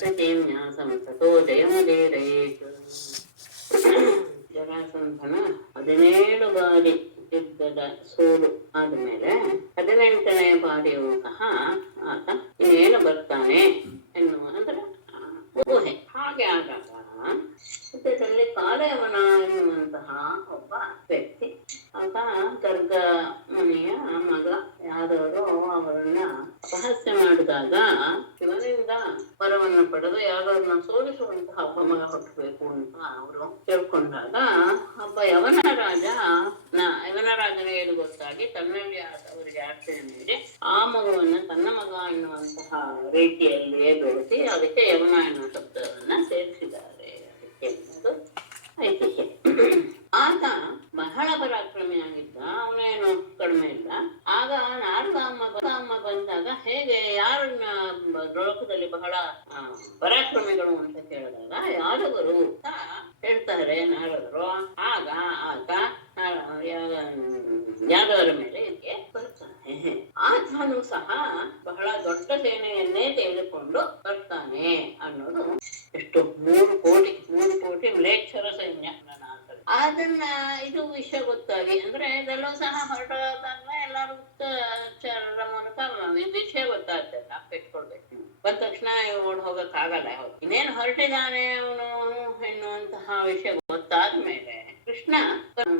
ಪ್ರಸತಿನ್ಯಾಸಂ ತಥೋ ಜಯಮುದೀರಯೇತ್. ಜರಾಸಂಧನ 17 ಬಾರಿ ಯುದ್ಧದ ಸೋಲು ಆದ್ಮೇಲೆ 18ನೇ ಬಾರಿಯೂ ಸಹ ಆತ ಇನ್ನೇನು ಬರ್ತಾನೆ ಎನ್ನುವ ಅಂದ್ರೆ ಊಹೆ. ಹಾಗೆ ಆದಾಗ ಸತ್ಯದಲ್ಲಿ ಕಾಲಯವನ ಎನ್ನುವಂತಹ ಒಬ್ಬ ವ್ಯಕ್ತಿ, ಆತ ಗರ್ಗ ಮುನಿಯ ಮಗ. ಯಾದವರು ಅವರನ್ನ ಅಪಹಾಸ್ಯ ಮಾಡಿದಾಗ ಶಿವನಿಂದ ವರವನ್ನು ಪಡೆದು ಯಾದವ್ರನ್ನ ಸೋಲಿಸುವಂತಹ ಒಬ್ಬ ಮಗ ಹುಟ್ಟಬೇಕು ಅಂತ ಅವರು ತಿಳ್ಕೊಂಡಾಗ ಒಬ್ಬ ಯವನ ರಾಜನೇ ಇದು ಗೊತ್ತಾಗಿ ತನ್ನಲ್ಲಿ ಅವರಿಗೆ ಆಶ್ರಯ ನೀಡಿ ಆ ಮಗುವನ್ನ ತನ್ನ ಮಗ ಎನ್ನುವಂತಹ ರೀತಿಯಲ್ಲಿಯೇ ಬೆಳೆಸಿ ಅದಕ್ಕೆ ಯವನ ಎನ್ನುವ ಶಬ್ದವನ್ನ ಸೇರಿಸಿದ್ದಾರೆ. ಅದಕ್ಕೆ ಅನ್ನೋದು ಐತಿಹ್ಯ. ಆತ ಬಹಳ ಪರಾಕ್ರಮಿಯಾಗಿದ್ದ, ಅವನೇನು ಕಡಿಮೆ ಇಲ್ಲ. ಆಗ ನಾರದಮ್ಮ ಬಂದಾಗ ಹೇಗೆ ಯಾರನ್ನ ಲೋಕದಲ್ಲಿ ಬಹಳ ಪರಾಕ್ರಮಿಗಳು ಅಂತ ಕೇಳಿದಾಗ ಯಾದವರು ಅಂತ ಹೇಳ್ತಾರೆ ನಾರದರು. ಆಗ ಆತ ಯಾದವರ ಮೇಲೆ ಇದಕ್ಕೆ ಬರ್ತಾನೆ. ಆತನು ಸಹ ಬಹಳ ದೊಡ್ಡ ಸೇನೆಯನ್ನೇ ತೆಗೆದುಕೊಂಡು ಬರ್ತಾನೆ ಅನ್ನೋದು ಎಷ್ಟು 3 ಕೋಟಿ ಮ್ಲೇಚ್ಛರ ಸೈನ್ಯ. ಅದನ್ನ ಇದು ವಿಷಯ ಗೊತ್ತಾಗಿ ಅಂದ್ರೆ ಇದೆಲ್ಲೂ ಸಹ ಹೊರಟಾಗ ಎಲ್ಲಾರು ಗುಪ್ತಚರರ ಮೂಲಕ ವಿಷಯ ಗೊತ್ತಾಗ್ತದೆ. ಪೆಟ್ಕೊಳ್ಬೇಕು ಬಂದ ತಕ್ಷಣ ಓಡ್ ಹೋಗಕ್ ಆಗಲ್ಲ. ಇನ್ನೇನು ಹೊರಟಿದ್ದಾನೆ ಅವನು ಎನ್ನುವಂತಹ ವಿಷಯ ಗೊತ್ತಾದ್ಮೇಲೆ ಕೃಷ್ಣ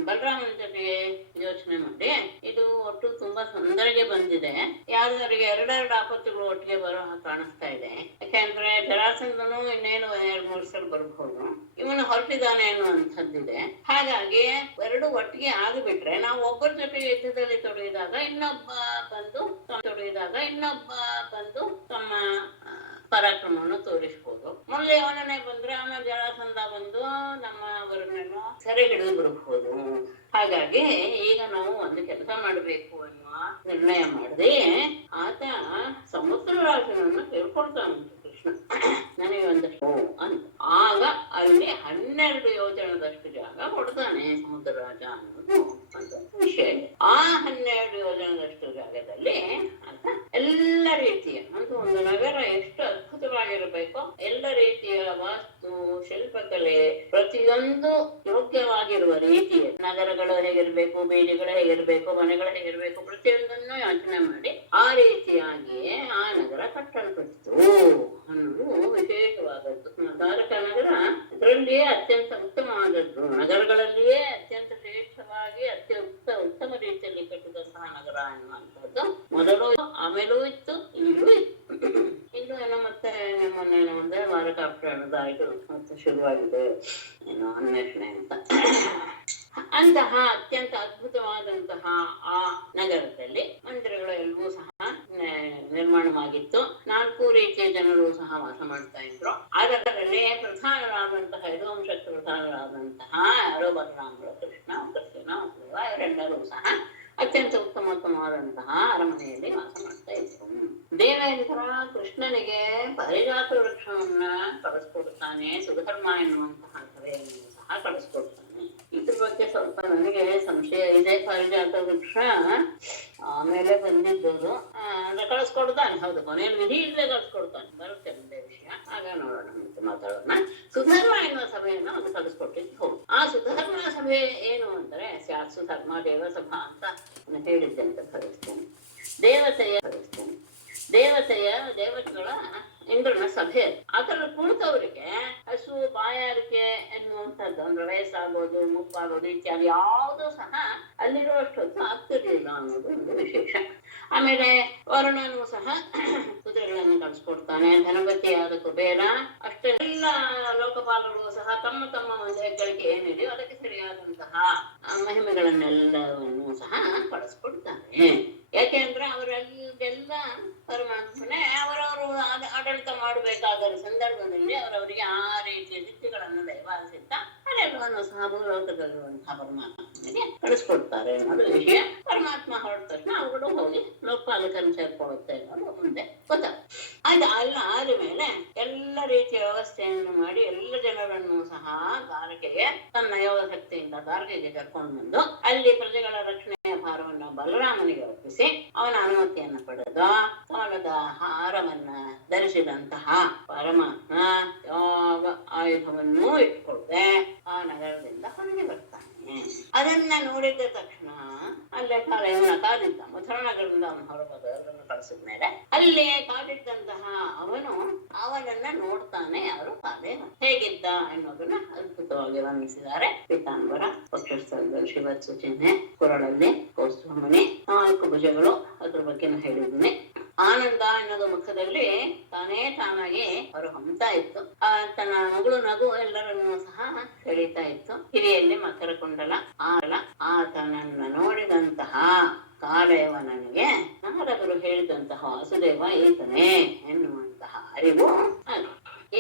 ಬಲರಾಮನ ಜೊತೆಗೆ ಯೋಚನೆ ಮಾಡಿ ಇದು ಒಟ್ಟು ತುಂಬಾ ತೊಂದರೆಗೆ ಬಂದಿದೆ. ಯಾವ್ದವರಿಗೆ 2 ಆಪತ್ತುಗಳು ಒಟ್ಟಿಗೆ ಬರೋ ಕಾಣಿಸ್ತಾ ಇದೆ. ಯಾಕೆಂದ್ರೆ ಜರಾಸಂಧನು ಇನ್ನೇನು 2-3 ಸಲ ಬರ್ಬಹುದು, ಇವನು ಹೊರಟಿದ್ದಾನೆ ಅನ್ನುವಂಥದ್ದಿದೆ. ಹಾಗಾಗಿ 2 ಒಟ್ಟಿಗೆ ಆಗಿಬಿಟ್ರೆ ನಾವು ಒಬ್ಬರ ಜೊತೆಗೆ ಯುದ್ಧದಲ್ಲಿ ತೊಡಗಿದಾಗ ಇನ್ನೊಬ್ಬ ಬಂದು ತಮ್ಮ ಪರಾಕ್ರಮವನ್ನು ತೋರಿಸ್ಬೋದು. ಮೊದಲೇ ಅವನನ್ನೇ ಬಂದ್ರೆ ಆಮೇಲೆ ಜರಾಸಂಧ ಬಂದು ನಮ್ಮವರನ್ನೆಲ್ಲ ಸೆರೆ ಹಿಡಿದು ಬಿಡಬಹುದು. ಹಾಗಾಗಿ ಈಗ ನಾವು ಒಂದು ಕೆಲಸ ಮಾಡಬೇಕು ಅನ್ನುವ ನಿರ್ಣಯ ಮಾಡದೆ ಆತ ಸಮುದ್ರ ರಾಜನನ್ನು ಕೇಳ್ಕೊಳ್ತಾನಂತೆ ಕೃಷ್ಣ, ನನಗೆ ಒಂದಷ್ಟು ಅಂತ. ಆಗ ಅಲ್ಲಿ 12 ಯೋಜನದಷ್ಟು ಜಾಗ ಕೊಡ್ತಾನೆ ಸಮುದ್ರ ರಾಜ ಅನ್ನೋದು ಒಂದು ವಿಷಯ. ಆ 12 ಯೋಜನದಷ್ಟು ಜಾಗದಲ್ಲಿ ಆತ ಎಲ್ಲ ರೀತಿಯ ಒಂದು ನಗರ ಎಷ್ಟು ಅದ್ಭುತವಾಗಿರಬೇಕೋ ಎಲ್ಲ ರೀತಿಯ ವಾಸ್ತು ಶಿಲ್ಪಕಲೆ ಪ್ರತಿಯೊಂದು ಯೋಗ್ಯವಾಗಿರುವ ರೀತಿಯ ನಗರಗಳು ಹೇಗಿರ್ಬೇಕು, ಬೀದಿಗಳು ಹೇಗಿರ್ಬೇಕು, ಮನೆಗಳು ಹೇಗಿರ್ಬೇಕು, ಪ್ರತಿಯೊಂದನ್ನು ಯೋಚನೆ ಮಾಡಿ ಆ ರೀತಿಯಾಗಿಯೇ ಆ ನಗರ ಕಟ್ಟಲ್ಪಟ್ಟಿತು ಅನ್ನೋದು ವಿಶೇಷವಾದದ್ದು. ದ್ವಾರಕ ನಗರ ಅದರಲ್ಲಿಯೇ ಅತ್ಯಂತ ಉತ್ತಮವಾದದ್ದು. ನಗರಗಳಲ್ಲಿಯೇ ಅತ್ಯಂತ ಶ್ರೇಷ್ಠವಾಗಿ ಉತ್ತಮ ರೀತಿಯಲ್ಲಿ ಕಟ್ಟಿದಂತಹ ನಗರ ಎನ್ನುವಂಥದ್ದು ಮೊದಲು ಆಮೇಲೂ ಇತ್ತು, ಈಗಲೂ ಇತ್ತು. ಇನ್ನು ಏನೋ ಮತ್ತೆ ಮೊನ್ನೇನು ಅಂದ್ರೆ ದ್ವಾರಕ ಪ್ರಯಾಣದಾಯಿತು ಮತ್ತೆ ಶುರುವಾಗಿದೆ ಏನೋ ಅನ್ವೇಷಣೆ ಅಂತ. ಅಂತಹ ಅತ್ಯಂತ ಅದ್ಭುತವಾದಂತಹ ಆ ನಗರದಲ್ಲಿ ಮಂದಿರಗಳು ಎಲ್ಲವೂ ಸಹ ನಿರ್ಮಾಣವಾಗಿತ್ತು. 4 ರೀತಿಯ ಜನರು ಸಹ ವಾಸ ಮಾಡ್ತಾ ಇದ್ರು. ಅದರಲ್ಲಿ ಪ್ರಧಾನರಾದಂತಹ ಯದುವಂಶಕ್ಕೆ ಪ್ರಧಾನರಾದಂತಹ ಯಾರೋ ಬಲರಾಮರು, ಕೃಷ್ಣ, ಇವರೆಲ್ಲರೂ ಸಹ ಅತ್ಯಂತ ಉತ್ತಮವಾದಂತಹ ಅರಮನೆಯಲ್ಲಿ ವಾಸ ಮಾಡ್ತಾ ಇದ್ರು. ದೇವೇಂದ್ರ ಕೃಷ್ಣನಿಗೆ ಪಾರಿಜಾತ ವೃಕ್ಷವನ್ನ ಕಳಿಸ್ಕೊಡ್ತಾನೆ, ಸುಧರ್ಮ ಎನ್ನುವಂತಹ ಸಭೆಯನ್ನು ಸಹ ಕಳಿಸ್ಕೊಡ್ತಾನೆ. ಇದ್ರ ಬಗ್ಗೆ ಸ್ವಲ್ಪ ನನಗೆ ಸಂಶಯ ಇದೆ. ಪಾರಿಜಾತ ವೃಕ್ಷ ಆಮೇಲೆ ಬಂದಿದ್ದವರು ಕಳಿಸ್ಕೊಡ್ತಾನೆ, ಹೌದು, ಕೊನೆಯಲ್ಲಿ ವಿಧಿ ಇಲ್ಲದೆ ಕಳಿಸ್ಕೊಡ್ತಾನೆ, ಬರುತ್ತೆ ಮುಂದೆ ವಿಷಯ, ಆಗ ನೋಡೋಣ ಅಂತ ಮಾತಾಡೋಣ. ಸುಧರ್ಮ ಎನ್ನುವ ಸಭೆಯನ್ನು ಒಂದು ಕಳಿಸ್ಕೊಟ್ಟಿದ್ದು ಹೌದು. ಆ ಸುಧರ್ಮ ಸಭೆ ಏನು ಅಂದ್ರೆ ಸುಧರ್ಮ ದೇವಸಭಾ ಅಂತ ಹೇಳಿದ್ದೆ ಅಂತ ಭಾವಿಸ್ತೇನೆ. ದೇವತೆಗಳ ಇಂದ್ರನ ಸಭೆ. ಅದರಲ್ಲಿ ಕುಳಿತವರಿಗೆ ಹಸು, ಬಾಯಾರಿಕೆ ಎನ್ನುವಂಥದ್ದು ಅಂದ್ರೆ ವಯಸ್ಸಾಗೋದು, ಮುಪ್ಪಾಗೋದು ಇತ್ಯಾದಿ ಯಾವುದೂ ಸಹ ಅಲ್ಲಿರುವಷ್ಟೊತ್ತು ಆಗ್ತಿರ್ಲಿಲ್ಲ ಅನ್ನೋದು ಒಂದು ವಿಶೇಷ. ಆಮೇಲೆ ವರುಣನು ಸಹ ಕುದುರೆಗಳನ್ನು ಕಳಿಸ್ಕೊಡ್ತಾನೆ. ಧನಪತಿಯಾದ ಕುಬೇರ ಅಷ್ಟೆಲ್ಲ ಲೋಕಪಾಲರು ಸಹ ತಮ್ಮ ತಮ್ಮ ಹೆಗ್ಗಳಿಕೆ ಏನಿದೆಯೋ ಅದಕ್ಕೆ ಸರಿಯಾದಂತಹ ಮಹಿಮೆಗಳನ್ನೆಲ್ಲವನ್ನು ಸಹ ಕಳಿಸ್ಕೊಡ್ತಾನೆ. ಯಾಕೆ ಅಂದ್ರೆ ಅವರೆಲ್ಲ ಪರಮಾತ್ಮನೇ ಅವರವರು ಆಡಳಿತ ಮಾಡಬೇಕಾದ ಸಂದರ್ಭದಲ್ಲಿ ಅವರವರಿಗೆ ಆ ರೀತಿಯ ದಿಕ್ಕುಗಳನ್ನು ದಯಪಾಲಿಸುತ್ತಾ ಅದೆಲ್ಲವನ್ನು ಸಹ ಭೂಲೋಕದಲ್ಲಿರುವಂತಹ ಪರಮಾತ್ಮನಿಗೆ ಕಳಿಸ್ಕೊಡ್ತಾರೆ ಅನ್ನೋದು ವಿಷಯ. ಪರಮಾತ್ಮ ಹೊರಟ ತಕ್ಷಣ ಅವುಗಳು ಹೋಗಿ ಲೋಕಪಾಲಕರನ್ನು ಸೇರ್ಕೊಳ್ಳುತ್ತೆ ಅನ್ನೋದು ಮುಂದೆ ಗೊತ್ತಾಗ್ತದೆ. ಅಲ್ಲ ಆದ ಮೇಲೆ ಎಲ್ಲ ರೀತಿಯ ವ್ಯವಸ್ಥೆಯನ್ನು ಮಾಡಿ ಎಲ್ಲ ಜನರನ್ನು ಸಹ ದ್ವಾರಕೆಗೆ ತನ್ನ ಯೋಗ ಶಕ್ತಿಯಿಂದ ದ್ವಾರಕೆಗೆ ಕರ್ಕೊಂಡು ಬಂದು ಅಲ್ಲಿ ಪ್ರಜೆಗಳ ರಕ್ಷಣೆಯ ಭಾರವನ್ನು ಬಲರಾಮನಿಗೆ ಒಪ್ಪಿಸಿ ಅವನ ಅನುಮತಿಯನ್ನು ಪಡೆದು ಕಮಲದ ಹಾರವನ್ನ ಧರಿಸಿದಂತಹ ಪರಮಾತ್ಮ ಯಾವ ಆಯುಧವನ್ನೂ ಇಟ್ಕೊಳ್ದೆ ಆ ನಗರದಿಂದ ಹೊರಗೆ ಬರ್ತಾನೆ. ಅದನ್ನ ನೋಡಿದ ತಕ್ಷಣ ಅಲ್ಲೇ ಕಾಲಯವನ ಕಾದಿದ್ದ. ಮಥುರಾ ನಗರದಿಂದ ಅವನು ಹೊರಬದನ್ನು ಕಳಿಸಿದ ಮೇಲೆ ಅಲ್ಲೇ ಕಾದಿದ್ದಂತಹ ಅವನನ್ನ ನೋಡ್ತಾನೆ. ಯಾರು ಕಾಲೇವ ಹೇಗಿದ್ದ ಅನ್ನೋದನ್ನ ಅದ್ಭುತವಾಗಿ ವರ್ಣಿಸಿದ್ದಾರೆ. ಪೀತಾಂಬರ, ವಕ್ಷಸ್ಥಳದಲ್ಲಿ ಶಿವತ್ಸ ಚಿಹ್ನೆ, ಕೊರಳಲ್ಲಿ ಕೌಸ್ತುಭಮಣಿ, 4 ಭುಜಗಳು, ಅದ್ರ ಬಗ್ಗೆ ಹೇಳಿದ್ದೀನಿ. ಆನಂದ ಅನ್ನೋದು ಮುಖದಲ್ಲಿ ತಾನಾಗಿ ಹೊರಹೊಮ್ತಾ ಇತ್ತು. ತನ್ನ ಮಗಳು ನಗು ಎಲ್ಲರನ್ನೂ ಸಹ ಸೆಳೀತಾ ಇತ್ತು. ಕಿವಿಯಲ್ಲಿ ಮಕರ ಕುಂಡಲ ಆತನನ್ನ ನೋಡಿದಂತಹ ಕಾಲಯವನಿಗೆ ನಾರದರು ಹೇಳಿದಂತಹ ವಾಸುದೇವ ಈತನೇ ಎನ್ನುವಂತಹ ಅರಿವು ಅದು.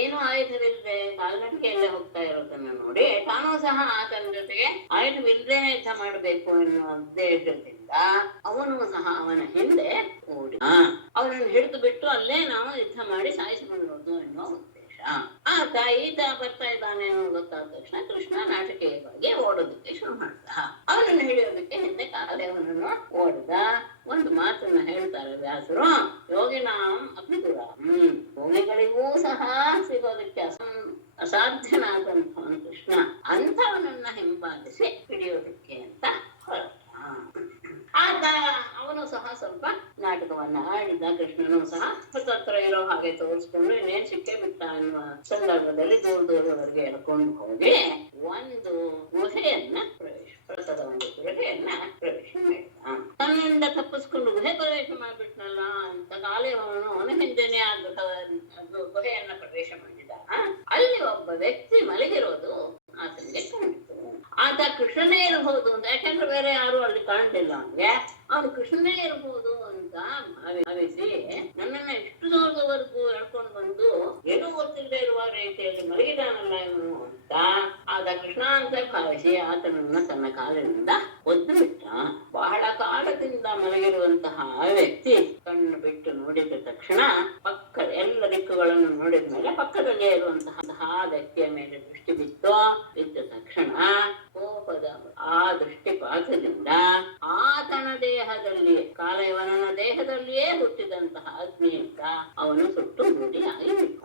ಏನು ಆಯುಧವಿಲ್ಲದೆ ಕಾಲ್ನಡಿಗೆಯಲ್ಲೇ ಹೋಗ್ತಾ ಇರೋದನ್ನ ನೋಡಿ ತಾನೂ ಸಹ ಆತನ ಜೊತೆಗೆ ಆಯುಧವಿಲ್ಲದೇನೆ ಯುದ್ಧ ಮಾಡಬೇಕು ಎನ್ನುವ ಉದ್ದೇಶದಿಂದ ಅವನು ಸಹ ಅವನ ಹಿಂದೆ ಓಡಿ ಅವನನ್ನು ಹಿಡಿದು ಬಿಟ್ಟು ಅಲ್ಲೇ ನಾವು ಯುದ್ಧ ಮಾಡಿ ಸಾಯಿಸಿಕೊಳ್ಳೋದು ಎನ್ನುವ ಉದ್ದೇಶ. ಈತ ಬರ್ತಾ ಇದ್ದಾನೆ ಅನ್ನೋದು ಗೊತ್ತಾದ ತಕ್ಷಣ ಕೃಷ್ಣ ನಾಟಕೀಯವಾಗಿ ಓಡೋದಕ್ಕೆ ಶುರು ಮಾಡ್ದ. ಅವನನ್ನು ಹಿಡಿಯೋದಕ್ಕೆ ಹಿಂದೆ ಕಾಲಯವನನ್ನು ಓಡಿದ. ಒಂದು ಮಾತನ್ನ ಹೇಳ್ತಾರೆ ವ್ಯಾಸರು, ಯೋಗಿನಾಂ ಅಗ್ನಿಪುರ, ಯೋಗಿಗಳಿಗೂ ಸಹ ಸಿಗೋದಕ್ಕೆ ಅಸಾಧ್ಯನಾದಂಥವನು ಕೃಷ್ಣ. ಅಂಥವನನ್ನ ಹಿಂಬಾಲಿಸಿ ಹಿಡಿಯೋದಕ್ಕೆ ಅಂತ ಹೊರಟ. ಅವನು ಸಹ ಸ್ವಲ್ಪ ನಾಟಕವನ್ನ ಆಡಿದ. ಕೃಷ್ಣನು ಸಹ ಹತ್ರ ಇರೋ ಹಾಗೆ ತೋರಿಸ್ಕೊಂಡು ಇನ್ನೇನ್ ಸಿಕ್ಕೇ ಬಿಟ್ಟ ಅನ್ನುವ ಸಂದರ್ಭದಲ್ಲಿ ದೂರದವರೆಗೆ ಎಳ್ಕೊಂಡು ಹೋಗಿ ಒಂದು ಗುಹೆಯನ್ನ ಪ್ರಸದ ಒಂದು ಗುಹೆಯನ್ನ ಪ್ರವೇಶ ಮಾಡಿದ. ತನ್ನಿಂದ ತಪ್ಪಿಸ್ಕೊಂಡು ಗುಹೆ ಪ್ರವೇಶ ಮಾಡ್ಬಿಟ್ನಲ್ಲ ಅಂತ ಅವನ ಹಿಂದೆನೆ ಆ ಗುಹೆಯನ್ನ ಪ್ರವೇಶ ಮಾಡಿದ. ಅಲ್ಲಿ ಒಬ್ಬ ವ್ಯಕ್ತಿ ಮಲಗಿರೋದು ಆತನಿಗೆ ಕಾಣಿತು. ಆತ ಕೃಷ್ಣನೇ ಇರಬಹುದು ಅಂತ, ಯಾಕಂದ್ರೆ ಬೇರೆ ಯಾರು ಅಲ್ಲಿ ಕಾಣ್ತಿಲ್ಲ ಅವನಿಗೆ. ಅವನು ಕೃಷ್ಣನೇ ಇರಬಹುದು ಅಂತ ಭಾವಿಸಿ ನನ್ನನ್ನ ಇಷ್ಟು ದೂರದವರೆಗೂ ಎಳ್ಕೊಂಡು ಬಂದು ಏನೂ ಗೊತ್ತಿಲ್ಲದೆ ಇರುವ ರೀತಿಯಲ್ಲಿ ಮಲಗಿದಾನಲ್ಲ ಇವನು ಅಂತ ಆತ ಕೃಷ್ಣ ಅಂತ ಭಾವಿಸಿ ಆತನನ್ನ ತನ್ನ ಕಾಲಿನಿಂದ ಒದ್ದು ಬಿಟ್ಟ. ಬಹಳ ಕಾಲದಿಂದ ಮಲಗಿರುವಂತಹ ವ್ಯಕ್ತಿ ಕಣ್ಣು ಬಿಟ್ಟು ನೋಡಿದ ತಕ್ಷಣ ಎಲ್ಲ ದಿಕ್ಕುಗಳನ್ನು ನೋಡಿದ ಮೇಲೆ ಪಕ್ಕದಲ್ಲೇ ಇರುವಂತಹ ವ್ಯಕ್ತಿಯ ಮೇಲೆ ದೃಷ್ಟಿ ಬಿದ್ದ ತಕ್ಷಣ ಕೋಪದ ಆ ದೃಷ್ಟಿಪಾತದಿಂದ ಆತನ ದೇಹದಲ್ಲಿಯೇ ಕಾಲಯವನ ದೇಹದಲ್ಲಿಯೇ ಹುಟ್ಟಿದಂತಹ ಅಗ್ನಿಯಿಂದ ಅವನು ಸುಟ್ಟು ಬೂದಿಯಾಗಿ ಬಿಟ್ಟ.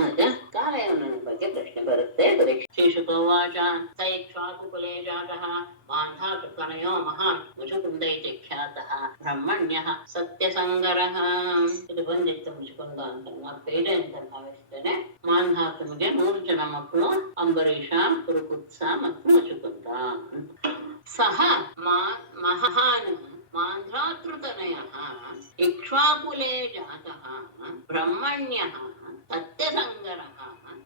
ಆಗ ಕಾಲಯವನ ಬಗ್ಗೆ ಪ್ರಶ್ನೆ ಬರುತ್ತೆ. ಶ್ರೀಶುಕೋವಾಚ ಸೈಕ್ಷಾಕುಕುಲೇ ಜಾತಃ ಮಾಂಧಾತೃತನಯೋ ಮಹಾನ್ ಮುಚುಕುಂದೈತಿ ಖ್ಯಾತಃ ಬ್ರಹ್ಮಣ್ಯಃ ಸತ್ಯಸಂಗರಃ. ಇದು ಬಂದಿತ್ತು ಮುಚುಕುಂದ ಅಂತ ಪೇಡೆ ಅಂತ ಭಾವಿಸ್ತೇನೆ. ಮಾಂಧಾತನಿಗೆ 3 ಜನ ಮಕ್ಕಳು, ಅಂಬರೀಷ, ಕುರುಕುತ್ಸ ಮತ್ತು ಮುಚುಕುಂದ. ಸಹ ಮಹಾನ್ ಮಾಂಧಾತೃತನಯಃ ಇಕ್ಷ್ವಾಕುಲೇ ಜಾತಃ ಬ್ರಹ್ಮಣ್ಯಃ ಸತ್ಯಸಂಗರಃ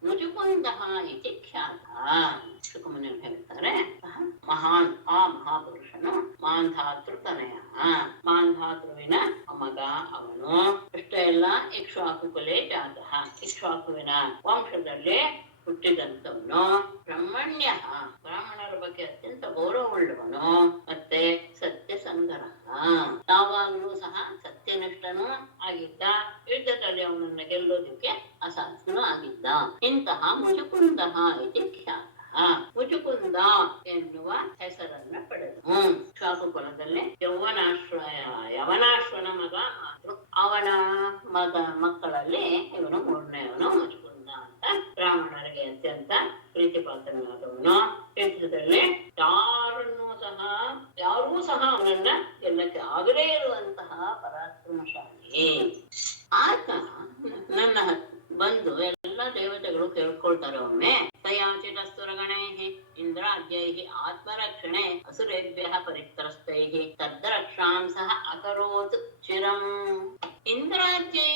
ಮುಚುಕುಂದಃ ಇತಿ ಖ್ಯಾತಃ. ಶುಕಮುನಿಯರು ಹೇಳ್ತಾರೆ, ಆ ಮಹಾಪುರುಷನು ಮಾಂಧಾತೃತನಯ, ಮಾಂಧಾತೃವಿನ ಮಗ ಅವನು. ಅಷ್ಟೇ ಅಲ್ಲ, ಇಕ್ಷ್ವಾಕುಕುಲೇ ಜಾತಃ, ಇಕ್ಷ್ವಾಕುವಿನ ವಂಶದಲ್ಲಿ ಹುಟ್ಟಿದಂಥವನು. ಬ್ರಹ್ಮಣ್ಯ, ಬ್ರಾಹ್ಮಣರ ಬಗ್ಗೆ ಅತ್ಯಂತ ಗೌರವವುಳ್ಳವನು. ಮತ್ತೆ ಸತ್ಯಸಂಗರ, ಯಾವಾಗಲೂ ಸಹ ಸತ್ಯನಿಷ್ಠನೂ ಆಗಿದ್ದ. ಯುದ್ಧದಲ್ಲಿ ಅವನನ್ನ ಗೆಲ್ಲೋದಕ್ಕೆ ಅಸಾಧ್ಯನೂ ಆಗಿದ್ದ. ಇಂತಹ ಮುಚುಕುಂದ ಇತಿ ಖ್ಯಾತ, ಮುಚುಕುಂದ ಎನ್ನುವ ಹೆಸರನ್ನ ಪಡೆದನು. ಶಾಕುಕುಲದಲ್ಲಿ ಯವನಾಶ್ವನ ಮಗ ಮಾತೃ. ಅವನ ಮಕ್ಕಳಲ್ಲಿ ಇವನು 3ನೇವನು ಮುಚುಕುಂದ ಅಂತ. ಬ್ರಾಹ್ಮಣರಿಗೆ ಅತ್ಯಂತ ಪ್ರೀತಿಪಾತ್ರನಾದವನು. ಯುದ್ಧದಲ್ಲಿ ಯಾರೂ ಸಹ ಅವನನ್ನ ಗೆಲ್ಲಕ್ಕೆ ಆಗಲೇ ಇರುವಂತಹ ಪರಾಕ್ರಮಶಾಲಿ. ಆತ ನನ್ನ ಬಂದು ಎಲ್ಲ ದೇವತೆಗಳು ಕೇಳ್ಕೊಳ್ತಾರೆ ಒಮ್ಮೆ. ತಯಾಚಿತಸ್ತುರಗಣೈ ಇಂದ್ರಾಜ್ಯೈ ಆತ್ಮರಕ್ಷಣೆ ಅಸುರೇಭ್ಯ ಪರಿತ್ರಸ್ತೈ ತದ್ರಕ್ಷಾಂ ಸಹ ಅಕರೋತ್ ಚಿರಂ. ಇಂದ್ರಾಜ್ಯೈ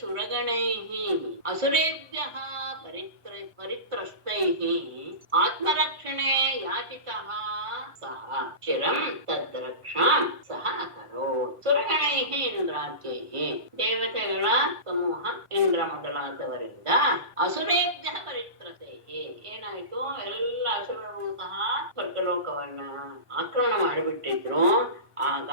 ಸುರಗಣೈ ಅಸುರೇಭ್ಯ ಪರಿತ್ರಸ್ತೈ ಆತ್ಮರಕ್ಷಣೆ ಯಾಚಿತಃ ಸಹ ಚಿರಂ ತದ್ರಕ್ಷಾಂ ಸಹ ಅಕರೋತ್. ಸುರಗಣೈ ಇಂದ್ರಾಜ್ಯೈ, ದೇವತೆಗಳ ಸಮೂಹ ಇಂದ್ರ ಮೊದಲಾದವರಿಂದ, ಅಸುರೇಭ್ಯ ಪರಿತ್ರಸ್ತೈ ಏನಾಯ್ತು, ಎಲ್ಲ ಅಸುರರು ಸಹ ಸ್ವರ್ಗಲೋಕವನ್ನ ಆಕ್ರಮಣ ಮಾಡಿಬಿಟ್ಟಿದ್ರು. ಆಗ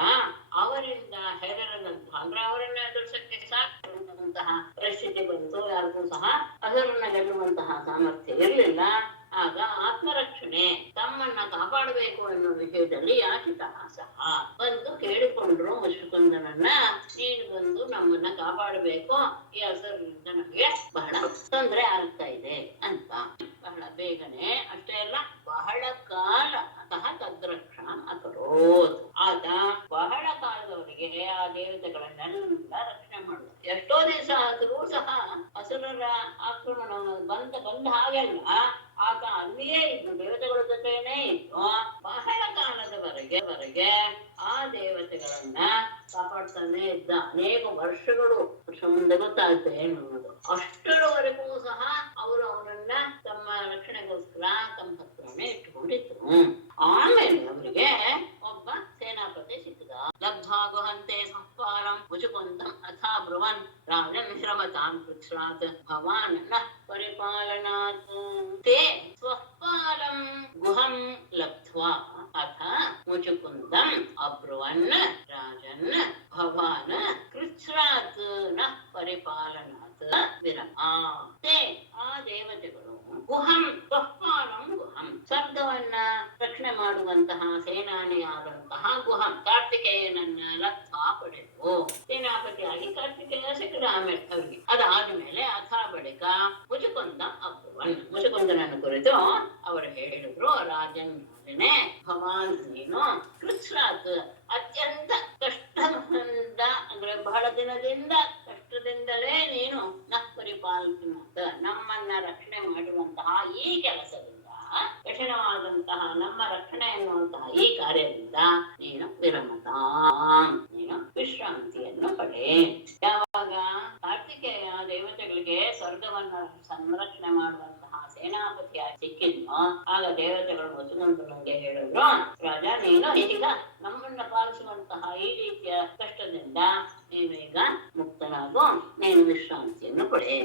ಅವರಿಂದ ಹೆದರದಂತಹ, ಅಂದ್ರೆ ಅವರನ್ನ ಎದುರಿಸಕ್ಕೆ ಸಾಕುವಂತಹ ಪರಿಸ್ಥಿತಿ ಬಂತು. ಯಾರಿಗೂ ಸಹ ಅದರನ್ನ ಗೆಲ್ಲುವಂತಹ ಸಾಮರ್ಥ್ಯ ಇರಲಿಲ್ಲ. ಆಗ ಆತ್ಮರಕ್ಷಣೆ, ತಮ್ಮನ್ನ ಕಾಪಾಡಬೇಕು ಎನ್ನುವ ವಿಷಯದಲ್ಲಿ ಯಾಚಿತ ಸಹ ಬಂದು ಕೇಳಿಕೊಂಡ್ರು ಮುಚುಕುಂದನನ್ನ, ನೀನು ಬಂದು ನಮ್ಮನ್ನ ಕಾಪಾಡಬೇಕು, ಈ ಅಸುರರಿಂದ ನಮಗೆ ಬಹಳ ತೊಂದರೆ ಆಗ್ತಾ ಇದೆ ಅಂತ. ಬಹಳ ಬೇಗನೆ, ಅಷ್ಟೇ ಅಲ್ಲ ಬಹಳ ಕಾಲ ಸಹ ತದ್ರಕ್ಷಣ ಅಕರೋತ್, ಆತ ಬಹಳ ಕಾಲದವರೆಗೆ ಆ ದೇವತೆಗಳನ್ನೆಲ್ಲ ರಕ್ಷಣೆ ಮಾಡುದು. ಎಷ್ಟೋ ದಿವಸ ಆದರೂ ಸಹ ಅಸುರರ ಆಕ್ರಮಣ ಬಂದ ಹಾಗೆಲ್ಲ ಆತ ಅಲ್ಲಿಯೇ ಇದ್ದು, ದೇವತೆಗಳ ಜೊತೆನೇ ಇದ್ದು ಬಹಳ ಕಾಲದವರೆಗೆ ಆ ದೇವತೆಗಳನ್ನ ಕಾಪಾಡ್ತಾನೆ ಇದ್ದ. ಅನೇಕ ವರ್ಷಗಳು ಮುಂದೆ ಗೊತ್ತಾಗುತ್ತೆ ಎನ್ನುವುದು. ಅಷ್ಟರವರೆಗೂ ಸಹ ಅವರು ಅವನನ್ನ ತಮ್ಮ ರಕ್ಷಣೆಗೋಸ್ಕರ ತಮ್ಮ ಹತ್ರನೇ ಇಟ್ಟುಕೊಂಡಿದ್ರು. ಆಮೇಲೆ ಅವರಿಗೆ ಒಬ್ಬ ಸೇನಾಪತಿ ಸಿಕ್ಕಿದ. ಲಬ್ಧ್ವಾ ಗುಹಂತೆ ಸಹ್ಪಾಲಂ ಮುಚುಕುಂದಂ ಅಥಾ ಬ್ರುವನ್ ರಾಜನ್ ವಿರಮತಾಂ ಕೃಚ್ಛ್ರಾತ್ ಭವಾನ್ ನಃ ಪರಿಪಾಲನಾತ್. ತೇ ಸ್ವಪಾಲಂ ಗುಹಂ ಲಬ್ಧ್ವಾ ಅಥ ಮುಚುಕುಂದಂ ಅಬ್ರುವನ್ ರಾಜನ್ ಭವಾನ್ ಕೃಚ್ಛ್ರಾತ್ ನಃ ಪರಿಪಾಲನಾತ್ ವಿರಮ. ತೇ ಆ ದೇವತೆಗಳು ಗುಹಂ ಸ್ವಪಾಲಂ ಗುಹಂ, ಸ್ವರ್ಗವನ್ನ ರಕ್ಷಣೆ ಮಾಡುವಂತಹ ಸೇನಾನಿಯಾದಂತಹ ಗುಹಂ ಕಾರ್ತಿಕೇಯನನ್ನ ಲಬ್ಧ್ವಾ ಪಡೆದು, ಸೇನಾಪತಿಯಾಗಿ ಕಾರ್ತಿಕೇಯ ಸಿಕ್ಕದ. ಆಮೇಲೆ ಅವರಿಗೆ ಅದಾದ್ಮೇಲೆ ಅಥ ಬಳಿಕ ಮುಚುಕುಂದ ಅಬ್ರುವನ್, ಮುಚುಕುಂದನನ್ನು ಕುರಿತು ಅವರು ಹೇಳಿದ್ರು, ರಾಜನ್ ರಾಜನೇ, ಭವಾನ್ ನೀನು ಕೃಚ್ಛ್ರಾತ್ ಅತ್ಯಂತ ಕಷ್ಟದಿಂದ, ಅಂದ್ರೆ ಬಹಳ ದಿನದಿಂದ ಕಷ್ಟದಿಂದಲೇ ನೀನು ನಃ ಪರಿಪಾಲನಾತ್, ನಮ್ಮನ್ನ ರಕ್ಷಣೆ ಮಾಡುವಂತಹ ಈ ಕೆಲಸದಿಂದ, ಕಠಿಣವಾದಂತಹ ನಮ್ಮ ರಕ್ಷಣೆ ಎನ್ನುವಂತಹ ಈ ಕಾರ್ಯದಿಂದ ನೀನು ವಿರಮತಾ, ನೀನು ವಿಶ್ರಾಂತಿಯನ್ನು ಪಡೆ. ಯಾವಾಗ ಕಾರ್ತಿಕೇಯ ದೇವತೆಗಳಿಗೆ ಸ್ವರ್ಗವನ್ನ ಸಂರಕ್ಷಣೆ ಮಾಡುವಂತಹ ಸೇನಾಪತಿಯಾಗಿ ಸಿಕ್ಕಿದ್ನೋ, ಆಗ ದೇವತೆಗಳು ಮುಚುಕುಂದನಿಗೆ ಹೇಳಿದ್ರು, ರಾಜ ನೀನು ಈಗ ನಮ್ಮನ್ನ ಪಾಲಿಸುವಂತಹ ಈ ರೀತಿಯ ಕಷ್ಟದಿಂದ ನೀನು ಈಗ ಮುಕ್ತನಾಗು, ನೀನು ವಿಶ್ರಾಂತಿಯನ್ನು ಪಡೆ.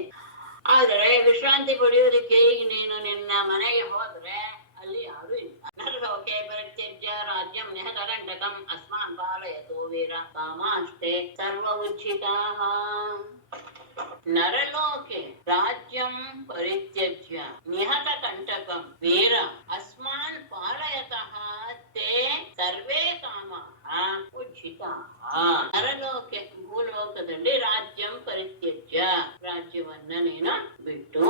ಆದರೆ ವಿಶ್ರಾಂತಿ ಪಡೆಯೋದಕ್ಕೆ ಈಗ ನೀನು ನಿನ್ನ ಮನೆಗೆ ಹೋದ್ರೆ ಅಲ್ಲಿ ಯಾರು ಇಲ್ಲ. ನರಲೋಕೆ ಪರಿತ್ಯಜ್ಯ ರಾಜ್ಯಂ ನಿಹತರಂಟಕಂ ಅಸ್ಮಾನ್ ಪಾಲಯತೋ ವೀರ ಕಾಮಾಷ್ಟೇ ಸರ್ವ ಉಜ್ಜಿತಾಃ. ನರಲೋಕೆ ರಾಜ್ಯಂ ಪರಿತ್ಯಜ್ಯ ನಿಹತ ಕಂಟಕಂ ವೀರ ಅಸ್ಮಾನ್ ಪಾಲಯತಃ ತೇ ಸರ್ವೇ ಕಾಮಾಃ ಉಜ್ಜಿತಾಃ. ನರಲೋಕೆ ಭೂಲೋಕದಲ್ಲಿ ರಾಜ್ಯಂ ಪರಿತ್ಯಜ್ಯ, ರಾಜ್ಯವನ್ನ ನೀನು ಬಿಟ್ಟು,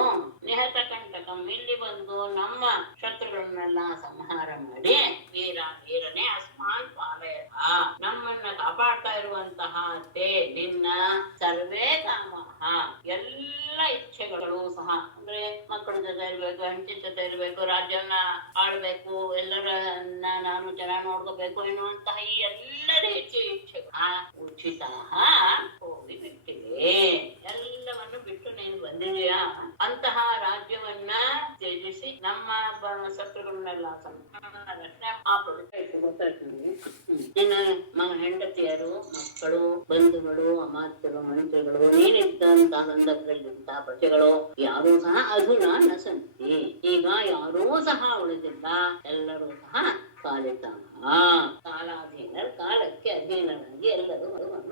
ನಿಹತ ಕಂಟಕಂ ಇಲ್ಲಿ ಬಂದು ನಮ್ಮ ಶತ್ರುಗಳನ್ನೆಲ್ಲ ಸಂಹಾರ ಮಾಡಿ, ವೀರ ವೀರನೇ ಅಸ್ಮಾನ್ ಪಾಲಯತಃ ನಮ್ಮನ್ನ ಕಾಪಾಡ್ತಾ ಇರುವಂತಹ ತೇ ನಿನ್ನ ಸರ್ವೇ ಕಾಮಾಃ ಎಲ್ಲ ಇಚ್ಛೆಗಳು ಸಹ, ಅಂದ್ರೆ ಮಕ್ಕಳ ಜೊತೆ ಇರ್ಬೇಕು, ಹೆಂಡತಿ ಜೊತೆ ಇರ್ಬೇಕು, ರಾಜ್ಯವನ್ನ ಆಳ್ಬೇಕು, ಎಲ್ಲರನ್ನ ನಾನು ಚೆನ್ನಾಗಿ ನೋಡ್ಕೋಬೇಕು ಎನ್ನುವಂತಹ ಈ ಎಲ್ಲ ರೀತಿಯ ಇಚ್ಛೆಗಳು ಉಚಿತ ಹೋಗಿ ಬಿಟ್ಟಿವೆ. ಎಲ್ಲವನ್ನು ಬಿಟ್ಟು ನೀನು ಬಂದಿದೆಯಾ, ಅಂತಹ ರಾಜ್ಯವನ್ನ ತ್ಯಜಿಸಿ ನಮ್ಮ ಶತ್ರುಗಳನ್ನೆಲ್ಲ ರಕ್ಷಣೆ ನಿನ್ನ ಹೆಂಡತಿಯರು, ಮಕ್ಕಳು, ಬಂಧುಗಳು, ಅಮಾತ್ಯರು, ಮಂತ್ರಿಗಳು, ನೀನಿದ್ದಂತಹ ಸಂದರ್ಭದಲ್ಲಿದ್ದಂತಹ ಪ್ರಜೆಗಳು ಯಾರೂ ಸಹ ಅಧುನಾ ನ ಸಂತಿ, ಈಗ ಯಾರೂ ಸಹ ಉಳಿದಿಲ್ಲ, ಎಲ್ಲರೂ ಸಹ ಕಾಲಿತ ಕಾಲಾಧೀನರು, ಕಾಲಕ್ಕೆ ಅಧೀನರಾಗಿ ಎಲ್ಲರೂ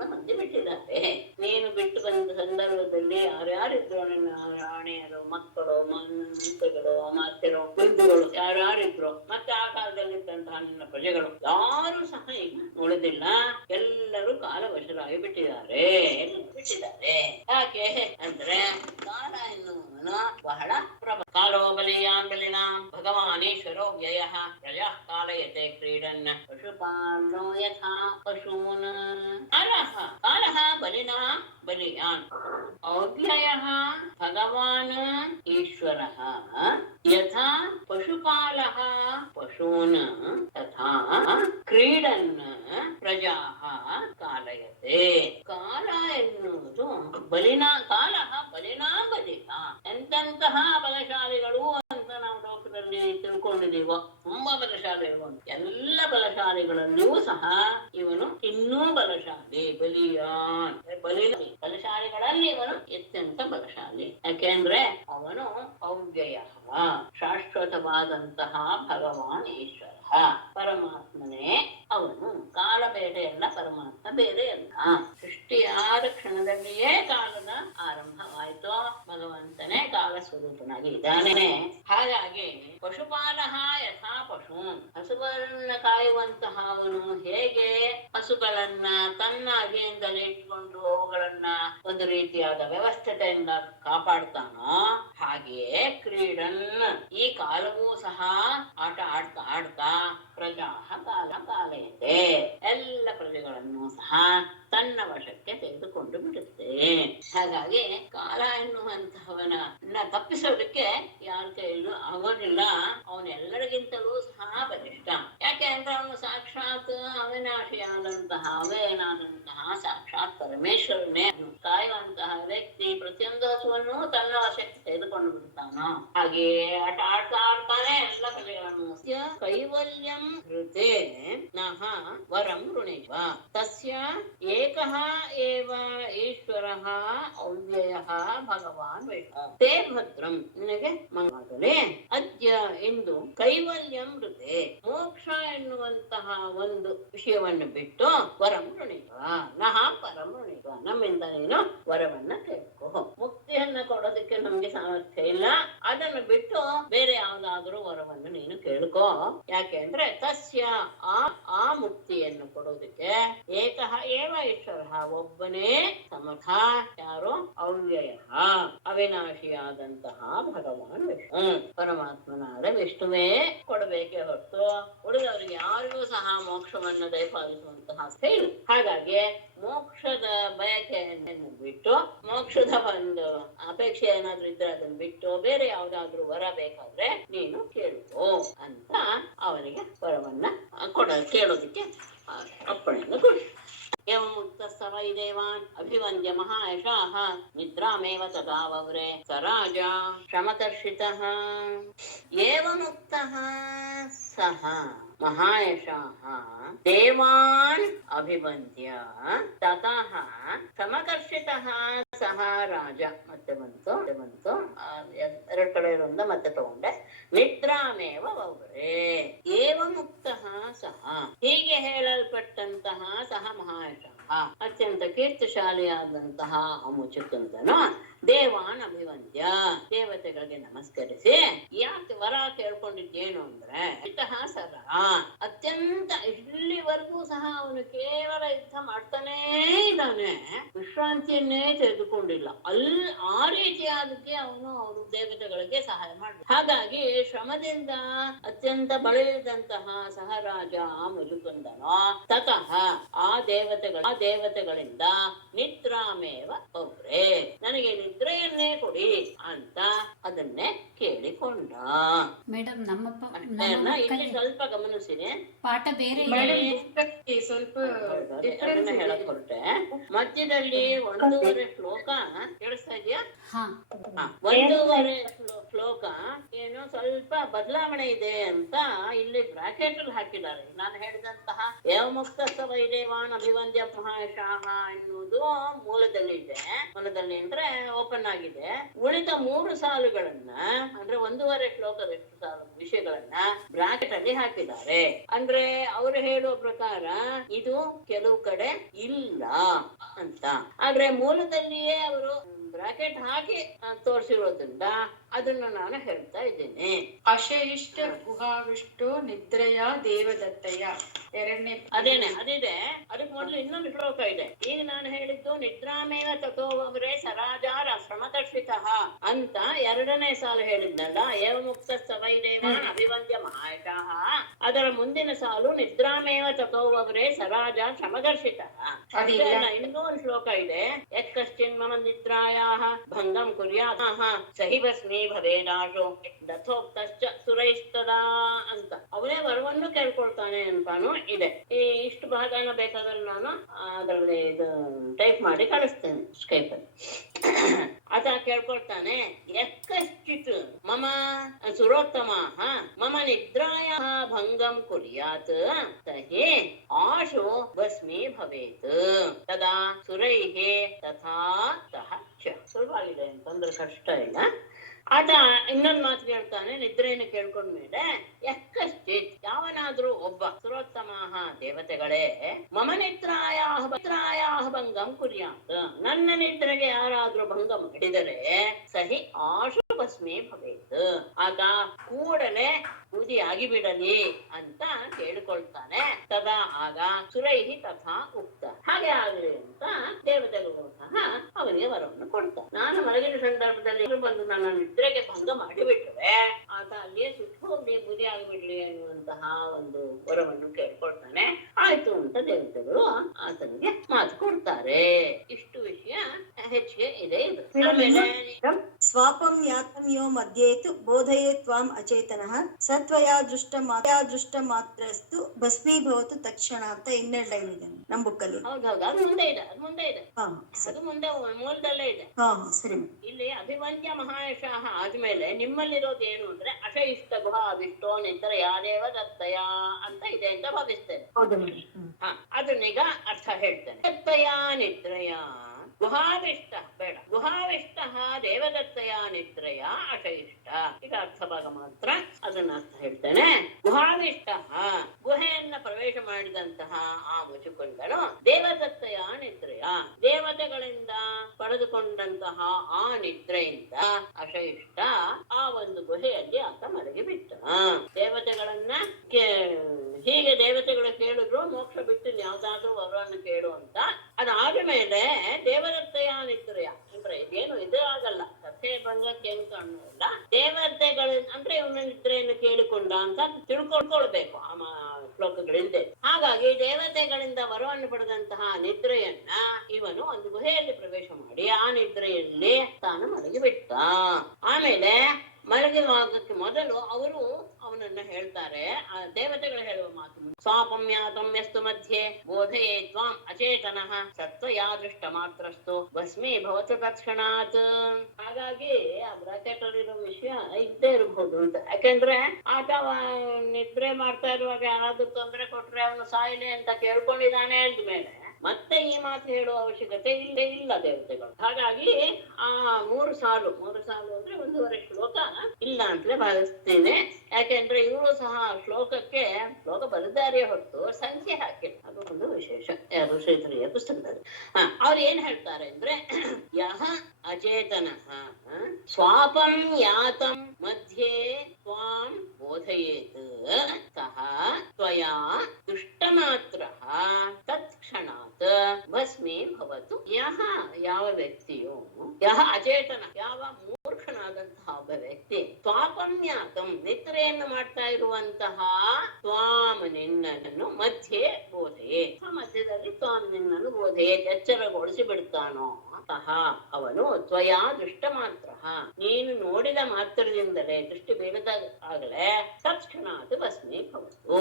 ಹೊಂದಿ ಬಿಟ್ಟಿದ್ದಾರೆ. ನೀನು ಬಿಟ್ಟು ಬಂದ ಸಂದರ್ಭದಲ್ಲಿ ಯಾರ್ಯಾರಿದ್ರು ನಿನ್ನ ರಾಣಿಯರು, ಮಕ್ಕಳು, ಮಂತ್ರಿಗಳು, ಅಮಾತ್ಯರು, ಬಂಧುಗಳು ಯಾರ್ಯಾರಿದ್ರು, ಮತ್ತೆ ಆ ಕಾಲದಲ್ಲಿದ್ದಂತಹ ನಿನ್ನ ಪ್ರಜೆಗಳು ಯಾರು ಸಹ ಈಗ ಉಳಿದಿಲ್ಲ, ಎಲ್ಲರೂ ಕಾಲವಶರಾಗಿ ಬಿಟ್ಟಿದ್ದಾರೆ. ಯಾಕೆ ಅಂದ್ರೆ ಕಾಲ ಎನ್ನುವನು ಬಹಳ ಕಾಲೋ ಬಲಿಯಾಂ ಬಲಿನಾಂ ಭಗವಾನೇಶ್ವರೋ ವ್ಯಯಃ ಪ್ರಜಾ ಕಾಲಯತೆ ಕ್ರೀಡನ್ ಪಶುಪಾಲೋ ಯಥಾ ಪಶೂನ್. ಕಾಲಃ ಬಲಿನಾಂ ಬಲಿಯಾನ್ ಅವ್ಯಯಃ ಭಗವಾನ್ ಈಶ್ವರಃ ಯಥಾ ಪಶುಪಾಲಃ ಪಶೂನ್ ತಥಾ ಕ್ರೀಡನ್ ಪ್ರಜಾಃ ಕಾಲಯತೆ. ಕಾಲ ಎನ್ನುವುದು ಕಾಲಃ ಬಲಿನಾಂ ಬಲಿಹ, ಎಂತೆಂತಹ ಬಲಶಾಲಿಗಳು ಅಂತ ನಾವು ಲೋಕದಲ್ಲಿ ತಿಳ್ಕೊಂಡಿದ್ದೀವೋ, ತುಂಬಾ ಬಲಶಾಲಿಗಳು ಅಂತ, ಎಲ್ಲ ಬಲಶಾಲಿಗಳಲ್ಲಿಯೂ ಸಹ ಇವನು ಇನ್ನೂ ಬಲಶಾಲಿ, ಬಲಿಯಾನ್ ಬಲಶಾಲಿಗಳಲ್ಲಿ ಇವನು ಅತ್ಯಂತ ಬಲಶಾಲಿ. ಯಾಕೆಂದ್ರೆ ಅವನು ಅವ್ಯಯ, ಶಾಶ್ವತವಾದಂತಹ ಭಗವಾನ್ ಈಶ್ವರ ಪರಮಾತ್ಮನೇ ಅವನು. ಕಾಲ ಬೇರೆ ಅಲ್ಲ, ಪರಮಾತ್ಮ ಬೇರೆ ಅಲ್ಲ. ಸೃಷ್ಟಿಯಾದ ಕ್ಷಣದಲ್ಲಿಯೇ ಕಾಲದ ಆರಂಭವಾಯಿತು. ಭಗವಂತನೇ ಕಾಲ ಸ್ವರೂಪನಾಗಿ ಇದ್ದಾನೆ. ಹಾಗಾಗಿ ಪಶುಪಾಲಹ ಯಥಾ ಪಶು, ಹಸುಗಳನ್ನ ಕಾಯುವಂತಹ ಅವನು ಹೇಗೆ ಹಸುಗಳನ್ನ ತನ್ನ ಅಧೀನದಲ್ಲಿ ಇಟ್ಕೊಂಡು ಅವುಗಳನ್ನ ಒಂದು ರೀತಿಯಾದ ವ್ಯವಸ್ಥೆಯಿಂದ ಕಾಪಾಡ್ತಾನೋ, ಹಾಗೆಯೇ ಕ್ರೀಡನ್ ಈ ಕಾಲವೂ ಸಹ ಆಟ ಆಡ್ತಾ ಆಡ್ತಾ ಪ್ರಜಾ ಕಾಲಯತೆ, ಎಲ್ಲ ಪ್ರಜೆಗಳನ್ನು ಸಹ ತನ್ನ ವಶಕ್ಕೆ ತೆಗೆದುಕೊಂಡು ಬಿಡುತ್ತೆ. ಹಾಗಾಗಿ ಕಾಲ ಎನ್ನುವಂತಹವನ ತಪ್ಪಿಸೋದಕ್ಕೆ ಯಾರ ಕೈಯಲ್ಲೂ ಆಗೋದಿಲ್ಲ. ಅವನೆಲ್ಲರಿಗಿಂತಲೂ ಸಹ ಬಲಿಷ್ಠ. ಯಾಕೆ ಅಂದ್ರೆ ಅವನು ಸಾಕ್ಷಾತ್ ಅವಿನಾಶಿಯಾದಂತಹ ಅವೇನಾದಂತಹ ಸಾಕ್ಷಾತ್ ಪರಮೇಶ್ವರನೇ. ಕಾಯುವಂತಹ ವ್ಯಕ್ತಿ ಪ್ರತಿಯೊಂದು ಹಸುವನ್ನು ತನ್ನ ವಶಕ್ಕೆ ತೆಗೆದುಕೊಂಡು ಬಿಡ್ತಾನೋ, ಹಾಗೆ ಆಟ ಆಡ್ತಾ ಆಡ್ತಾನೆ ಎಲ್ಲ ಪ್ರಜೆಗಳನ್ನು. ಕೈವಲ್ಯಂ ಹೃತೆ ನಹ ವರಂ ಋಣಿವ ತಸ್ಯ ಏಕಃ ಏವ ಈಶ್ವರಃ ಅವ್ಯಯಃ ಭಗವಾನ್ ವಿಷ್ಣು. ತೇ ಭದ್ರಂ, ನಿನಗೆ ಮಂಗಲೇ. ಅದ್ಯ ಎಂದು ಕೈವಲ್ಯಂ ಹೃತೆ, ಮೋಕ್ಷ ಎನ್ನುವಂತಹ ಒಂದು ವಿಷಯವನ್ನು ಬಿಟ್ಟು ವರಂ ಋಣಿವ ನಹ ಪರಂ ಋಣಿವ, ನಮ್ಮಿಂದ ನೀನು ವರವನ್ನ ಕೇಳ್ಕೊ. ಮುಕ್ತಿಯನ್ನ ಕೊಡೋದಕ್ಕೆ ನಮ್ಗೆ ಸಾಮರ್ಥ್ಯ ಇಲ್ಲ, ಅದನ್ನು ಬಿಟ್ಟು ಬೇರೆ ಯಾವ್ದಾದ್ರೂ ವರವನ್ನು ನೀನು ಕೇಳ್ಕೊ. ಯಾಕೆ ಅಂದ್ರೆ ತಸ್ಯ ಆ ಮುಕ್ತಿಯನ್ನು ಕೊಡೋದಕ್ಕೆ ಏಕಃ ಏವ ಈಶ್ವರ, ಒಬ್ಬನೇ ಸಮರ್ಥ. ಯಾರು? ಅವ್ಯಯ ಅವಿನಾಶಿಯಾದಂತಹ ಭಗವಾನ್ ವಿಷ್ಣು, ಪರಮಾತ್ಮನಾದ ವಿಷ್ಣುವೇ ಕೊಡಬೇಕೆ ಹೊರತು ಉಳಿದವರಿಗೆ ಯಾರಿಗೂ ಸಹ ಮೋಕ್ಷವನ್ನು ದಯಪಾಲಿಸುವಂತಹ ಸ್ಥಿತಿ. ಹಾಗಾಗಿ ಮೋಕ್ಷದ ಬಯಕೆಯನ್ನು ಬಿಟ್ಟು, ಮೋಕ್ಷದ ಒಂದು ಅಪೇಕ್ಷೆ ಏನಾದ್ರೂ ಇದ್ರೆ ಅದನ್ನು ಬಿಟ್ಟು ಬೇರೆ ಯಾವ್ದಾದ್ರು ವರ ಬೇಕಾದ್ರೆ ನೀನು ಕೇಳುತ್ತೋ ಅಂತ ಅವನಿಗೆ ವರವನ್ನ ಕೇಳೋದಕ್ಕೆ ಅಪ್ಪಣೆಯನ್ನು ಕೊಡಿ. ಮುಕ್ತಸ್ಸ ವೈ ದೇವಾನ್ ಅಭಿವಂದ್ಯ ಮಹಾಯಶಾಃ ನಿದ್ರಾಮೇವ ತಥಾ ವವ್ರೆ ಸ ರಾಜ ಶ್ರಮತರ್ಷಿತಃ. ಏವ ಮುಕ್ತಃ ಸಹ ಮಹಾಯಶಾಃ ದೇವಾನ್ ಅಭಿವಂದ್ಯ ತತಃ ಸಮಕರ್ಷಿತಃ ಸಹ ರಾಜ. ಮತ್ತೆ ಬಂತು ಎರಡು ಕಡೆ ಇರೋದ್ರಿಂದ ಮತ್ತೆ ತಗೊಂಡೆ. ನಿದ್ರಾಮೇವ ವವ್ರೆ ಏವ ಮುಕ್ತಃ ಸಹ, ಹೀಗೆ ಹೇಳಲ್ಪಟ್ಟಂತಹ ಸಹ ಮಹಾಯಶಾಃ ಅತ್ಯಂತ ಕೀರ್ತಿಶಾಲಿಯಾದಂತಹ ಅಮುಚುಕುಂದನು ದೇವಾನ್ ಅಭಿವಂದ್ಯ, ದೇವತೆಗಳಿಗೆ ನಮಸ್ಕರಿಸಿ ಯಾಕೆ ವರ ಕೇಳ್ಕೊಂಡಿದ್ದೇನು ಅಂದ್ರೆ ಸರ ಅತ್ಯಂತ ಇಲ್ಲಿವರೆಗೂ ಸಹ ಅವನು ಕೇವಲ ಯುದ್ಧ ಮಾಡ್ತಾನೇ ಇದ್ದಾನೆ, ವಿಶ್ರಾಂತಿಯನ್ನೇ ತೆಗೆದುಕೊಂಡಿಲ್ಲ. ಆ ರೀತಿಯಾದಕ್ಕೆ ಅವರು ದೇವತೆಗಳಿಗೆ ಸಹಾಯ ಮಾಡ್ಬೇಕು. ಹಾಗಾಗಿ ಶ್ರಮದಿಂದ ಅತ್ಯಂತ ಬಳಲಿದಂತಹ ಸಹರಾಜ ಮುಜುಕುಂದನೋ ತತಃ ಆ ದೇವತೆಗಳಿಂದ ನಿದ್ರಾಮೇವ ಒಬ್ರೆ, ನನಗೆ ನಿದ್ರೆಯನ್ನೇ ಕೊಡಿ ಅಂತ ಅದನ್ನೇ ಕೇಳಿಕೊಂಡ. ಮೇಡಮ್ ಇಲ್ಲಿ ಸ್ವಲ್ಪ ಗಮನಿಸಿದೆ, ಪಾಠ ಬೇರೆ ಸ್ವಲ್ಪ ಹೇಳಕ್ ಹೊರಟೆ. ಮಧ್ಯದಲ್ಲಿ 1.5 ಶ್ಲೋಕ ಕೇಳಿಸ್ತಾ ಇದೆಯಾ? 1.5 ಶ್ಲೋಕ ಏನು ಸ್ವಲ್ಪ ಬದಲಾವಣೆ ಇದೆ ಅಂತ ಇಲ್ಲಿ ಬ್ರಾಕೆಟ್ ಅಲ್ಲಿ ಹಾಕಿದ್ದಾರೆ. ನಾನು ಹೇಳಿದಂತಹ ಏವಮುಕ್ತಸ್ಸ ವೈದೇವಾನ್ ಅಭಿವಂದ್ಯ ಮಹಾಯಶಾಃ ಎನ್ನುವುದು ಮೂಲದಲ್ಲಿ ಇದೆ. ಮೂಲದಲ್ಲಿ ಅಂದ್ರೆ ಓಪನ್ ಆಗಿದೆ. ಉಳಿದ 3 ಸಾಲುಗಳನ್ನ ಅಂದ್ರೆ 1.5 ಶ್ಲೋಕದಷ್ಟು ವಿಷಯಗಳನ್ನ ಬ್ರಾಕೆಟ್ ಅಲ್ಲಿ ಹಾಕಿದ್ದಾರೆ. ಅಂದ್ರೆ ಅವರು ಹೇಳುವ ಪ್ರಕಾರ ಇದು ಕೆಲವು ಕಡೆ ಇಲ್ಲ ಅಂತ, ಆದ್ರೆ ಮೂಲದಲ್ಲಿಯೇ ಅವರು ಬ್ರಾಕೆಟ್ ಹಾಕಿ ತೋರಿಸಿರೋದ್ರಿಂದ ಅದನ್ನ ನಾನು ಹೇಳ್ತಾ ಇದ್ದೇನೆ. ಅಶಯಿಷ್ಟ ಗುಹಾವಿಷ್ಟು ನಿದ್ರೆಯ ದೇವದತ್ತಯ್ಯ ಅದಿದೆ. ಅದಕ್ಕೆ ಮೊದಲು ಇನ್ನೊಂದು ಶ್ಲೋಕ ಇದೆ. ಈಗ ನಾನು ಹೇಳಿದ್ದು ನಿದ್ರಾಮೇವ ತಥೋವರೇ ಸರಾಜಾರ ಶ್ರಮತರ್ಷಿತಃ ಅಂತ 2ನೇ ಸಾಲು ಹೇಳಿದ್ನಲ್ಲ, ಏವಮುಕ್ತಸ್ಸ ವೈ ದೇವಾನ್ ಅಭಿವಂದ್ಯ ಮಹಾಯಶಾಃ. ಅದರ ಮುಂದಿನ ಸಾಲು ನಿದ್ರಾಮೇವ ತಥೋವರೇ ಸರಾಜ ಶ್ರಮದರ್ಶಿತಃ. ಇನ್ನೂ ಒಂದು ಶ್ಲೋಕ ಇದೆ, ಯಕ್ಕಶ್ಚಿನ್ ಮಮ ನಿದ್ರಾಯಾಃ ಭಂಗಂ ಕುರ್ಯಾತ್ ಸಹಿ ಭಸ್ಮೀ ಭವೇದಾಶೋ ದಥೋಕ್ತಶ್ಚ ಸುರೈಸ್ತದಾ ಅಂತ ಅವನೇ ವರವನ್ನು ಕೇಳ್ಕೊಳ್ತಾನೆ ಅಂತಾನು ಇದೆ. ಇಷ್ಟು ಭಾಗನ ಬೇಕಾದ್ರೆ ನಾನು ಅದರಲ್ಲಿ ಇದು ಟೈಪ್ ಮಾಡಿ ಕಳಿಸ್ತೇನೆ ಸ್ಕೈಪ್ ಅಲ್ಲಿ. ಆತ ಕೇಳ್ಕೊಳ್ತಾನೆ, ಯಕ್ಕಶ್ಚಿತ್ ಮಮ ಸುರೋತ್ತಮ ಮಮ ನಿದ್ರಾಯ ಭಂಗಂ ಕುರ್ಯಾತ್ ತಹಿ ಆಶೋ ಭಸ್ಮೀ ಭವೇತ್ ತದಾ ಸುರೈಹಿ ತಥಾ ಸಹ. ಸುಲಭವಾಗಿದೆ ಅಂತಂದ್ರೆ ಕಷ್ಟ ಇಲ್ಲ. ಆತ ಇನ್ನೊಂದ್ ಮಾತು ಕೇಳ್ತಾನೆ ನಿದ್ರೆಯನ್ನು ಕೇಳ್ಕೊಂಡ್ಮೇಲೆ ಯಕ್ಕಶ್ಚಿತ್ ಯಾವನಾದ್ರೂ ಒಬ್ಬ ಸುರೋತ್ತಮಾಹ ದೇವತೆಗಳೇ ಮಮ ನಿದ್ರಾಯಾಹ ಭಂಗಂ ಕುರ್ಯಾತ್ ನನ್ನ ನಿದ್ರೆಗೆ ಯಾರಾದ್ರೂ ಭಂಗ ಮಾಡಿದರೆ ಸಹಿ ಆಶು ಭಸ್ಮೇ ಭವೇತ್ ಆತ ಕೂಡಲೇ ಬೂದಿ ಆಗಿಬಿಡಲಿ ಅಂತ ಕೇಳಿಕೊಳ್ತಾನೆ. ತದಾ ಆಗ ಸುರೈಹಿ ತಥಾ ಉಕ್ತ ಹಾಗೆ ಆಗಲಿ ಅಂತ ದೇವತೆಗಳು ಸಹ ಅವನಿಗೆ ವರವನ್ನು ಕೊಡ್ತಾರೆ. ನಾನು ಮಲಗಿನ ಸಂದರ್ಭದಲ್ಲಿ ಬಂದು ನನ್ನ ನಿದ್ರೆಗೆ ಭಂಗ ಮಾಡಿಬಿಟ್ರೆ ಆತ ಅಲ್ಲಿಯೇ ಸುಟ್ಟು ಹೋಗಿ ಬೂದಿ ಆಗಿಬಿಡ್ಲಿ ಅನ್ನುವಂತಹ ಒಂದು ವರವನ್ನು ಕೇಳ್ಕೊಳ್ತಾನೆ. ಆಯ್ತು ಅಂತ ದೇವತೆಗಳು ಆತನಿಗೆ ಮಾತು ಕೊಡ್ತಾರೆ. ಇಷ್ಟು ವಿಷಯ ಹೆಚ್ಚಿಗೆ ಇದೆ ಇದು. ಆಮೇಲೆ ಸ್ವಾಪಂ ಯಾತಂ ಯೋ ಮಧ್ಯೇತು ಬೋಧಯೇ ತ್ವಾಂ ಅಚೇತನಃ ಸತ್ವಯಾ ದೃಷ್ಟ ಮಾತ್ರಸ್ತು ಭಸ್ಮೀಭವತು ತಕ್ಷಣ ಅಂತ ಇನ್ನೆರಡು ಲೈನ್ ಇದೆ ನಮ್ ಬುಕ್ಕಲ್ಲಿ. ಹೌದೌದು, ಅದು ಮುಂದೆ ಇದೆ, ಅದು ಮುಂದೆ ಇದೆ, ಅದು ಮುಂದೆ ಮೂಲದಲ್ಲೇ ಇದೆ. ಸರಿ. ಇಲ್ಲಿ ಅಭಿವಂದ್ಯ ಮಹಾಯಶಃ ಆದ್ಮೇಲೆ ನಿಮ್ಮಲ್ಲಿರೋದು ಏನು ಅಂದ್ರೆ ಅಶಯಿಷ್ಟ ಗುಹ ಅಭಿಷ್ಟೋ ನಿತ್ರ ಯಾದೇವ ದತ್ತಯ ಅಂತ ಇದೆ ಅಂತ ಭಾವಿಸ್ತೇನೆ. ಅದನ್ನೀಗ ಅರ್ಥ ಹೇಳ್ತೇನೆ. ದತ್ತಯ ನಿದ್ರಯ ಗುಹಾವಿಷ್ಟ ಬೇಡ, ಗುಹಾವಿಷ್ಟ ದೇವದತ್ತಯ ನಿದ್ರಯ ಅಶಯಿಷ್ಟ. ಈಗ ಅರ್ಥ ಭಾಗ ಮಾತ್ರ, ಅದನ್ನ ಅರ್ಥ ಹೇಳ್ತೇನೆ. ಗುಹಾವಿಷ್ಟ ಗುಹೆಯನ್ನ ಪ್ರವೇಶ ಮಾಡಿದಂತಹ ಆ ಮುಚುಕುಂದನು ದೇವದತ್ತಯ ನಿದ್ರೆಯ ದೇವತೆಗಳಿಂದ ಪಡೆದುಕೊಂಡಂತಹ ಆ ನಿದ್ರೆಯಿಂದ ಅಶಯಿಷ್ಟ ಆ ಒಂದು ಗುಹೆಯಲ್ಲಿ ಆತ ಮಲಗಿ ಬಿಟ್ಟ. ದೇವತೆಗಳನ್ನ ಹೀಗೆ ದೇವತೆಗಳು ಕೇಳಿದ್ರು ಮೋಕ್ಷ ಬಿಟ್ಟು ಯಾವ್ದಾದ್ರೂ ವರವನ್ನು ಕೇಳು ಅಂತ. ಅದಾದ ಮೇಲೆ ದೇವದತ್ತಯ ನಿದ್ರೆಯ ಅಂದ್ರೆ ಇದೇನು ಇದು ಆಗಲ್ಲ, ಕಥೆ ಭಂಗಕ್ಕೆ ಏನು ಕಾಣುವುದಿಲ್ಲ. ದೇವತೆಗಳ ಅಂದ್ರೆ ಇವನ ನಿದ್ರೆಯನ್ನು ಕೇಳಿಕೊಂಡ ಅಂತ ತಿಳ್ಕೊಳ್ಬೇಕು ಆ ಶ್ಲೋಕಗಳಿಂದ. ಹಾಗಾಗಿ ದೇವತೆಗಳಿಂದ ವರವನ್ನು ಪಡೆದಂತಹ ನಿದ್ರೆಯನ್ನ ಇವನು ಒಂದು ಗುಹೆಯಲ್ಲಿ ಪ್ರವೇಶ ಮಾಡಿ ಆ ನಿದ್ರೆಯಲ್ಲಿ ತಾನು ಮಲಗಿ ಬಿಟ್ಟ. ಆಮೇಲೆ ಮಲಗುವಾಗಕ್ಕೆ ಮೊದಲು ಅವರು ಅವನನ್ನ ಹೇಳ್ತಾರೆ, ಆ ದೇವತೆಗಳು ಹೇಳುವ ಮಾತು, ಸ್ವಾಪಮ್ಯಾತಮ್ಯಸ್ತು ಮಧ್ಯೆ ಬೋಧಯೇ ತ್ವಾಂ ಅಚೇತನಃ ಸತ್ವಯಾ ದೃಷ್ಟ ಮಾತ್ರಸ್ತು ಭಸ್ಮೀ ಭವತು ತತ್ಕ್ಷಣಾತ್. ಹಾಗಾಗಿ ಆ ಬ್ರಾಕೆಟ್ ಅಲ್ಲಿರೋ ವಿಷಯ ಇದ್ದೇ ಇರಬಹುದು ಅಂತ. ಯಾಕೆಂದ್ರೆ ಆತ ನಿದ್ರೆ ಮಾಡ್ತಾ ಇರುವಾಗ ಯಾರಾದ್ರೂ ತೊಂದರೆ ಕೊಟ್ರೆ ಅವನು ಸಾಯಿಲೆ ಅಂತ ಕೇಳ್ಕೊಂಡಿದ್ದಾನೆ ಅಂದ್ಮೇಲೆ ಮತ್ತೆ ಈ ಮಾತು ಹೇಳುವ ಅವಶ್ಯಕತೆ ಇಲ್ಲ ದೇವತೆಗಳು. ಹಾಗಾಗಿ ಆ ಮೂರು ಸಾಲು ಅಂದ್ರೆ 1.5 ಶ್ಲೋಕ ಇಲ್ಲ ಅಂತಲೇ ಭಾವಿಸ್ತೇನೆ. ಯಾಕೆಂದ್ರೆ ಇವರು ಸಹ ಶ್ಲೋಕ ಬರೆದಾರೆ ಹೊರತು ಸಂಖ್ಯೆ ಹಾಕಿಲ್ಲ. ಅದು ಒಂದು ವಿಶೇಷ ಯಾರು ಶ್ರೀಧರಿಯ ಪುಸ್ತಕದಲ್ಲಿ. ಅವ್ರು ಏನ್ ಹೇಳ್ತಾರೆ ಅಂದ್ರೆ ಯಹ ಅಚೇತನ ಸ್ವಾಪಂ ಯಾತಂ ಮಧ್ಯೆ ತ್ವಾಂ ಬೋಧಯೇತ್ ಸಹ ತ್ವಯಾ ದುಷ್ಟಮಾತ್ರಃ ತತ್ಕ್ಷಣಾತ್ ಭಸ್ಮೀ ಭವತು. ಯಾವ ವ್ಯಕ್ತಿಯು ಅಚೇತನ ಯಾವ ಮೂರ್ಖನಾದಂತಹ ಒಬ್ಬ ವ್ಯಕ್ತಿ ತ್ವಾಪಮ್ಯಾತಂ ನಿದ್ರೆಯನ್ನು ಮಾಡ್ತಾ ಇರುವಂತಹ ತ್ವಾಂ ನಿನ್ನನ್ನು ಮಧ್ಯೆ ಬೋಧೆಯೇ ಮಧ್ಯದಲ್ಲಿ ತ್ವಾಂ ನಿನ್ನನ್ನು ಬೋಧೆಯೇ ಎಚ್ಚರಗೊಳಿಸಿ ಬಿಡ್ತಾನೋ ಸಹ ಅವನು ತ್ವಯಾ ದೃಷ್ಟ ಮಾತ್ರ ನೀನು ನೋಡಿದ ಮಾತ್ರದಿಂದಲೇ ದೃಷ್ಟಿ ಬೀಳದಾಗಲೇ ತತ್ಕ್ಷಣಾತ್ ಭಸ್ಮೀ ಭವತು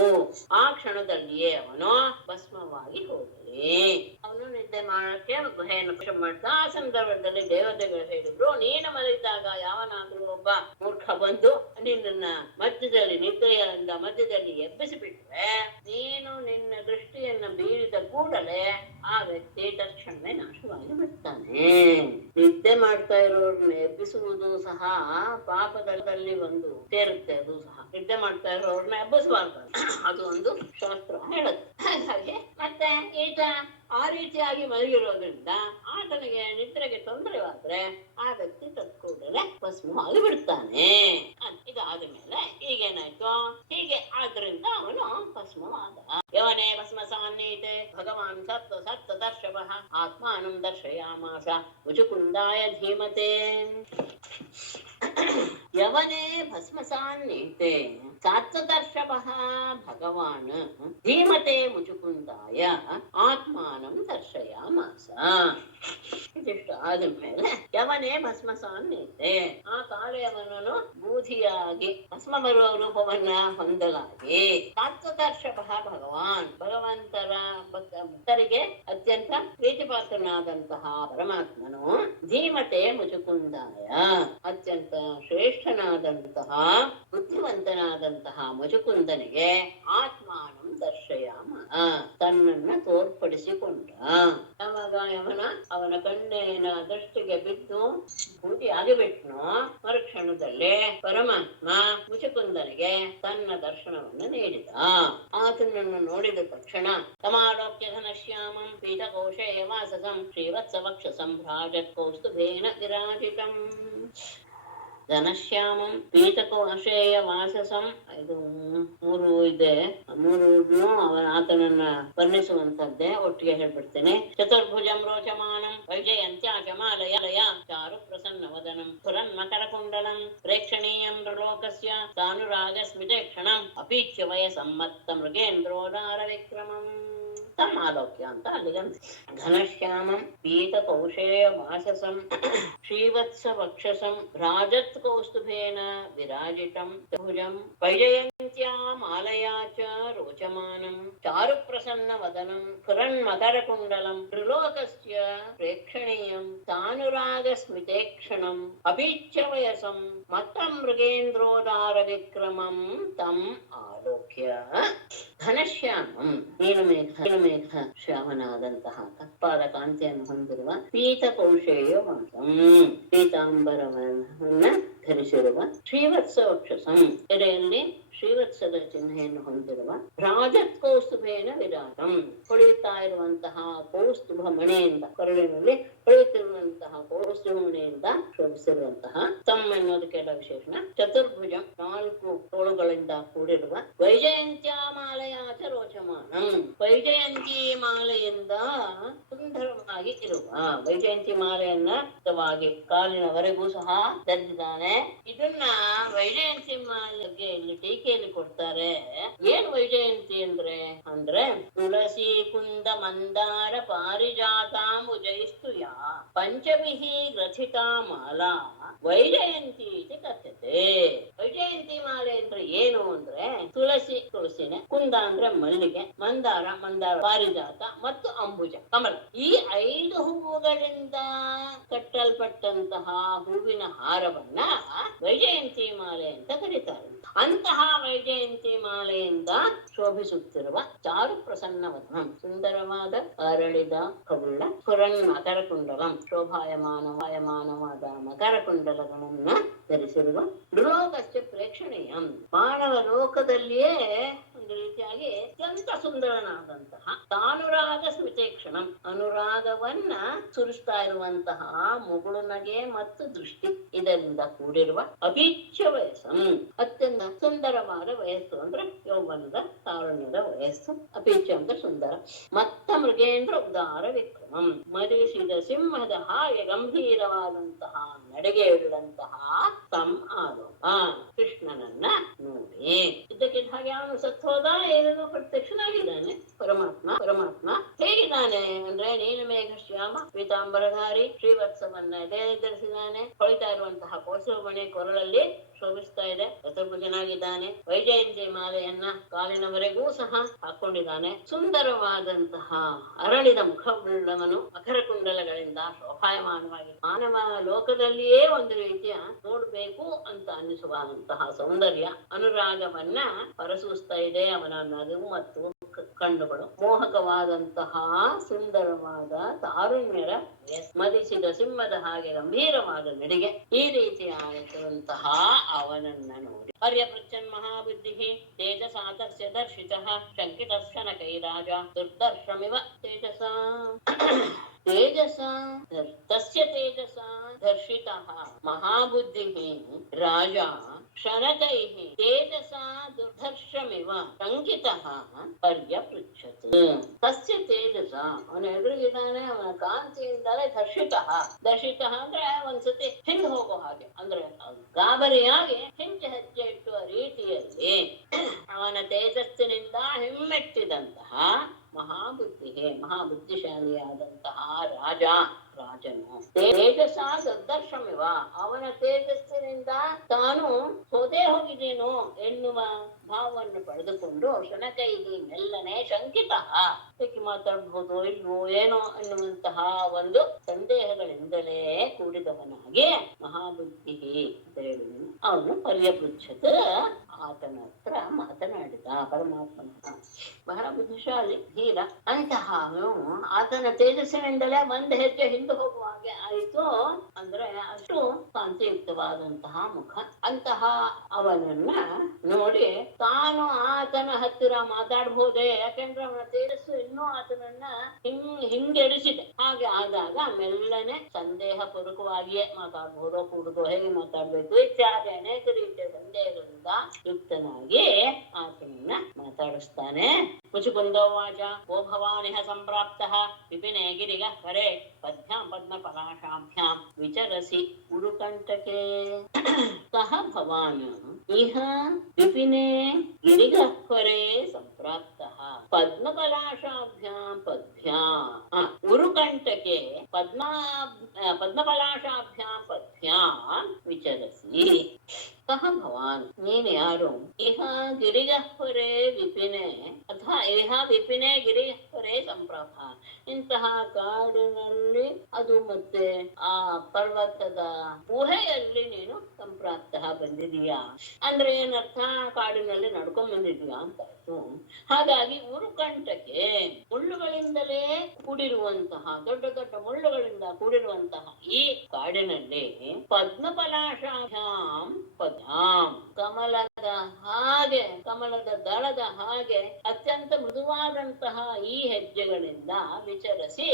ಆ ಕ್ಷಣದಲ್ಲಿಯೇ ಅವನು ಭಸ್ಮವಾಗಿ ಹೋಗಲಿ. ಅವನು ನಿದ್ದೆ ಮಾಡಕ್ಕೆ ಗುಹೆಯನ್ನು ಪ್ರವೇಶ ಮಾಡ್ತಾ ಆ ಸಂದರ್ಭದಲ್ಲಿ ದೇವತೆಗಳು ಹೇಳಿದ್ರು, ನೀನು ಮಲಗಿದಾಗ ಯಾವನಾದ್ರೂ ಒಬ್ಬ ಮೂರ್ಖ ಬಂದು ನಿನ್ನ ಮಧ್ಯದಲ್ಲಿ ನಿದ್ರೆಯಿಂದ ಮಧ್ಯದಲ್ಲಿ ಎಬ್ಬಿಸಿ ಬಿಟ್ರೆ ನೀನು ನಿನ್ನ ದೃಷ್ಟಿಯನ್ನು ಬೀರಿದ ಕೂಡಲೇ ಆ ವ್ಯಕ್ತಿ ತಕ್ಷಣವೇ ನಾಶವಾಗಿ ಬಿಡ್ತಾನೆ. ನಿದ್ದೆ ಮಾಡ್ತಾ ಇರೋರ್ನ ಎಬ್ಬಿಸುವುದು ಸಹ ಪಾಪದಲ್ಲಿ ಒಂದು ಸೇರುತ್ತೆ. ಅದು ಸಹ ನಿದ್ದೆ ಮಾಡ್ತಾ ಇರೋರ್ನ ಎಬ್ಬಿಸಬಾರ್ದು, ಅದು ಒಂದು ಶಾಸ್ತ್ರ ಹೇಳುತ್ತೆ. ಹಾಗಾಗಿ ಮತ್ತೆ ಈತ ಆ ರೀತಿಯಾಗಿ ಮಲಗಿರೋದ್ರಿಂದ ಆತನಿಗೆ ನಿದ್ರೆಗೆ ತೊಂದರೆವಾದ್ರೆ ಆ ವ್ಯಕ್ತಿ ತತ್ಕೂಡಲೇ ಭಸ್ಮವಾಗಿ ಬಿಡ್ತಾನೆ. ಇದಾದ ಮೇಲೆ ಈಗೇನಾಯ್ತು, ಹೀಗೆ ಆದ್ರಿಂದ ಅವನು ಭಸ್ಮವಾದ. ಯವನೇ ಭಸ್ಮಸಾನ್ನೀತೆ ಭಗವಾನ್ ಸಪ್ತ ದರ್ಶವಃ ಆತ್ಮಾನಂ ದರ್ಶಯಾಮಾಸ ಮುಚುಕುಂದಾಯ ಧೀಮತೆ. ಯವನೇ ಭಸ್ಮಸಾನ್ನೀತೆ ಸಾತ್ವದರ್ಶವಃ ಭಗವಾನ್ ಧೀಮತೆ ಮುಚುಕುಂದಾಯ ಆತ್ಮಾನಂ ದರ್ಶಯಾಮಾಸ. ಇದಿಷ್ಟು ಆದ್ಮೇಲೆ ಯವನೇ ಭಸ್ಮಸಾನ್ನೀತೆ ಆ ಕಾಳೆಯವನನ್ನು ಬೂದಿಯಾಗಿ ಭಸ್ಮ ಬರುವ ರೂಪವನ್ನ ಹೊಂದಲಾಗಿ ಸಾತ್ವದರ್ಶವಃ ಭಗವಾನ್ ಭಗವಂತರ ಭಕ್ತರಿಗೆ ಅತ್ಯಂತ ಪ್ರೀತಿಪಾತ್ರನಾದಂತಹ ಪರಮಾತ್ಮನು ಧೀಮತೆ ಮುಚುಕುಂದಾಯ ಅತ್ಯಂತ ಶ್ರೇಷ್ಠನಾದಂತಹ ಬುದ್ಧಿವಂತನಾದಂತಹ ಮುಚುಕುಂದನಿಗೆ ಆತ್ಮಾನಂ ದರ್ಶಯಾಮ, ತನ್ನನ್ನ ತೋರ್ಪಡಿಸಿಕೊಂಡ. ಯಾವಾಗ ಅವನ ಕಣ್ಣಿನ ದೃಷ್ಟಿಗೆ ಬಿದ್ದು ಬೂದಿ ಆಗಿಬಿಟ್ನೋ ಮರುಕ್ಷಣದಲ್ಲೇ ಪರಮಾತ್ಮ ಮುಚುಕುಂದನಿಗೆ ತನ್ನ ದರ್ಶನವನ್ನು ನೀಡಿದ. ಆತನನ್ನು ನೋಡಿದ ತಕ್ಷಣ ತಮಾಲೋಕ್ಯ ಘನಶ್ಯಾಮಂ ಪೀತಕೋಶೇ ವಾಸಸಂ ಶ್ರೀವತ್ಸವಕ್ಷಸಂ ಭ್ರಾಜತ್ಕೌಸ್ತುಭೇನ ವಿರಾಜಿತಂ. ಘನಶ್ಯಾಮಂ ಪೀತಕೋಶೇಯ ವಾಸಸಂ, ಇದು ಮೂರು ಇದೆ, ಮೂರು ಆತನನ್ನ ವರ್ಣಿಸುವಂತದ್ದೇ, ಒಟ್ಟಿಗೆ ಹೇಳ್ಬಿಡ್ತೇನೆ. ಚತುರ್ಭುಜಂ ರೋಚಮಾನಂ ವೈಜಯಂತ್ಯಾಚಮಾಲಯ ಚಾರು ಪ್ರಸನ್ನ ವದನಂ ಪುರನ್ ಮಕರ ಕುಂಡಲಂ ಪ್ರೇಕ್ಷಣೀಯಂ ಲೋಕಸ್ಯ ಸಾನುರಾಗ ಸ್ಮಿತೇಕ್ಷಣಂ ಅಪೀಚ್ಯ ವಯಸಮ್ಮತ್ತ ಮೃಗೇಂದ್ರೋದಾರ ವಿಕ್ರಮಂ. ತಮಾಲೋಕ್ಯ ಅಂತ ಅಲ್ಲಿಗೆ ಘನಶ್ಯಾಮಂ ಪೀತಕೌಶೇಯ ವಾಸಸಂ ಶ್ರೀವತ್ಸ ವಕ್ಷಸಂ ರಾಜತ್ ಕೌಸ್ತುಭೇನ ವಿರಾಜಿತಂ ಭುಜಂ ವೈಜಯಂತ್ಯಾ ಮಾಲಯಾ ಚ ರೋಚಮಾನಂ ಚಾರು ಪ್ರಸನ್ನ ವದನಂ ಪುರನ್ ಮಕರ ಕುಂಡಲಂ ತ್ರಿಲೋಕಸ್ಯ ಪ್ರೇಕ್ಷಣೀಯಂ ಸಾನುರಾಗ ಸ್ಮಿತೇಕ್ಷಣಂ ಅಪೀಚ್ಯ ವಯಸಂ ಮತ್ತಂ ಮೃಗೇಂದ್ರೋದಾರ ವಿಕ್ರಮಂ ತಂ ಆಲೋಕ್ಯ. ಘನಶ್ಯಾಮಂ ನೀಲಮೇಘ ಶ್ಯಾಮನಾದಂತಹ ಕಪ್ಪಾದ ಕಾಂತಿಯನ್ನು ಹೊಂದಿರುವ ಪೀತಕೌಶೇಯ ವಾಸಂ, ಪೀತಾಂಬರವನ್ನ ಧರಿಸಿರುವ ಶ್ರೀವತ್ಸ ವಕ್ಷಸಂ, ಎಡೆಯಲ್ಲಿ ಶ್ರೀವತ್ಸದ ಚಿಹ್ನೆಯನ್ನು ಹೊಂದಿರುವ ರಾಜತ್ ಕೌಸ್ತುಭೇನ ವಿರಾಟಂ, ಹೊಳೆಯುತ್ತಾ ಇರುವಂತಹ ಕೌಸ್ತುಭ ಮಣೆಯಿಂದ, ಕರುಳಿನಲ್ಲಿ ಹೊಳೆಯುತ್ತಿರುವಂತಹ ಕೌಸ್ತುಭ ಮಣೆಯಿಂದ ಶೋಭಿಸಿರುವಂತಹ ತಮ್ಮ ಎನ್ನುವುದಕ್ಕೆಲ್ಲ ವಿಶೇಷಣ. ಚತುರ್ಭುಜ, ನಾಲ್ಕು ತೋಳುಗಳಿಂದ ಕೂಡಿರುವ ವೈಜಯಂತ್ಯಾ ಮಾಲೆಯಾಚ ರೋಚಮಾನಂ, ವೈಜಯಂತಿ ಮಾಲೆಯಿಂದ ಸುಂದರವಾಗಿ ಇರುವ, ವೈಜಯಂತಿ ಮಾಲೆಯನ್ನ ಕಾಲಿನವರೆಗೂ ಸಹ ಧರಿಸಿದ್ದಾನೆ. ಇದನ್ನ ವೈಜಯಂತಿ ಮಾಲೆಗೆ ಇಲ್ಲಿ ಟೀಕೆಯಲ್ಲಿ ಕೊಡ್ತಾರೆ. ಏನ್ ವೈಜಯಂತಿ ಅಂದ್ರೆ ತುಳಸಿ ಕುಂದ ಮಂದಾರ ಪಾರಿಜಾತಾಂಬುಜೈಸ್ತುಯ ಪಂಚಭಿಃ ಗ್ರಥಿತಾ ಮಾಲಾ ವೈಜಯಂತಿ ಇತಿ ಕಥ್ಯತೆ. ವೈಜಯಂತಿ ಮಾಲೆ ಅಂದ್ರೆ ಏನು ಅಂದ್ರೆ ತುಳಸಿನೇ, ಕುಂದ ಅಂದ್ರೆ ಮಲ್ಲಿಗೆ, ಮಂದಾರ ಪಾರಿಜಾತ ಮತ್ತು ಅಂಬುಜ ಕಮಲ, ಈ 5 ಹೂವುಗಳಿಂದ ಕಟ್ಟಲ್ಪಟ್ಟಂತಹ ಹೂವಿನ ಹಾರವನ್ನ ವೈಜಯಂತಿ ಮಾಲೆ ಅಂತ ಕರೀತಾರೆ. ಅಂತಹ ವೈಜಯಂತಿ ಮಾಲೆಯಿಂದ ಶೋಭಿಸುತ್ತಿರುವ ಚಾರು ಪ್ರಸನ್ನವದನಂ, ಸುಂದರವಾದ ಅರಳಿದ ಕವುಳ್ಳ, ಪುರನ್ ಮಕರ ಕುಂಡಲಂ, ಶೋಭಾಯಮಾನವಾದ ಮಕರ ಕುಂಡಲಗಳನ್ನ ಧರಿಸಿರುವ, ಲೋಕಸ್ಯ ಪ್ರೇಕ್ಷಣೀಯಂ, ಮಾನವ ಲೋಕದಲ್ಲಿಯೇ ಒಂದು ರೀತಿಯಾಗಿ ಅತ್ಯಂತ ಸುಂದರನಾದಂತಹ, ತಾನುರಾಗ ಸ್ಮಿತೇಕ್ಷಣಂ, ಅನುರಾಗವನ್ನ ಸುರಿಸ್ತಾ ಇರುವಂತಹ ಮುಗುಳು ನಗೆ ಮತ್ತು ದೃಷ್ಟಿ, ಇದರಿಂದ ಕೂಡಿರುವ ಅಭೀಚ್ಯ ವಯಸ್ಸಂ, ಅತ್ಯಂತ ಸುಂದರವಾದ ವಯಸ್ಸು ಅಂದ್ರೆ ಯೌವನದ ತಾರುಣ್ಯದ ವಯಸ್ಸು, ಅಭೀಚ್ಯ ಅಂದ್ರೆ ಸುಂದರ. ಮತ್ತ ಮೃಗೇಂದ್ರ ಉದಾರ ವಿಕ್ರಮಂ, ಮರಿಸಿದ ಸಿಂಹದ ಹಾಗೆ ಗಂಭೀರವಾದಂತಹ ನಡೆಗೆ ಉಳ್ಳಂತಹ ತಂ ಆಲೋಕ, ಕೃಷ್ಣನನ್ನ ನೋಡಿ. ಇದಕ್ಕಿದ್ದ ಹಾಗೆ ಅವನು ಸತ್ವದ ಏನೋ ಪ್ರತ್ಯಕ್ಷನಾಗಿದ್ದಾನೆ ಪರಮಾತ್ಮ ಹೇಗಿದ್ದಾನೆ ಅಂದ್ರೆ ನೀಲಮೇಘ ಶ್ಯಾಮ ಪೀತಾಂಬರಧಾರಿ, ಶ್ರೀವತ್ಸವನ್ನ ಧರಿಸಿದ್ದಾನೆ, ಹೊಳಿತಾ ಇರುವಂತಹ ಕೌಸ್ತುಭಮಣಿ ಕೊರಳಲ್ಲಿ ಶೋಭಿಸ್ತಾ ಇದೆ, ಚತುರ್ಭುಜನಾಗಿದ್ದಾನೆ, ವೈಜಯಂತಿ ಮಾಲೆಯನ್ನ ಕಾಲಿನವರೆಗೂ ಸಹ ಹಾಕೊಂಡಿದ್ದಾನೆ, ಸುಂದರವಾದಂತಹ ಅರಳಿದ ಮುಖವುಳ್ಳವನು, ಮಕರ ಕುಂಡಲಗಳಿಂದ ಶೋಭಾಯಮಾನವಾಗಿ ಮಾನವ ಲೋಕದಲ್ಲಿಯೇ ಒಂದು ರೀತಿಯ ನೋಡ್ಬೇಕು ಅಂತ ಅನ್ನಿಸುವಂತಹ ಸೌಂದರ್ಯ, ಅನುರಾಗವನ್ನ ಹೊರಸೂಸ್ತಾ ಇದೆ ಅವನ ನಗು ಮತ್ತು ಕಣ್ಣುಗಳು. ಮೋಹಕವಾದಂತಹ ಸುಂದರವಾದ ತಾರುಣ್ಯರ ಮದಿಸಿದ ಸಿಂಹದ ಹಾಗೆ ಗಂಭೀರವಾದ ನಡಿಗೆ, ಈ ರೀತಿಯಾದಂತಹ ಅವನನ್ನ ನೋಡಿ ಹರ್ಯಪೃಚ್ಛನ್ ಮಹಾಬುದ್ಧಿ ತೇಜಸಾತಸ್ಯ ದರ್ಶಿತಃ ಶಂಕಿತಸ್ಯ ನಕೈರಾಜ ದುರ್ದರ್ಶಮಿವ ತೇಜಸಾ ತಸ್ಯ ತೇಜಸಾ ದರ್ಶಿತಃ ಮಹಾಬುದ್ಧಿಃ ರಾಜಾ ಶನಕೈಃ ತೇಜಸಾ ದುರ್ಧರ್ಷಮಿವ ಶಂಕಿತಃ ಪರ್ಯಪೃಚ್ಛತ್. ತಸ್ಯ ತೇಜಸ, ಅವನ ಎದುರಿಗಿದ್ದಾನೆ, ಅವನ ಕಾಂತಿಯಿಂದಲೇ ದರ್ಶಿತಃ ಅಂದ್ರೆ ಒಂದ್ಸತಿ ಹಿಂದೆ ಹೋಗೋ ಹಾಗೆ, ಅಂದ್ರೆ ಗಾಬರಿಯಾಗಿ ಹೆಜ್ಜೆ ಇಟ್ಟುವ ರೀತಿಯಲ್ಲಿ ಅವನ ತೇಜಸ್ಸಿನಿಂದ ಹಿಮ್ಮೆಟ್ಟಿದಂತಹ ಮಹಾಬುದ್ಧಿಗೆ, ಮಹಾಬುದ್ಧಿಶಾಲಿಯಾದಂತಹ ರಾಜ ರಾಜನು ತೇಜಸ ದರ್ಶಮಿವ, ಅವನ ತೇಜಸ್ಸಿನಿಂದ ತಾನು ಸೋದೇ ಹೋಗಿದ್ದೇನೋ ಎನ್ನುವ ಭಾವವನ್ನು ಪಡೆದುಕೊಂಡು ಶನಕೈಹಿ ಮೆಲ್ಲನೆ ಶಂಕಿತ, ಹೇಗೆ ಮಾತಾಡ್ಬೋದು ಇಲ್ವೋ ಏನೋ ಎನ್ನುವಂತಹ ಒಂದು ಸಂದೇಹಗಳಿಂದಲೇ ಕೂಡಿದವನಾಗಿ ಮಹಾಬುದ್ಧಿ ಅಂತ ಹೇಳಿ ಅವನು ಪರ್ಯಪೃಚ್ಛತ್, ಆತನ ಹತ್ರ ಮಾತನಾಡಿದ. ಪರಮಾತ್ಮನ ಬಹಳ ಬುದ್ಧಿಶಾಲಿ ಧೀರ. ಅಂತಹ ಆತನ ತೇಜಸ್ಸಿನಿಂದಲೇ ಒಂದು ಹೆಜ್ಜೆ ಹಿಂದೆ ಹೋಗುವ ಹಾಗೆ ಆಯಿತು. ಅಂದ್ರೆ ಅಷ್ಟು ಕಾಂತಿಯುಕ್ತವಾದಂತಹ ಮುಖ. ಅಂತಹ ಅವನನ್ನ ನೋಡಿ ತಾನು ಆತನ ಹತ್ತಿರ ಮಾತಾಡ್ಬೋದೇ, ಯಾಕೆಂದ್ರೆ ಅವನ ತೇಜಸ್ಸು ಇನ್ನೂ ಆತನನ್ನ ಹಿಂಗೆಡಿಸಿದೆ. ಹಾಗೆ ಆದಾಗ ಮೆಲ್ಲನೆ ಸಂದೇಹ ಪೂರ್ವಕವಾಗಿಯೇ ಮಾತಾಡ್ಬೋದೋ ಕೂಡುದೋ, ಹೇಗೆ ಮಾತಾಡ್ಬೇಕು ಇತ್ಯಾದಿ ಅನೇಕ ರೀತಿಯ ಸಂದೇಹಗಳಿಂದ ಯುಕ್ತನಾಗಿ ಆತನನ್ನ ಮಾತಾಡಿಸ್ತಾನೆ. ಮುಚುಕುಂದೋವಾಚ ಓ ಭವಾನಿಹ ಸಂಪ್ರಾಪ್ತಃ ವಿಪಿನೇ ಗಿರಿಗ ಕರೆ ಪದ್ಭ್ಯಾಂ ಪದ್ಮಪಲಾಶಾಭ್ಯಾಂ ವಿಚರಸಿ ಉರುಕಂಟಕೆ. ಸಹ ಭವಾನ್ ಇಹ ವಿಪಿನೇ ಗಿರಿಗಹ್ವರೆ ಸಂಪ್ರಾಪ್ತಃ ಪದ್ಮಪಲಾಶಾಭ್ಯಾಂ ಪದ್ಭ್ಯಾಂ ಉರುಕಂಟಕೆ ಪದ್ಮಪಲಾಶಾಭ್ಯಾಂ ಪದ್ಭ್ಯಾಂ ವಿಚರಸಿ. ಸಹ ಭವಾನ್ ನೀನು ಯಾರು? ಇಹ ಗಿರಿಗಹ್ವರೆ ವಿಪಿನೆ ಅಥವಾ ಇಹ ವಿಪಿನೆ ಗಿರಿಗಹ್ವರೆ ಸಂಪ್ರಾಪ್ತ, ಇಂತಹ ಕಾಡಿನಲ್ಲಿ ಅದು ಮತ್ತೆ ಆ ಪರ್ವತದ ಗುಹೆಯಲ್ಲಿ ನೀನು ಸಂಪ್ರಾಪ್ತ ಬಂದಿದೀಯಾ ಅಂದ್ರೆ ಏನರ್ಥ? ಕಾಡಿನಲ್ಲಿ ನಡ್ಕೊಂಡ್ ಬಂದಿದೀಯಾ ಅಂತ ಆಯ್ತು. ಹಾಗಾಗಿ ಉರುಕಂಟಕ್ಕೆ ಮುಳ್ಳುಗಳಿಂದಲೇ ಕೂಡಿರುವಂತಹ ದೊಡ್ಡ ದೊಡ್ಡ ಮುಳ್ಳುಗಳಿಂದ ಕೂಡಿರುವಂತಹ ಈ ಕಾಡಿನಲ್ಲಿ ಪದ್ಮಪಲಾಶಾಭ್ಯಾಂ ಪದ್ಯಾಂ ಕಮಲದ ಹಾಗೆ, ಕಮಲದ ದಳದ ಹಾಗೆ ಅತ್ಯಂತ ಮೃದುವಾದಂತಹ ಈ ಹೆಜ್ಜೆಗಳಿಂದ ವಿಚರಿಸಿ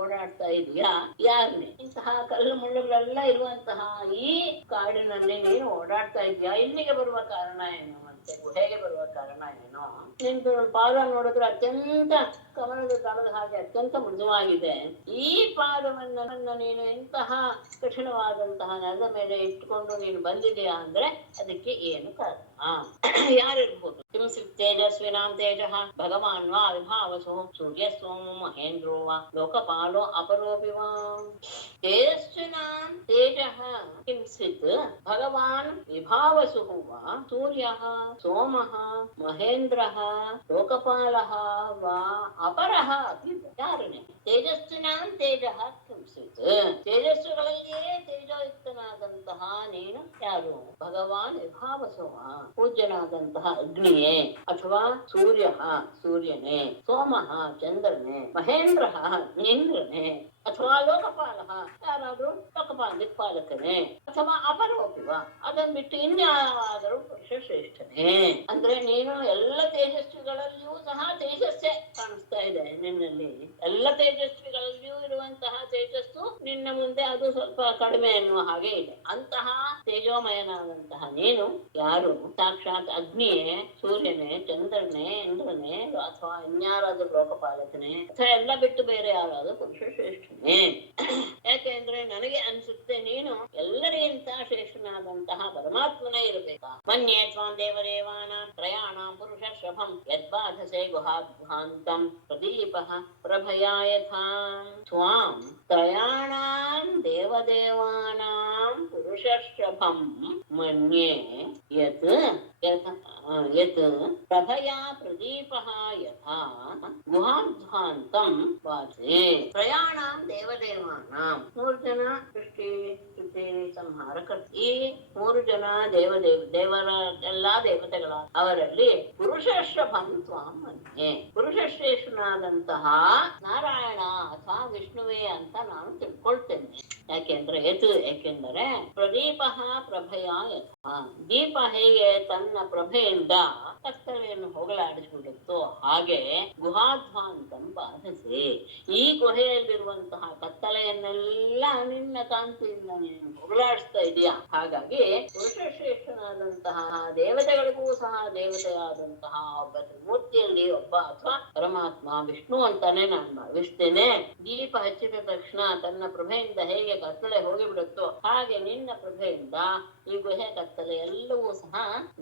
ಓಡಾಡ್ತಾ ಇದೀಯಾ. ಯಾರನ್ನೇ ಇಂತಹ ಕಲ್ಲು ಮುಳ್ಳುಗಳೆಲ್ಲ ಇರುವಂತಹ ಈ ಕಾಡಿನಲ್ಲಿ ನೀನು ಓಡಾಡ್ತಾ ಇದೀಯಾ? ಇಲ್ಲಿಗೆ ಬರುವ ಕಾರಣ ಏನು? ಮತ್ತೆ ಗುಹೆಗೆ ಬರುವ ಕಾರಣ ಏನು? ನಿಂದು ಪಾದ ನೋಡಿದ್ರೆ ಅತ್ಯಂತ ಕಮಲದ ದಳದ ಹಾಗೆ ಅತ್ಯಂತ ಮೃದುವಾಗಿದೆ. ಈ ಪಾದವನ್ನ ನೀನು ಇಂತಹ ಕಠಿಣವಾದಂತಹ ನೆಲದ ಮೇಲೆ ಇಟ್ಕೊಂಡು ನೀನು ಬಂದಿದೆಯಾ ಅಂದ್ರೆ ಅದಕ್ಕೆ ಏನು ಕಾರಣ? ಯಾರಿರ್ಬೋದು? ಕಿಂಚಿತ್ ತೇಜಸ್ವಿನಾಂ ತೇಜಃ ಭಗವಾನ್ ವಾ ವಿಭಾವಸು ಸೂರ್ಯ ಸೋಮ ಮಹೇಂದ್ರೋ ವಾ ಲೋಕಪಾಲೋ ಅಪರೋಪಿ ವಾ. ತೇಜಸ್ವಿನಾಂ ತೇಜಃ ಕಿಂಚಿತ್ ಭಗವಾನ್ ವಿಭಾವಸು ವಾ ಸೂರ್ಯಃ ಸೋಮಃ ಮಹೇಂದ್ರಃ ಲೋಕಪಾಲಃ ವಾ ಅಪರಃ ಅಪಿ. ಯಾರನೇ ತೇಜಸ್ವಿನಾಂ ತೇಜಃ ಕಿಂಚಿತ್, ತೇಜಸ್ಸುಗಳಲ್ಲಿಯೇ ತೇಜೋಯುಕ್ತನಾದಂತಹ ನೀನು ಯಾರು? ಭಗವಾನ್ ವಿಭಾವಸು ವಾ ಪೂಜ್ಯನಾದಂತಹ ಅಗ್ನಿಯೇ, ಅಥವಾ ಸೂರ್ಯ ಸೂರ್ಯನೇ, ಸೋಮಃ ಚಂದ್ರನೇ, ಮಹೇಂದ್ರ ಇಂದ್ರನೇ, ಅಥವಾ ಲೋಕಪಾಲ ಯಾರಾದ್ರೂ ದಿಕ್ಪಾಲಕನೇ, ಅಥವಾ ಅಪರೋಪಿವ ಅದನ್ನ ಬಿಟ್ಟು ಇನ್ಯಾರಾದರೂ ಪುರುಷ ಶ್ರೇಷ್ಠನೇ. ಅಂದ್ರೆ ನೀನು ಎಲ್ಲ ತೇಜಸ್ವಿಗಳಲ್ಲಿಯೂ ಸಹ ತೇಜಸ್ಸೇ ಕಾಣಿಸ್ತಾ ಇದೆ ನಿನ್ನಲ್ಲಿ. ಎಲ್ಲ ತೇಜಸ್ವಿಗಳಲ್ಲಿಯೂ ಇರುವಂತಹ ತೇಜಸ್ಸು ನಿನ್ನ ಮುಂದೆ ಅದು ಸ್ವಲ್ಪ ಕಡಿಮೆ ಎನ್ನುವ ಹಾಗೆ ಇದೆ. ಅಂತಹ ತೇಜೋಮಯನಾದಂತಹ ನೀನು ಯಾರು? ಸಾಕ್ಷಾತ್ ಅಗ್ನಿಯೇ, ಸೂರ್ಯನೇ, ಚಂದ್ರನೇ, ಇಂದ್ರನೇ, ಅಥವಾ ಇನ್ಯಾರಾದ್ರೂ ಲೋಕಪಾಲಕನೇ, ಅಥವಾ ಎಲ್ಲ ಬಿಟ್ಟು ಬೇರೆ ಯಾರಾದ್ರೂ ಪುರುಷ ಶ್ರೇಷ್ಠ. ಯಾಕೆಂದ್ರೆ ನನಗೆ ಅನ್ಸುತ್ತೆ ನೀನು ಎಲ್ಲರಿಗಿಂತ ಶ್ರೇಷ್ಠನಾದಂತಹ ಪರಮಾತ್ಮನೇ ಇರಬೇಕಾ. ಮನ್ಯೇ ತ್ವಾಂ ದೇವದೇವಾನ ತ್ರಯಾಣಾಂ ಪುರುಷ ಶ್ರಭಂ ಯದ್ಬಾಧಸೆ ಗುಹಾಭ್ಯಾಂತಂ ಪ್ರದೀಪಃ ಪ್ರಭಯಾ ಯಥಾ. ತ್ವಾಂ ತ್ರಯಾಣಾಂ ದೇವದೇವಾನಾಂ ಪುರುಷ ಶ್ರಭಂ ಮನ್ಯೇ ಯತ್ ಯತ್ ಪ್ರಭಯಾ ಪ್ರದೀಪಃ ಯಥಾ ಗುಹಾಧ್ವಾಂತಂ ಬಾಧೆ. ತ್ರಯಾಣಾಂ ದೇವದೇವಾನಾಂ, 3 ಜನ ಸೃಷ್ಟಿ ಸ್ತುತಿ ಸಂಹಾರಕರ್ತ. ಈ 3 ಜನ ದೇವರ ಎಲ್ಲಾ ದೇವತೆಗಳ ಅವರಲ್ಲಿ ಪುರುಷಶ್ರಭಂ ತ್ವಾಂ ಮನ್ಯೆ, ಪುರುಷ ಶ್ರೇಷ್ಠನಾದಂತಹ ನಾರಾಯಣ ಅಥವಾ ವಿಷ್ಣುವೇ ಅಂತ ನಾನು ತಿಳ್ಕೊಳ್ತೇನೆ. ಯಾಕೆಂದರೆ ಪ್ರದೀಪ ಪ್ರಭೆಯ ಯಥಾ, ದೀಪ ಹೇಗೆ ತನ್ನ ಪ್ರಭೆಯಿಂದ ಕತ್ತಲೆಯನ್ನು ಹೋಗಲಾಡಿಸಿಬಿಡುತ್ತೋ ಹಾಗೆ ಗುಹಾಧ್ವಾಂತಂ ಬಾಧಸೆ, ಈ ಗುಹೆಯಲ್ಲಿರುವಂತಹ ಕತ್ತಲೆಯನ್ನೆಲ್ಲ ನಿನ್ನ ಕಾಂತಿಯಿಂದ ನೀನು ಹೋಗಲಾಡಿಸ್ತಾ ಇದೆಯಾ. ಹಾಗಾಗಿ ಪುರುಷ ಶ್ರೇಷ್ಠನಾದಂತಹ ದೇವತೆಗಳಿಗೂ ಸಹ ದೇವತೆಯಾದಂತಹ ಒಬ್ಬ ತ್ರಿಮೂರ್ತಿಯಲ್ಲಿ ಒಬ್ಬ ಅಥವಾ ಪರಮಾತ್ಮ ವಿಷ್ಣು ಅಂತಾನೆ ನಾನು ಭಾವಿಸ್ತೇನೆ. ದೀಪ ಹಚ್ಚಿದ ತಕ್ಷಣ ತನ್ನ ಪ್ರಭೆಯಿಂದ ಹೇಗೆ ಕತ್ತಲೆ ಹೋಗಿಬಿಡುತ್ತೋ ಹಾಗೆ ನಿನ್ನ ಪ್ರಭೆಯಿಂದ ಈ ಗುಹೆ ಕತ್ತಲೆ ಎಲ್ಲವೂ ಸಹ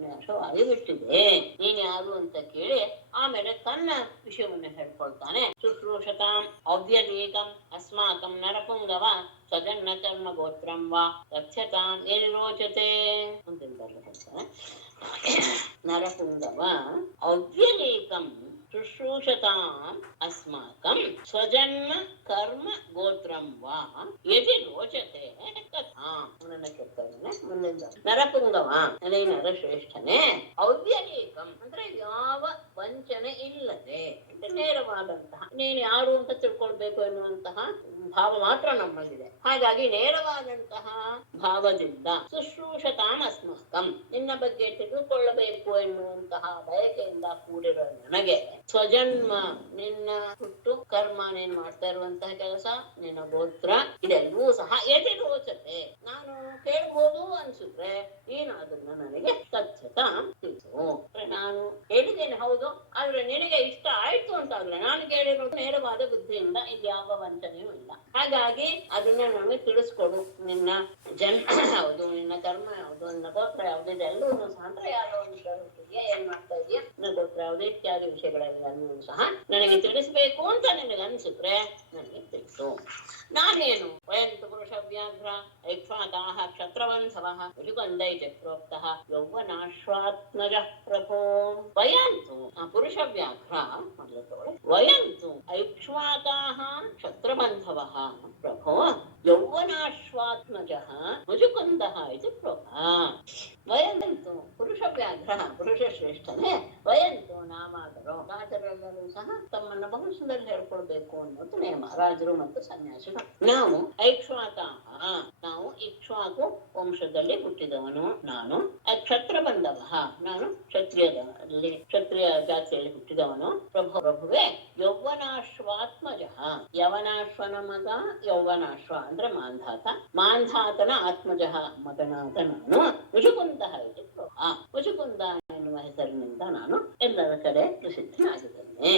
ನಾಶವಾಗಿ ಬಿಟ್ಟಿದೆ. ನೀನ್ ಯಾರು ಅಂತ ಕೇಳಿ ಆಮೇಲೆ ತನ್ನ ವಿಷಯವನ್ನು ಹೇಳ್ಕೊಳ್ತಾನೆ. ಶುಶ್ರೂಷತಾಂ ಅವ್ಯನೀಕಂ ಅಸ್ಮಾಕಂ ನರಪುಂಗವ ಸ್ವಜನ್ನ ಕರ್ಮ ಗೋತ್ರಂ ವಾ ರಕ್ಷತಾಂ ಯದಿರೋಚತೆ ಅಂತಿಂದಲ್ಲ ಹೇಳ್ತಾರೆ. ನರಪುಂಗವ ಅವ್ಯನೀಕಂ ಶುಶ್ರೂಷತಾಂ ಅಸ್ಮಾಕಂ ಸ್ವಜನ್ಮ ಕರ್ಮ ಗೋತ್ರಂ ವಾ ಯದಿ ರೋಚತೆ ತಥಾಂ. ಮುಂದಿನ ನರಪುಂಗವ ಅದೇ ನರಶ್ರೇಷ್ಠನೇ ಅವ್ಯನೀಕಂ ಅಂದ್ರೆ ಯಾವ ವಂಚನೆ ಇಲ್ಲದೆ ಅಂದ್ರೆ ನೇರವಾದಂತಹ ನೀನು ಯಾರು ಅಂತ ತಿಳ್ಕೊಳ್ಬೇಕು ಎನ್ನುವಂತಹ ಭಾವ ಮಾತ್ರ ನಮ್ಮಲ್ಲಿದೆ. ಹಾಗಾಗಿ ನೇರವಾದಂತಹ ಭಾವದಿಂದ ಶುಶ್ರೂಷತಾಂ ಅಸ್ಮಾಕಂ ನಿನ್ನ ಬಗ್ಗೆ ತಿಳಿದುಕೊಳ್ಳಬೇಕು ಎನ್ನುವಂತಹ ಬಯಕೆಯಿಂದ ಕೂಡಿರೋ ನನಗೆ ಸ್ವಜನ್ಮ ನಿನ್ನ ಹುಟ್ಟು ಕರ್ಮ ನೀನ್ ಮಾಡ್ತಾ ಇರುವಂತಹ ಕೆಲಸ ನಿನ್ನ ಗೋತ್ರ ಇದೆಲ್ಲವೂ ಸಹ ಎದೆ ರೋಚತೆ ನಾನು ಕೇಳ್ಬೋದು ಅನ್ಸಿದ್ರೆ ನೀನು ಅದನ್ನ ನನಗೆ ತಕ್ಷತ ತಿಳಿಸು. ನಾನು ಹೇಳಿದ್ದೇನೆ ಹೌದು, ಆದ್ರೆ ನಿನಗೆ ಇಷ್ಟ ಆಯ್ತು ಅಂತಾದ್ರೆ ನಾನು ಕೇಳಿರೋದು ನೇರವಾದ ಬುದ್ಧಿಯಿಂದ ಇದು ಯಾವ ವಂಚನೆಯೂ ಇಲ್ಲ. ಹಾಗಾಗಿ ಅದನ್ನ ನಮಗೆ ತಿಳಿಸ್ಕೊಡು. ನಿನ್ನ ಜನ್ಮ ಯಾವುದು, ನಿನ್ನ ಕರ್ಮ ಯಾವುದು, ನಿನ್ನ ಗೋತ್ರ ಯಾವುದು, ಇದೆಲ್ಲವೂ ಸಹ ಅಂದ್ರೆ ಯಾರೋ ಒಂದು ಏನ್ ಮಾಡ್ತಾ ಇದೆಯಾ, ನಿನ್ನ ಗೋತ್ರ ಯಾವುದು ಇತ್ಯಾದಿ ವಿಷಯಗಳೆಲ್ಲನೂ ಸಹ ನನಗೆ ತಿಳಿಸ್ಬೇಕು ಅಂತ ನಿನಗೆ ಅನ್ಸಿದ್ರೆ ನನಗೆ ತಿಳಿಸು. ನಾನೇನು ವಯಂತು ಪುರುಷ ವ್ಯಾಘ್ರ ಐಕ್ಷ್ವಾಕಾಃ ಕ್ಷತ್ರವಂಧವಃ ಋಷಿಗಂಧೈ ಚಕ್ರೋಕ್ತಃ ಯೌವನಾಶ್ವಾತ್ಮಜ ಪ್ರಭೋ. ವಯಂತು ಪುರುಷ ವ್ಯಾಘ್ರ ವಯಂತು ಐಕ್ಷ್ವಾಕಾಃ ಕ್ಷತ್ರಬಂಧವಃ ಪ್ರಭೋ ಯೌವನಾಶ್ವಾತ್ಮಜಃ ಮುಜುಕುಂದಃ ಇತಿ ಪ್ರೋಕ್ತಃ. ವಯಂತು ಪುರುಷ ವ್ಯಾಘ್ರ ಪುರುಷ ಶ್ರೇಷ್ಠನೇ ವಯಂತು ನಾಮಾದರೂ ರಾಜರೆಲ್ಲರೂ ಸಹ ತಮ್ಮನ್ನ ಬಹು ಸುಂದರ ಹೇಳ್ಕೊಳ್ಬೇಕು ಅನ್ನೋದು ನೇಮ. ರಾಜರು ಮತ್ತು ಸನ್ಯಾಸಿಗಳು. ನಾವು ಐಕ್ಷ್ವಾಕಾಃ ನಾವು ಇಕ್ಷ್ವಾಕು ವಂಶದಲ್ಲಿ ಹುಟ್ಟಿದವನು ನಾನು. ಕ್ಷತ್ರ ಬಂಧವ ನಾನು ಕ್ಷತ್ರಿಯ ಜಾತಿಯಲ್ಲಿ ಹುಟ್ಟಿದವನು. ಪ್ರಭುವೇ ಯೌವನಾಶ್ವಾತ್ಮಜ ಯವನಾಶ್ವನ ಮಗ ಯೌವನಾಶ್ವ ಅಂದ್ರೆ ಮಾಂಧಾತ, ಮಾಂಧಾತನ ಆತ್ಮಜ ಮಗನಾದ ನಾನು. ಮುಜುಕುಂದ ಇದೆ ಮುಜುಕುಂದ ಎನ್ನುವ ಹೆಸರಿನಿಂದ ನಾನು ಎಲ್ಲರ ಕಡೆ ಪ್ರಸಿದ್ಧನಾಗಿದ್ದೇನೆ.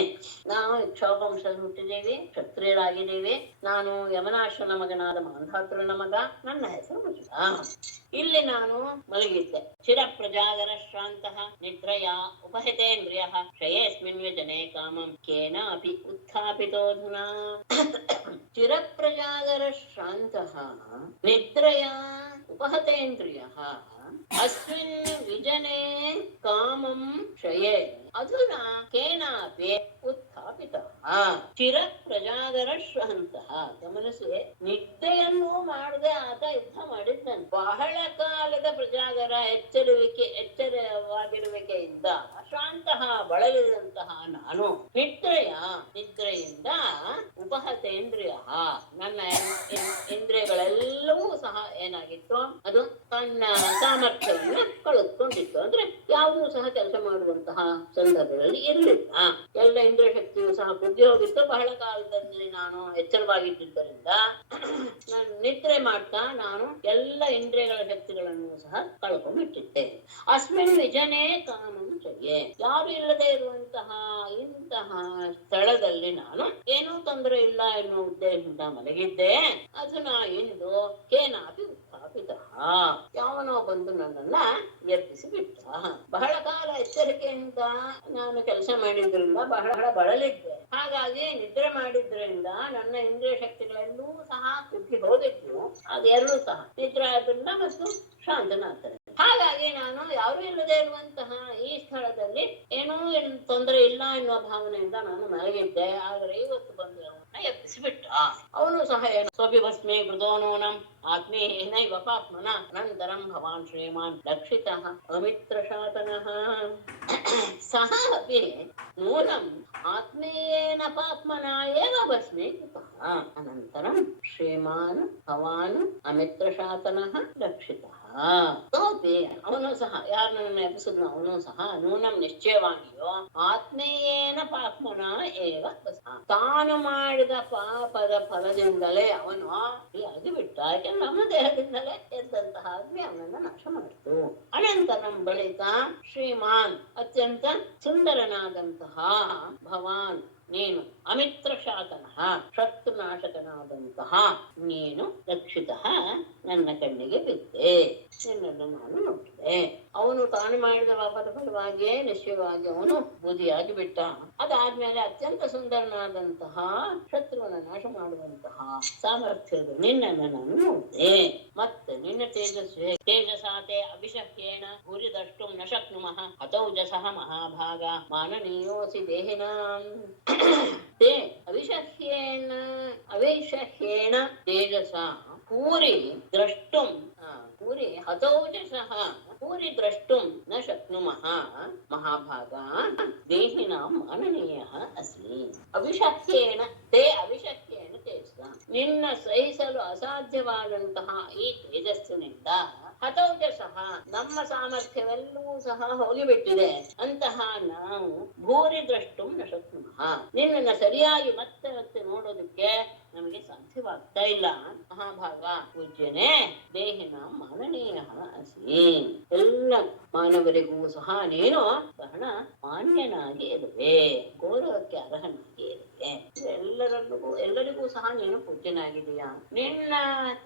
ನಾವು ಇಕ್ಷಾವಂಶದಲ್ಲಿ ಹುಟ್ಟಿದ್ದೇವೆ, ಕ್ಷತ್ರಿಯರಾಗಿದ್ದೇವೆ. ನಾನು ಯಮನಾಶ್ವನ ಮಗನಾದ ಮಾಂಧಾತುರನ ಮಗ. ನನ್ನ ಹೆಸರು ಮುಜುಕ. ಇಲ್ಲಿ ನಾನು ಮಲಗಿದ್ದೆ. ಚಿರ ಪ್ರಜಾಗರ ಶ್ರಾಂತಃ ನಿದ್ರಯಾ ಉಪಹಿತೇಂದ್ರಿಯ ಕ್ಷಯೇಸ್ಮಿನ್ ವ್ಯಜನೆ ಕಾಮಂ ಕೇನಾಪಿ ಉತ್ಥಾಪಿತೋಧುನಾ. ಚಿರ ಪ್ರಜಾಗರ ಶ್ರಾಂತಃ ನಿದ್ರಯಾ ಉಪಹತೇಂದ್ರಿಯ ಅಸ್ಮಿನ್ ವಿಜನೆ ಕಾಮಂ ಕ್ಷಯೇ ಅಧುನಾ ಕೇನಾಪಿ ಉತ್ಥಾಪಿತಃ. ಚಿರ ಪ್ರಜಾಗರ ಶ್ರಾಂತಃ ಗಮನಿಸಿ, ನಿದ್ದೆಯನ್ನು ಮಾಡದೆ ಆತ ಯುದ್ಧ ಮಾಡಿದ್ದಾನೆ. ಬಹಳ ಕಾಲದ ಪ್ರಜಾಗರ ಎಚ್ಚರವಾಗಿರುವಿಕೆಯಿಂದ ಶ್ರಾಂತಃ ಬಳಲಿದಂತಹ ನಾನು ನಿದ್ರೆಯಿಂದ ಉಪಹತೇಂದ್ರಿಯ ನನ್ನ ಇಂದ್ರಿಯಗಳೆಲ್ಲವೂ ಸಹ ಏನಾಗಿತ್ತು, ಅದು ತನ್ನ ಸಾಮರ್ಥ್ಯವನ್ನು ಕಳೆದುಕೊಂಡಿತ್ತು. ಅಂದ್ರೆ ಯಾವುದೂ ಸಹ ಕೆಲಸ ಮಾಡುವಂತಹ ಸಂದರ್ಭಗಳಲ್ಲಿ ಇರಲಿಲ್ಲ. ಎಲ್ಲ ಇಂದ್ರಿಯ ಶಕ್ತಿಯು ಸಹ ಕುಗ್ಗಿ ಹೋಗಿತ್ತು. ಬಹಳ ಕಾಲದಲ್ಲಿ ನಾನು ಎಚ್ಚರವಾಗಿದ್ದರಿಂದ ನಾನು ನಿದ್ರೆ ಮಾಡ್ತಾ ನಾನು ಎಲ್ಲ ಇಂದ್ರಿಯಗಳ ಶಕ್ತಿಗಳನ್ನು ಸಹ ಕಳ್ಕೊಂಡ್ಬಿಟ್ಟಿದ್ದೆ. ಅಸ್ಮಿನ್ ವಿಜನೇ ಕಾಮಂ ಚಯೆ ಯಾರು ಇಲ್ಲದೆ ಇರುವಂತಹ ಇಂತಹ ಸ್ಥಳದಲ್ಲಿ ನಾನು ಏನೂ ತೊಂದರೆ ಇಲ್ಲ ಎನ್ನುವ ಉದ್ದೇಶದಿಂದ ಮಲಗಿದ್ದೆ. ಅದನ್ನ ಇಂದು ಕೇನಾಪಿ ಉತ್ಥಾಪಿತ ಯಾವನೋ ಬಂದು ನನ್ನನ್ನ ಎಬ್ಬಿಸಿ ಬಿಟ್ಟ. ಬಹಳ ಕಾಲ ಎಚ್ಚರಿಕೆಯಿಂದ ನಾನು ಕೆಲಸ ಮಾಡಿದ್ರಿಂದ ಬಹಳ ಬಳಲಿದ್ದೆ. ಹಾಗಾಗಿ ನಿದ್ರೆ ಮಾಡಿದ್ರಿಂದ ನನ್ನ ಇಂದ್ರಿಯ ಶಕ್ತಿಗಳೆಲ್ಲೂ ಸಹ ಕುಗ್ಗಿ ಹೋಗಿತ್ತು. ಅದೆರಡೂ ಸಹ ನಿದ್ರೆ ಆದ್ರಿಂದ ಮತ್ತು ಶಾಂತನಾಗ್ತದೆ. ಹಾಗಾಗಿ ನಾನು ಯಾರು ಇಲ್ಲದೆ ಇರುವಂತಹ ಈ ಸ್ಥಳದಲ್ಲಿ ಏನೂ ತೊಂದರೆ ಇಲ್ಲ ಎನ್ನುವ ಭಾವನೆಯಿಂದ ನಾನು ಮಲಗಿದ್ದೆ. ಆದರೆ ಇವತ್ತು ಬಂದು ಅವನ್ನ ಎಬ್ಬಿಸಿಬಿಟ್ಟ. ಅವನು ಸಹ ಏನು ಸ್ವಭಿಭಸ್ಮೇ ಮೃದೋನೂನಂ ಆತ್ಮೀಯೇನೈವ ಪಾಪ್ಮನ ಅನಂತರಂ ಭವಾನ್ ಶ್ರೀಮಾನ್ ರಕ್ಷಿತಃ ಅಮಿತ್ರ ಶಾತನಃ. ಸಹ ಅಪಿ ನೂನಂ ಆತ್ಮೀಯೇನ ಪಾಪ್ಮನ ಏವ ಭಸ್ಮೇ ಕೃತಃ ಅನಂತರಂ ಶ್ರೀಮಾನ್ ಭವಾನ್ ಅಮಿತ್ರ ಶಾತನಃ ರಕ್ಷಿತಃ. ಅವನು ಸಹ ಯಾರನ್ನ ಎಬ್ಬಿಸಿದ್ನ ಅವನು ಸಹ ನೂನಂ ನಿಶ್ಚಯವಾಗಿಯೋ ಆತ್ಮೀಯೇನ ಪಾಪ್ಮನ ಏವ ತಾನು ಮಾಡಿದ ಪಾಪದ ಫಲದಿಂದಲೇ ಅವನು ಆಗಿಬಿಟ್ಟ. ಯಾಕೆಂದ್ರೆ ನಮ್ಮ ದೇಹದಿಂದಲೇ ಎದ್ದಂತಹ ಅಗ್ನಿ ಅವನನ್ನ ನಾಶ ಮಾಡಿತು. ಅನಂತರಂ ಬಳಿಕ ಶ್ರೀಮಾನ್ ಅತ್ಯಂತ ಸುಂದರನಾದಂತಹ ಭವಾನ್ ನೀನು ಅಮಿತ್ರ ಶಾತನಃ ಶತ್ರುನಾಶಕನಾದಂತಹ ನೀನು ರಕ್ಷಿತಃ ನನ್ನ ಕಣ್ಣಿಗೆ ಬಿದ್ದೆ. ನಿನ್ನನ್ನು ನಾನು ನೋಡಿದೆ. ಅವನು ತಾನು ಮಾಡಿದ ಪಾಪದ ಫಲವಾಗಿಯೇ ನಿಶ್ಚಯವಾಗಿ ಅವನು ಬೂದಿಯಾಗಿ ಬಿಟ್ಟ. ಅದಾದ್ಮೇಲೆ ಅತ್ಯಂತ ಸುಂದರನಾದಂತಹ ಶತ್ರುವನ್ನ ನಾಶ ಮಾಡುವಂತಹ ಸಾಮರ್ಥ್ಯದ ನಿನ್ನನ್ನು ನಾನು ನೋಡಿದೆ. ಮತ್ತೆ ನಿನ್ನ ತೇಜಸಾತೆ ಅಭಿಷಹ್ಯೇಣ ಭೂರಿದಷ್ಟು ನ ಶಕ್ನುಮಃ ಹತೌಜಸಃ ಮಹಾಭಾಗ ಮಾನನೀಯೋಸಿ ದೇಹಿನಾಂ. ते अविषह्येण तेजसा पूरी द्रष्टुं पूरी हतौजसः पूरी द्रष्टुं न शक्नुमः महाभागा देहिनां माननीयः अस्मि. अविषह्येण ते अविषह्येण तेजसा ನಿನ್ನ ಸಹಿಸಲು ಅಸಾಧ್ಯವಾದಂತಹ ಈ ತೇಜಸ್ಸಿನಿಂದ ಹತೌಜಸಃ ನಮ್ಮ ಸಾಮರ್ಥ್ಯವೆಲ್ಲವೂ ಸಹ ಹೋಗಿಬಿಟ್ಟಿದೆ. ಅಂತಹ ನಾವು ಭೂರಿ ದ್ರಷ್ಟುಂ ನ ಶಕ್ನುಮಃ ನಿನ್ನನ್ನು ಸರಿಯಾಗಿ ಮತ್ತೆ ಮತ್ತೆ ನೋಡೋದಕ್ಕೆ ನಮಗೆ ಸಾಧ್ಯವಾಗ್ತಾ ಇಲ್ಲ. ಮಹಾಭಾಗ ಪೂಜ್ಯನೇ ದೇಹಿನ ಮಾನನೀಯ ಅಸಿ ಎಲ್ಲ ಮಾನವರಿಗೂ ಸಹ ನೀನು ಬಹಳ ಮಾನ್ಯನಾಗಿ ಇರುವೆ, ಗೌರವಕ್ಕೆ ಅರ್ಹನಾಗಿ ಇರುವೆ. ಎಲ್ಲರಿಗೂ ಸಹ ನೀನು ಪೂಜ್ಯನಾಗಿದೆಯಾ. ನಿನ್ನ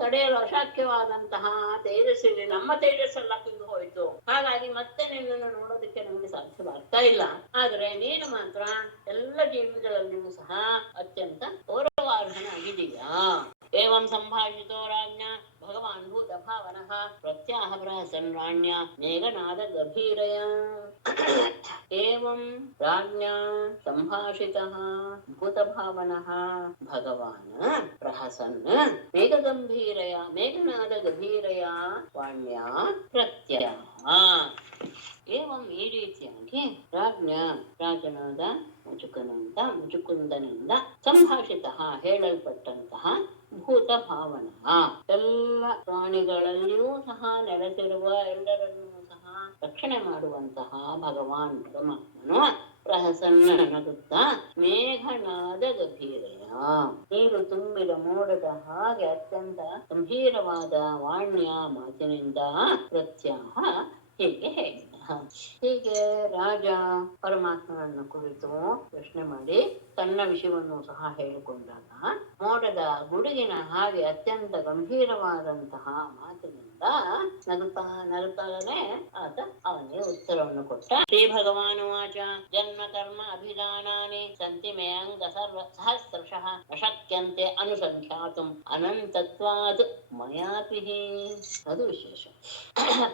ತಡೆಯಲು ಅಶಕ್ಯವಾದಂತಹ ತೇಜಸ್ಸಿಗೆ ನಮ್ಮ ತೇಜಸ್ಸೆಲ್ಲ ತಿಂದು ಹೋಯಿತು. ಹಾಗಾಗಿ ಮತ್ತೆ ನಿನ್ನನ್ನು ನೋಡೋದಕ್ಕೆ ನಮಗೆ ಸಾಧ್ಯವಾಗ್ತಾ ಇಲ್ಲ. ಆದ್ರೆ ನೀನು ಮಾತ್ರ ಎಲ್ಲ ಜೀವಿಗಳಲ್ಲಿಯೂ ಸಹ ಅತ್ಯಂತ ಗೌರವಾರ್ಹನಾಗಿದೆಯಾ. ಏವಂ ಸಂಭಾಷಿತೋ ರಾಜ್ಞ ಭಗವಾನ್ ಭೂತ ಭಾವನಃ ಪ್ರತ್ಯಾಹ ಪ್ರಹಸನ್ ರಾಣ್ಯ ಮೇಘನಾದ ಗಭೀರಯ. ಏವಂ ರಾಜ್ಞಾ ಸಂಭಾಷಿತಃ ಭೂತ ಭಾವನಃ ಭಗವಾನ್ ಪ್ರಹಸನ್ ಮೇಘನಾದ ಗಭೀರಯ ವಾಣ್ಯ ಪ್ರತ್ಯಾಹ. ಏವಂ ಈ ರೀತಿಯಾಗಿ ರಾಜನಾದ ಮುಚುಕುಂದನಿಂದ ಸಂಭಾಷಿತ ಹೇಳಲ್ಪಟ್ಟಂತಹ ಭೂತ ಭಾವನ ಎಲ್ಲ ಪ್ರಾಣಿಗಳಲ್ಲಿಯೂ ಸಹ ನೆಲೆಸಿರುವ ಎಲ್ಲರನ್ನೂ ಸಹ ರಕ್ಷಣೆ ಮಾಡುವಂತಹ ಭಗವಾನ್ ಪರಮಾತ್ಮನು ಪ್ರಹಸನ್ನ ನಗುತ್ತಾ ಮೇಘನಾದ ಗಭೀರಯ ನೀರು ತುಂಬಿದ ಮೋಡದ ಹಾಗೆ ಅತ್ಯಂತ ಗಂಭೀರವಾದ ವಾಣ್ಯ ಮಾತಿನಿಂದ ಪ್ರತ್ಯಾಹ ಹೀಗೆ ಹೇಳಿದ. ಹೀಗೆ ರಾಜ ಪರಮಾತ್ಮನನ್ನು ಕುರಿತು ಪ್ರಶ್ನೆ ಮಾಡಿ ತನ್ನ ವಿಷಯವನ್ನು ಸಹ ಹೇಳಿಕೊಂಡಾಗ ಮೋಡದ ಗುಡುಗಿನ ಹಾಗೆ ಅತ್ಯಂತ ಗಂಭೀರವಾದಂತಹ ಮಾತಿನಿಂದ ನಗುತ್ತಾನೆ ಆತ ಅವನಿಗೆ ಉತ್ತರವನ್ನು ಕೊಟ್ಟ. ಶ್ರೀ ಭಗವಾನ್ ವಾಚ ಜನ್ಮ ಕರ್ಮ ಅಭಿಧಾನಾನಿ ಸಂತಿ ಮೇ ಅಂಗ ಸಹಸ್ರಶಃ ಅಶಕ್ಯಂತೆ ಅನುಸಂಖ್ಯಾತುಂ ಅನಂತತ್ವಾತ್ ಮಯಾಪಿ. ಅದು ವಿಶೇಷ.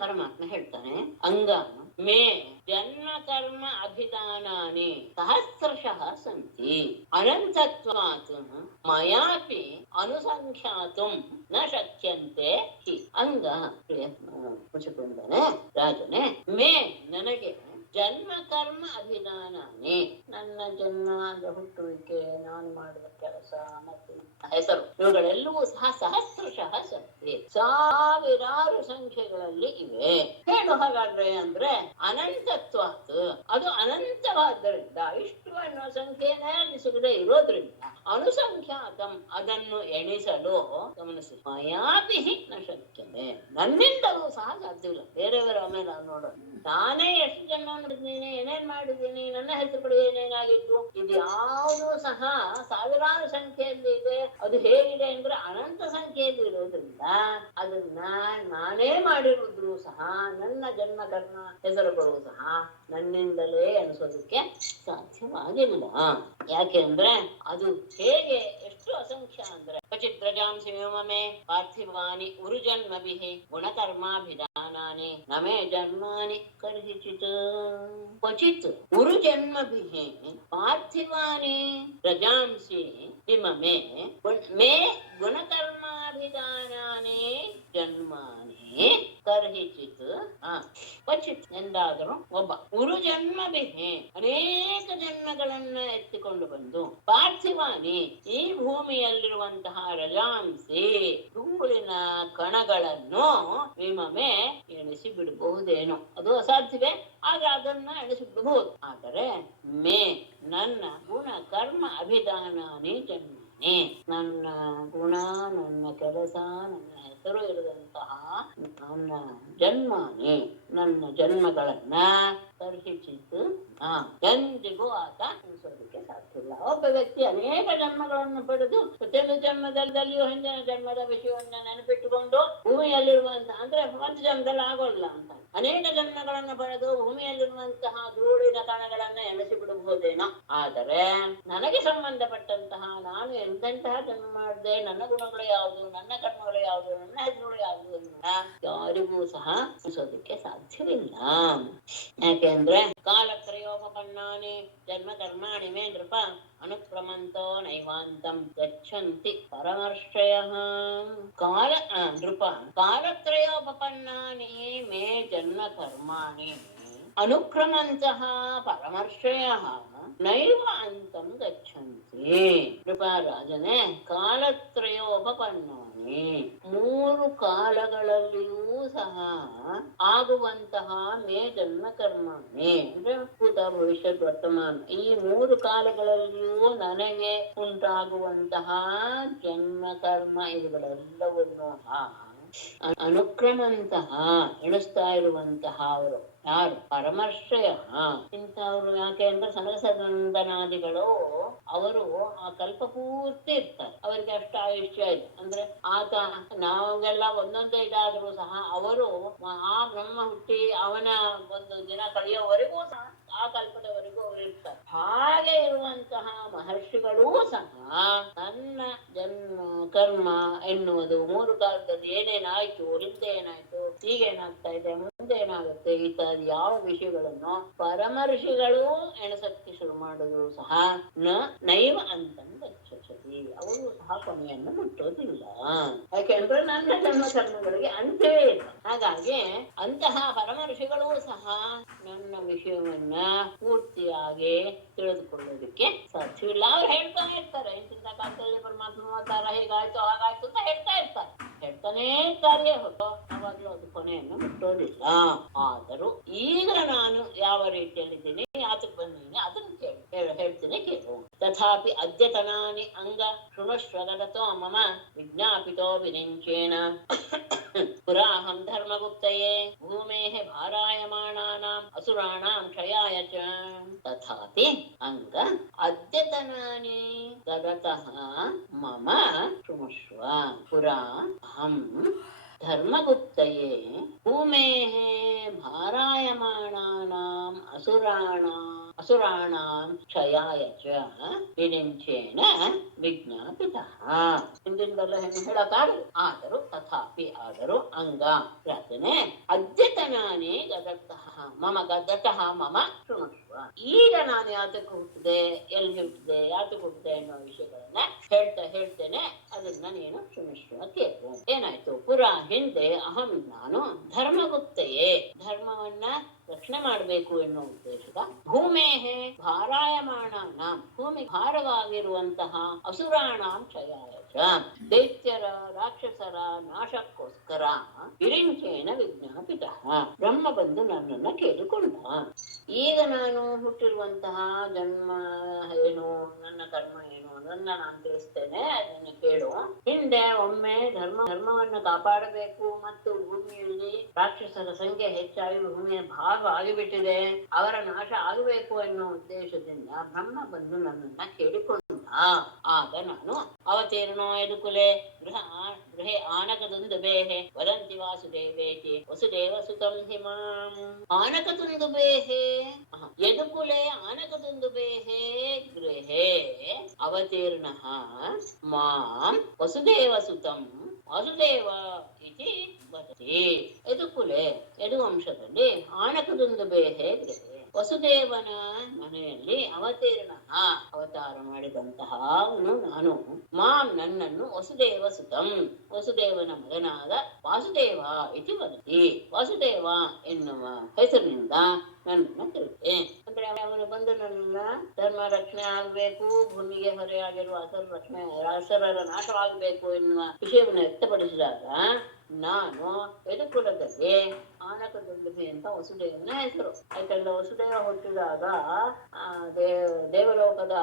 ಪರಮಾತ್ಮ ಹೇಳ್ತಾನೆ ಅಂಗ ಮೇ ಜನ್ಮ ಕರ್ಮ ಅಭಿಧಾನಾನಿ ಸಹಸ್ರಶಃ ಸಂತಿ ಅನಂತತ್ವಾತ್ ಮಯಾಪಿ ಅನುಸಂಖ್ಯಾತುಂ ನ ಶಕ್ಯಂತೆ ಹಿ. ಅಂಗ ಮುಚುಕುಂದನೆ ರಾಜನೇ ಮೇ ನನಗೆ ಜನ್ಮ ಕರ್ಮ ಅಭಿಧಾನಾನಿ ನನ್ನ ಜನ್ಮ ಹುಟ್ಟುವಿಕೆ ನಾನು ಮಾಡಿದ ಕೆಲಸ ಮತ್ತು ಹೆಸರು ಇವುಗಳೆಲ್ಲವೂ ಸಹ ಸಹಸ್ರಶಃ ಸಂತಿ ಸಾವಿರಾರು ಸಂಖ್ಯೆಗಳಲ್ಲಿ ಇವೆ. ಹೇಳು ಹಾಗಾದ್ರೆ ಅಂದ್ರೆ ಅನಂತತ್ವಾತ್ ಅದು ಅನಂತವಾದ್ದರಿಂದ ಇಷ್ಟು ಅನ್ನುವ ಸಂಖ್ಯೆನೇ ಸಿಗದೆ ಇರೋದ್ರಿಂದ ಅನುಸಂಖ್ಯಾತಂ ಅದನ್ನು ಎಣಿಸಲು ಗಮನಿಸಿ ಮಯಾಪಿ ನ ಶಕ್ಯತೆ ನನ್ನಿಂದಲೂ ಸಹ ಸಾಧ್ಯವಿಲ್ಲ. ಬೇರೆಯವರ ಆಮೇಲೆ ನೋಡೋದು ನಾನೇ ಎಷ್ಟು ಜನ್ಮ ಮಾಡಿದ್ದೀನಿ, ಏನೇನ್ ಮಾಡಿದ್ದೀನಿ, ನನ್ನ ಹೆಸರುಗಳು ಏನೇನಾಗಿದ್ದು ಇದು ಯಾವುದೂ ಸಹ ಸಾವಿರಾರು ಸಂಖ್ಯೆಯಲ್ಲಿ ಇದೆ. ಅದು ಹೇಗಿದೆ ಅಂದ್ರೆ ಅನಂತ ಸಂಖ್ಯೆಯಲ್ಲಿ ಇರೋದ್ರಿಂದ ಅದನ್ನ ನಾನೇ ಮಾಡಿರುವುದು ಸಹ ನನ್ನ ಜನ್ಮ ಕರ್ಮ ಹೆಸರುಗಳು ಸಹ ನನ್ನಿಂದಲೇ ಅನಿಸೋದಕ್ಕೆ ಸಾಧ್ಯವಾಗಿಲ್ಲ. ಯಾಕೆ ಅಂದ್ರೆ ಅದು ಹೇಗೆ ಎಷ್ಟು ಅಸಂಖ್ಯ ಅಂದ್ರೆ ಕ್ವಚಿದ್ರಜಾಂಸಿ ವ್ಯೋಮಮೇ ಪಾರ್ಥಿವಾನಿ ಉರುಜನ್ಮಭಿಃ ಗುಣಕರ್ಮಾಭಿಧಾನಾನಿ ನಮೇ ಜನ್ಮಾನಿ ಕರ್ಹಿಚಿತ್. ಕ್ವಚಿತ್ ಉರುಜನ್ಮಭಿಃ ಪಾರ್ಥಿವಾನಿ ರಜಾಂಸಿ ಇಮಮೇ ಮೇ ಗುಣಕರ್ಮಾಭಿಧಾನಾನಿ ಜನ್ಮಾನಿ ಕರ್ಹಿಚಿತ್. ಕ್ವಚಿತ್ ಎಂದಾದರೂ ಒಬ್ಬ ಉರು ಜನ್ಮಭಿಹಿ ಅನೇಕ ಜನ್ಮಗಳನ್ನ ಎತ್ತಿಕೊಂಡು ಬಂದು ಪಾರ್ಥಿವಾನಿ ಈ ಭೂಮಿಯಲ್ಲಿರುವಂತಹ ರಜಾಂಸಿ ಧೂಳಿನ ಕಣಗಳನ್ನು ವಿಮಮೆ ಎಣಿಸಿ ಬಿಡಬಹುದೇನೋ. ಅದು ಅಸಾಧ್ಯವೇ, ಆದ್ರೆ ಅದನ್ನ ಎಣಿಸಿ ಬಿಡಬಹುದು. ಆದರೆ ಮೇ ನನ್ನ ಗುಣ ಕರ್ಮ ಅಭಿಧಾನಾನಿ ಜನ್ಮನಿ ನನ್ನ ಗುಣ ನನ್ನ ಕೆಲಸ ನನ್ನ ಹೆಸರು ಇರದಂತಹ ನನ್ನ ಜನ್ಮಾನಿ ನನ್ನ ಜನ್ಮಗಳನ್ನ ತರ್ಹಿ ಚಿತ್ ಎಂದಿಗೂ ಆತ ಅನಿಸೋದಕ್ಕೆ ಸಾಧ್ಯ ಇಲ್ಲ. ಒಬ್ಬ ವ್ಯಕ್ತಿ ಅನೇಕ ಜನ್ಮಗಳನ್ನು ಪಡೆದು ಪ್ರತಿಯೊಂದು ಜನ್ಮದಲ್ಲಿಯೂ ಹಿಂದಿನ ಜನ್ಮದ ವಿಷಯವನ್ನ ನೆನಪಿಟ್ಟುಕೊಂಡು ಭೂಮಿಯಲ್ಲಿರುವಂತಹ ಅಂದ್ರೆ ಒಂದು ಜನ್ಮದಲ್ಲಿ ಆಗೋಲ್ಲ ಅಂತ ಅನೇಕ ಜನ್ಮಗಳನ್ನು ಪಡೆದು ಭೂಮಿಯಲ್ಲಿರುವಂತಹ ಧೂಳಿನ ಕಣಗಳನ್ನ ಎಣಿಸಿ ಬಿಡಬಹುದೇನೋ. ಆದರೆ ನನಗೆ ಸಂಬಂಧಪಟ್ಟಂತಹ ನಾನು ಎಂತೆಂತಹ ಜನ್ಮ ಮಾಡಿದೆ, ನನ್ನ ಗುಣಗಳು ಯಾವುದು, ನನ್ನ ಕರ್ಮಗಳು ಯಾವುದು, ನನ್ನ ಹೆಸರುಗಳು ಯಾವುದು ಅನ್ನೋಣ ಯಾರಿಗೂ ಸಹ ಅನಿಸೋದಕ್ಕೆ ಸಾಧ್ಯವಿಲ್ಲ. ಯಾಕೆಂದ್ರೆ ಕಾಲತ್ರಯೋಪಪನ್ನಾನಿ ಜನ್ಮ ಕರ್ಮಾಣಿ ಮೇ ನೃಪ ಅನುಕ್ರಮಂತೋ ನೈವಾಂತಂ ಗಚ್ಚಂತಿ ಪರಮರ್ಷಯಃ. ನೃಪ ಕಾಲತ್ರಯೋಪಪನ್ನಾನಿ ಮೇ ಜನ್ಮ ಕರ್ಮಾಣಿ ಅನುಕ್ರಮಂತಃ ಪರಮರ್ಷಯಃ ನೈವ ಅಂತಂ ಗಚ್ಚಂತಿ. ನೃಪರಾಜನೇ, ಕಾಲತ್ರಯೋಪಪನ್ನಾನಿ ಮೂರು ಕಾಲಗಳಲ್ಲಿಯೂ ಸಹ ಆಗುವಂತಹ ಮೇ ಜನ್ಮ ಕರ್ಮಾಣಿ ಅಂದ್ರೆ ಭೂತ ಭವಿಷ್ಯತ್ ವರ್ತಮಾನ ಈ ಮೂರು ಕಾಲಗಳಲ್ಲಿಯೂ ನನಗೆ ಉಂಟಾಗುವಂತಹ ಜನ್ಮ ಕರ್ಮ ಇವುಗಳೆಲ್ಲವನ್ನು ಅನುಕ್ರಮಂತಹ ಎಣಿಸ್ತಾ ಇರುವಂತಹ ಅವರು ಯಾರು? ಪರಮರ್ಷಯ. ಇಂಥವ್ರು ಯಾಕೆ ಅಂದ್ರೆ ಸನಸನಂದನಾದಿಗಳು ಅವರು ಆ ಕಲ್ಪ ಪೂರ್ತಿ ಇರ್ತಾರೆ, ಅವರಿಗೆ ಅಷ್ಟು ಆಯುಷ್ಯ ಇದೆ. ಅಂದ್ರೆ ಆತ ನಾವೆಲ್ಲ ಒಂದೊಂದೇ ಇದಾದ್ರೂ ಸಹ ಅವರು ಆ ಬ್ರಹ್ಮ ಹುಟ್ಟಿ ಅವನ ಒಂದು ದಿನ ಕಳೆಯೋವರೆಗೂ ಸಹ ಆ ಕಲ್ಪದವರೆಗೂ ಅವರು ಇರ್ತಾರೆ. ಹಾಗೆ ಇರುವಂತಹ ಮಹರ್ಷಿಗಳೂ ಸಹ ನನ್ನ ಜನ್ಮ ಕರ್ಮ ಎನ್ನುವುದು ಮೂರು ಕಾಲದಲ್ಲಿ ಏನೇನಾಯ್ತು, ಹಿಂದೆ ಏನಾಯ್ತು, ಈಗೇನಾಗ್ತಾ ಇದೆ, ಮುಂದೆ ಏನಾಗುತ್ತೆ ಇತ್ಯಾದಿ ಯಾವ ವಿಷಯಗಳನ್ನು ಪರಮರ್ಷಿಗಳು ಎಣಸಕ್ಕೆ ಶುರು ಮಾಡಿದ್ರು ಸಹ ನೈವ ಅಂತಂದು ಗಚ್ಚತಿ ಅವರು ಸಹ ಕೊನೆಯನ್ನು ಮುಟ್ಟೋದಿಲ್ಲ. ಯಾಕೆಂದ್ರೆ ನನ್ನ ಜನ್ಮ ಕರ್ಮಗಳಿಗೆ ಅಂತ್ಯವೇ ಇಲ್ಲ. ಹಾಗಾಗಿ ಅಂತಹ ಪರಮರ್ಷಿಗಳೂ ಸಹ ನನ್ನ ವಿಷಯವನ್ನ ಪೂರ್ತಿಯಾಗಿ ತಿಳಿದುಕೊಳ್ಳೋದಕ್ಕೆ ಸಾಧ್ಯವಿಲ್ಲ. ಅವ್ರು ಹೇಳ್ತಾ ಇರ್ತಾರೆ ಇಂತಿಂತ ಕಾಲದಲ್ಲಿ ಪರಮಾತ್ಮ ಅವತಾರ ಹೀಗಾಯ್ತು ಹಾಗಾಯ್ತು ಅಂತ ಹೇಳ್ತಾ ಹೇಳ್ತಾನೇ ಇರ್ತಾರೆ ಹೊರತು ಯಾವಾಗ್ಲೂ ಅದು ಕೊನೆಯನ್ನು ಮುಟ್ಟೋದಿಲ್ಲ. ಆದರೂ ಈಗ ನಾನು ಯಾವ ರೀತಿಯಲ್ಲಿದ್ದೀನಿ, ಯಾತಕ್ಕೆ ಬಂದಿದ್ದೀನಿ ಅದನ್ನು ಹೇಳ್ತೀನಿ ಕೇಳು. ತಥಾಪಿ ಅದ್ಯತನಾನಿ ಅಂಗ ಶೃಣುಷ್ವಗತೋ ಮಮ ವಿಜ್ಞಾಪಿತೋ ವಿರಿಂಚೇನ ಪುರಾಹಂ ಧರ್ಮಗುಪ್ತಯೇ ಭೂಮೇಃ ಭಾರಾಯಮಾಣಾನಾಂ ಅಸುರಾಣಾಂ ಕ್ಷಯಾಯ ಚ. ತಥಾಪಿ ಅಂಗ ಅದ್ಯತನಾನಿ ಗದತಃ ಮಮ ಶೃಣುಷ್ವ ಪುರಾ ಅಹಂ ಧರ್ಮಗುಪ್ತಯೇ ಭೂಮೇಃ ಭಾರಾಯಮಾಣಾನಾಂ ಅಸುರಾಣಾಂ ಕ್ಷಯಾಯ ಚ ವಿರಿಂಚೇನ ವಿಜ್ಞಾಪಿತಃ. ಹಿಂದಿಂದೆಲ್ಲ ಹೇಳಕ್ಕಾಗದು. ಆದರೂ ಅಂಗ ಪ್ರಾರ್ಥನೆ ಅದ್ಯತನಾನೇ ಗದತಃ ಮಮ ಶೃಣುಷ್ವ. ಈಗ ನಾನು ಯಾತಕ್ಕೆ ಹುಟ್ಟಿದೆ, ಎಲ್ಲಿ ಹುಟ್ಟಿದೆ, ಯಾತಕ್ಕೆ ಹುಟ್ಟಿದೆ ಅನ್ನೋ ವಿಷಯಗಳನ್ನ ಹೇಳ್ತೇನೆ, ಅದನ್ನ ನೀನು ಶೃಣುಷ್ವ ಕೇಳು. ಏನಾಯ್ತು? ಪುರಾ ಹಿಂದೆ ಅಹಂ ನಾನು ಧರ್ಮಗುಪ್ತೆಯೇ ಧರ್ಮವನ್ನ ರಕ್ಷಣೆ ಮಾಡಬೇಕು ಎನ್ನುವ ಉದ್ದೇಶದ ಭೂಮೇಹೆ ಭಾರಾಯಮಾಣ ಭೂಮಿ ಭಾರವಾಗಿರುವಂತಹ ಅಸುರಾಣಾಂ ಕ್ಷಯಾಯ ಚ ದೈತ್ಯರ ರಾಕ್ಷಸರ ನಾಶಕ್ಕೋಸ್ಕರ ವಿರಿಂಚೇನ ವಿಜ್ಞಾಪಿತಃ ಬ್ರಹ್ಮ ಬಂದು ನನ್ನನ್ನ ಕೇಳಿಕೊಂಡ. ಈಗ ನಾನು ಹುಟ್ಟಿರುವಂತಹ ಜನ್ಮ ಏನು, ನನ್ನ ಕರ್ಮ ಏನು ಅದನ್ನ ನಾನು ತಿಳಿಸ್ತೇನೆ, ಅದನ್ನು ಕೇಳು. ಹಿಂದೆ ಒಮ್ಮೆ ಧರ್ಮವನ್ನು ಕಾಪಾಡಬೇಕು ಮತ್ತು ಭೂಮಿಯಲ್ಲಿ ರಾಕ್ಷಸರ ಸಂಖ್ಯೆ ಹೆಚ್ಚಾಗಿ ಭೂಮಿಯ ಭಾರ ಆಗಿಬಿಟ್ಟಿದೆ, ಅವರ ನಾಶ ಆಗಬೇಕು ಎನ್ನುವ ಉದ್ದೇಶದಿಂದ ಬ್ರಹ್ಮ ಬಂದು ನನ್ನನ್ನ ಕೇಳಿಕೊಂಡ. ಆಗ ನಾನು ಅವತೀರ್ಣೋ ಯದುಕುಲೆ ಗೃಹೇ ಆನಕದುಂದುಬೇಹೆ ವದಂತಿ ವಾಸುದೇವೇತಿ ವಸುದೇವ ಸುತಂ ಹಿಮಾಂ. ಆನಕದುಂದುಬೇಹೆ ಯದುಕುಲೆ ಆನಕದುಂದುಬೇಹೆ ಗೃಹೇ ಅವತೀರ್ಣಃ ಮಾಂ ವಸುದೇವ ಸುತಂ ವಾಸುದೇವ ಇತಿ ವದತಿ. ಯದುಕುಲೆ ಯದುವಂಶದಲ್ಲಿ ಆನಕದುಂದುಬೇಹೆ ಗೃಹೆ ವಸುದೇವನ ಮನೆಯಲ್ಲಿ ಅವತಾರ ಮಾಡಿದಂತಹ ನಾನು ಮಾಂ ನನ್ನನ್ನು ವಸುದೇವ ಸುತಂ ವಸುದೇವನ ಮಗನಾದ ವಾಸುದೇವ ಇತಿ ವದತಿ. ವಾಸುದೇವ ಎನ್ನುವ ಹೆಸರಿನಿಂದ ನನ್ನನ್ನು ಕರೀತೆ. ಅಂದ್ರೆ ಅವನು ಬಂದು ನನ್ನ ಧರ್ಮ ರಕ್ಷಣೆ ಆಗ್ಬೇಕು, ಭೂಮಿಗೆ ಹೊರೆಯಾಗಿರುವ ಅಸುರರ ನಾಶವಾಗಬೇಕು ಎನ್ನುವ ವಿಷಯವನ್ನು ವ್ಯಕ್ತಪಡಿಸಿದಾಗ ನಾನು ಯದುಕುಲದಲ್ಲಿ ಆನಕದುಂದುಭಿ ಅಂತ ವಸುದೇವನ ಹೆಸರು. ಯಾಕಂದ್ರೆ ವಸುದೇವ ಹುಟ್ಟಿದಾಗ ದೇವಲೋಕದ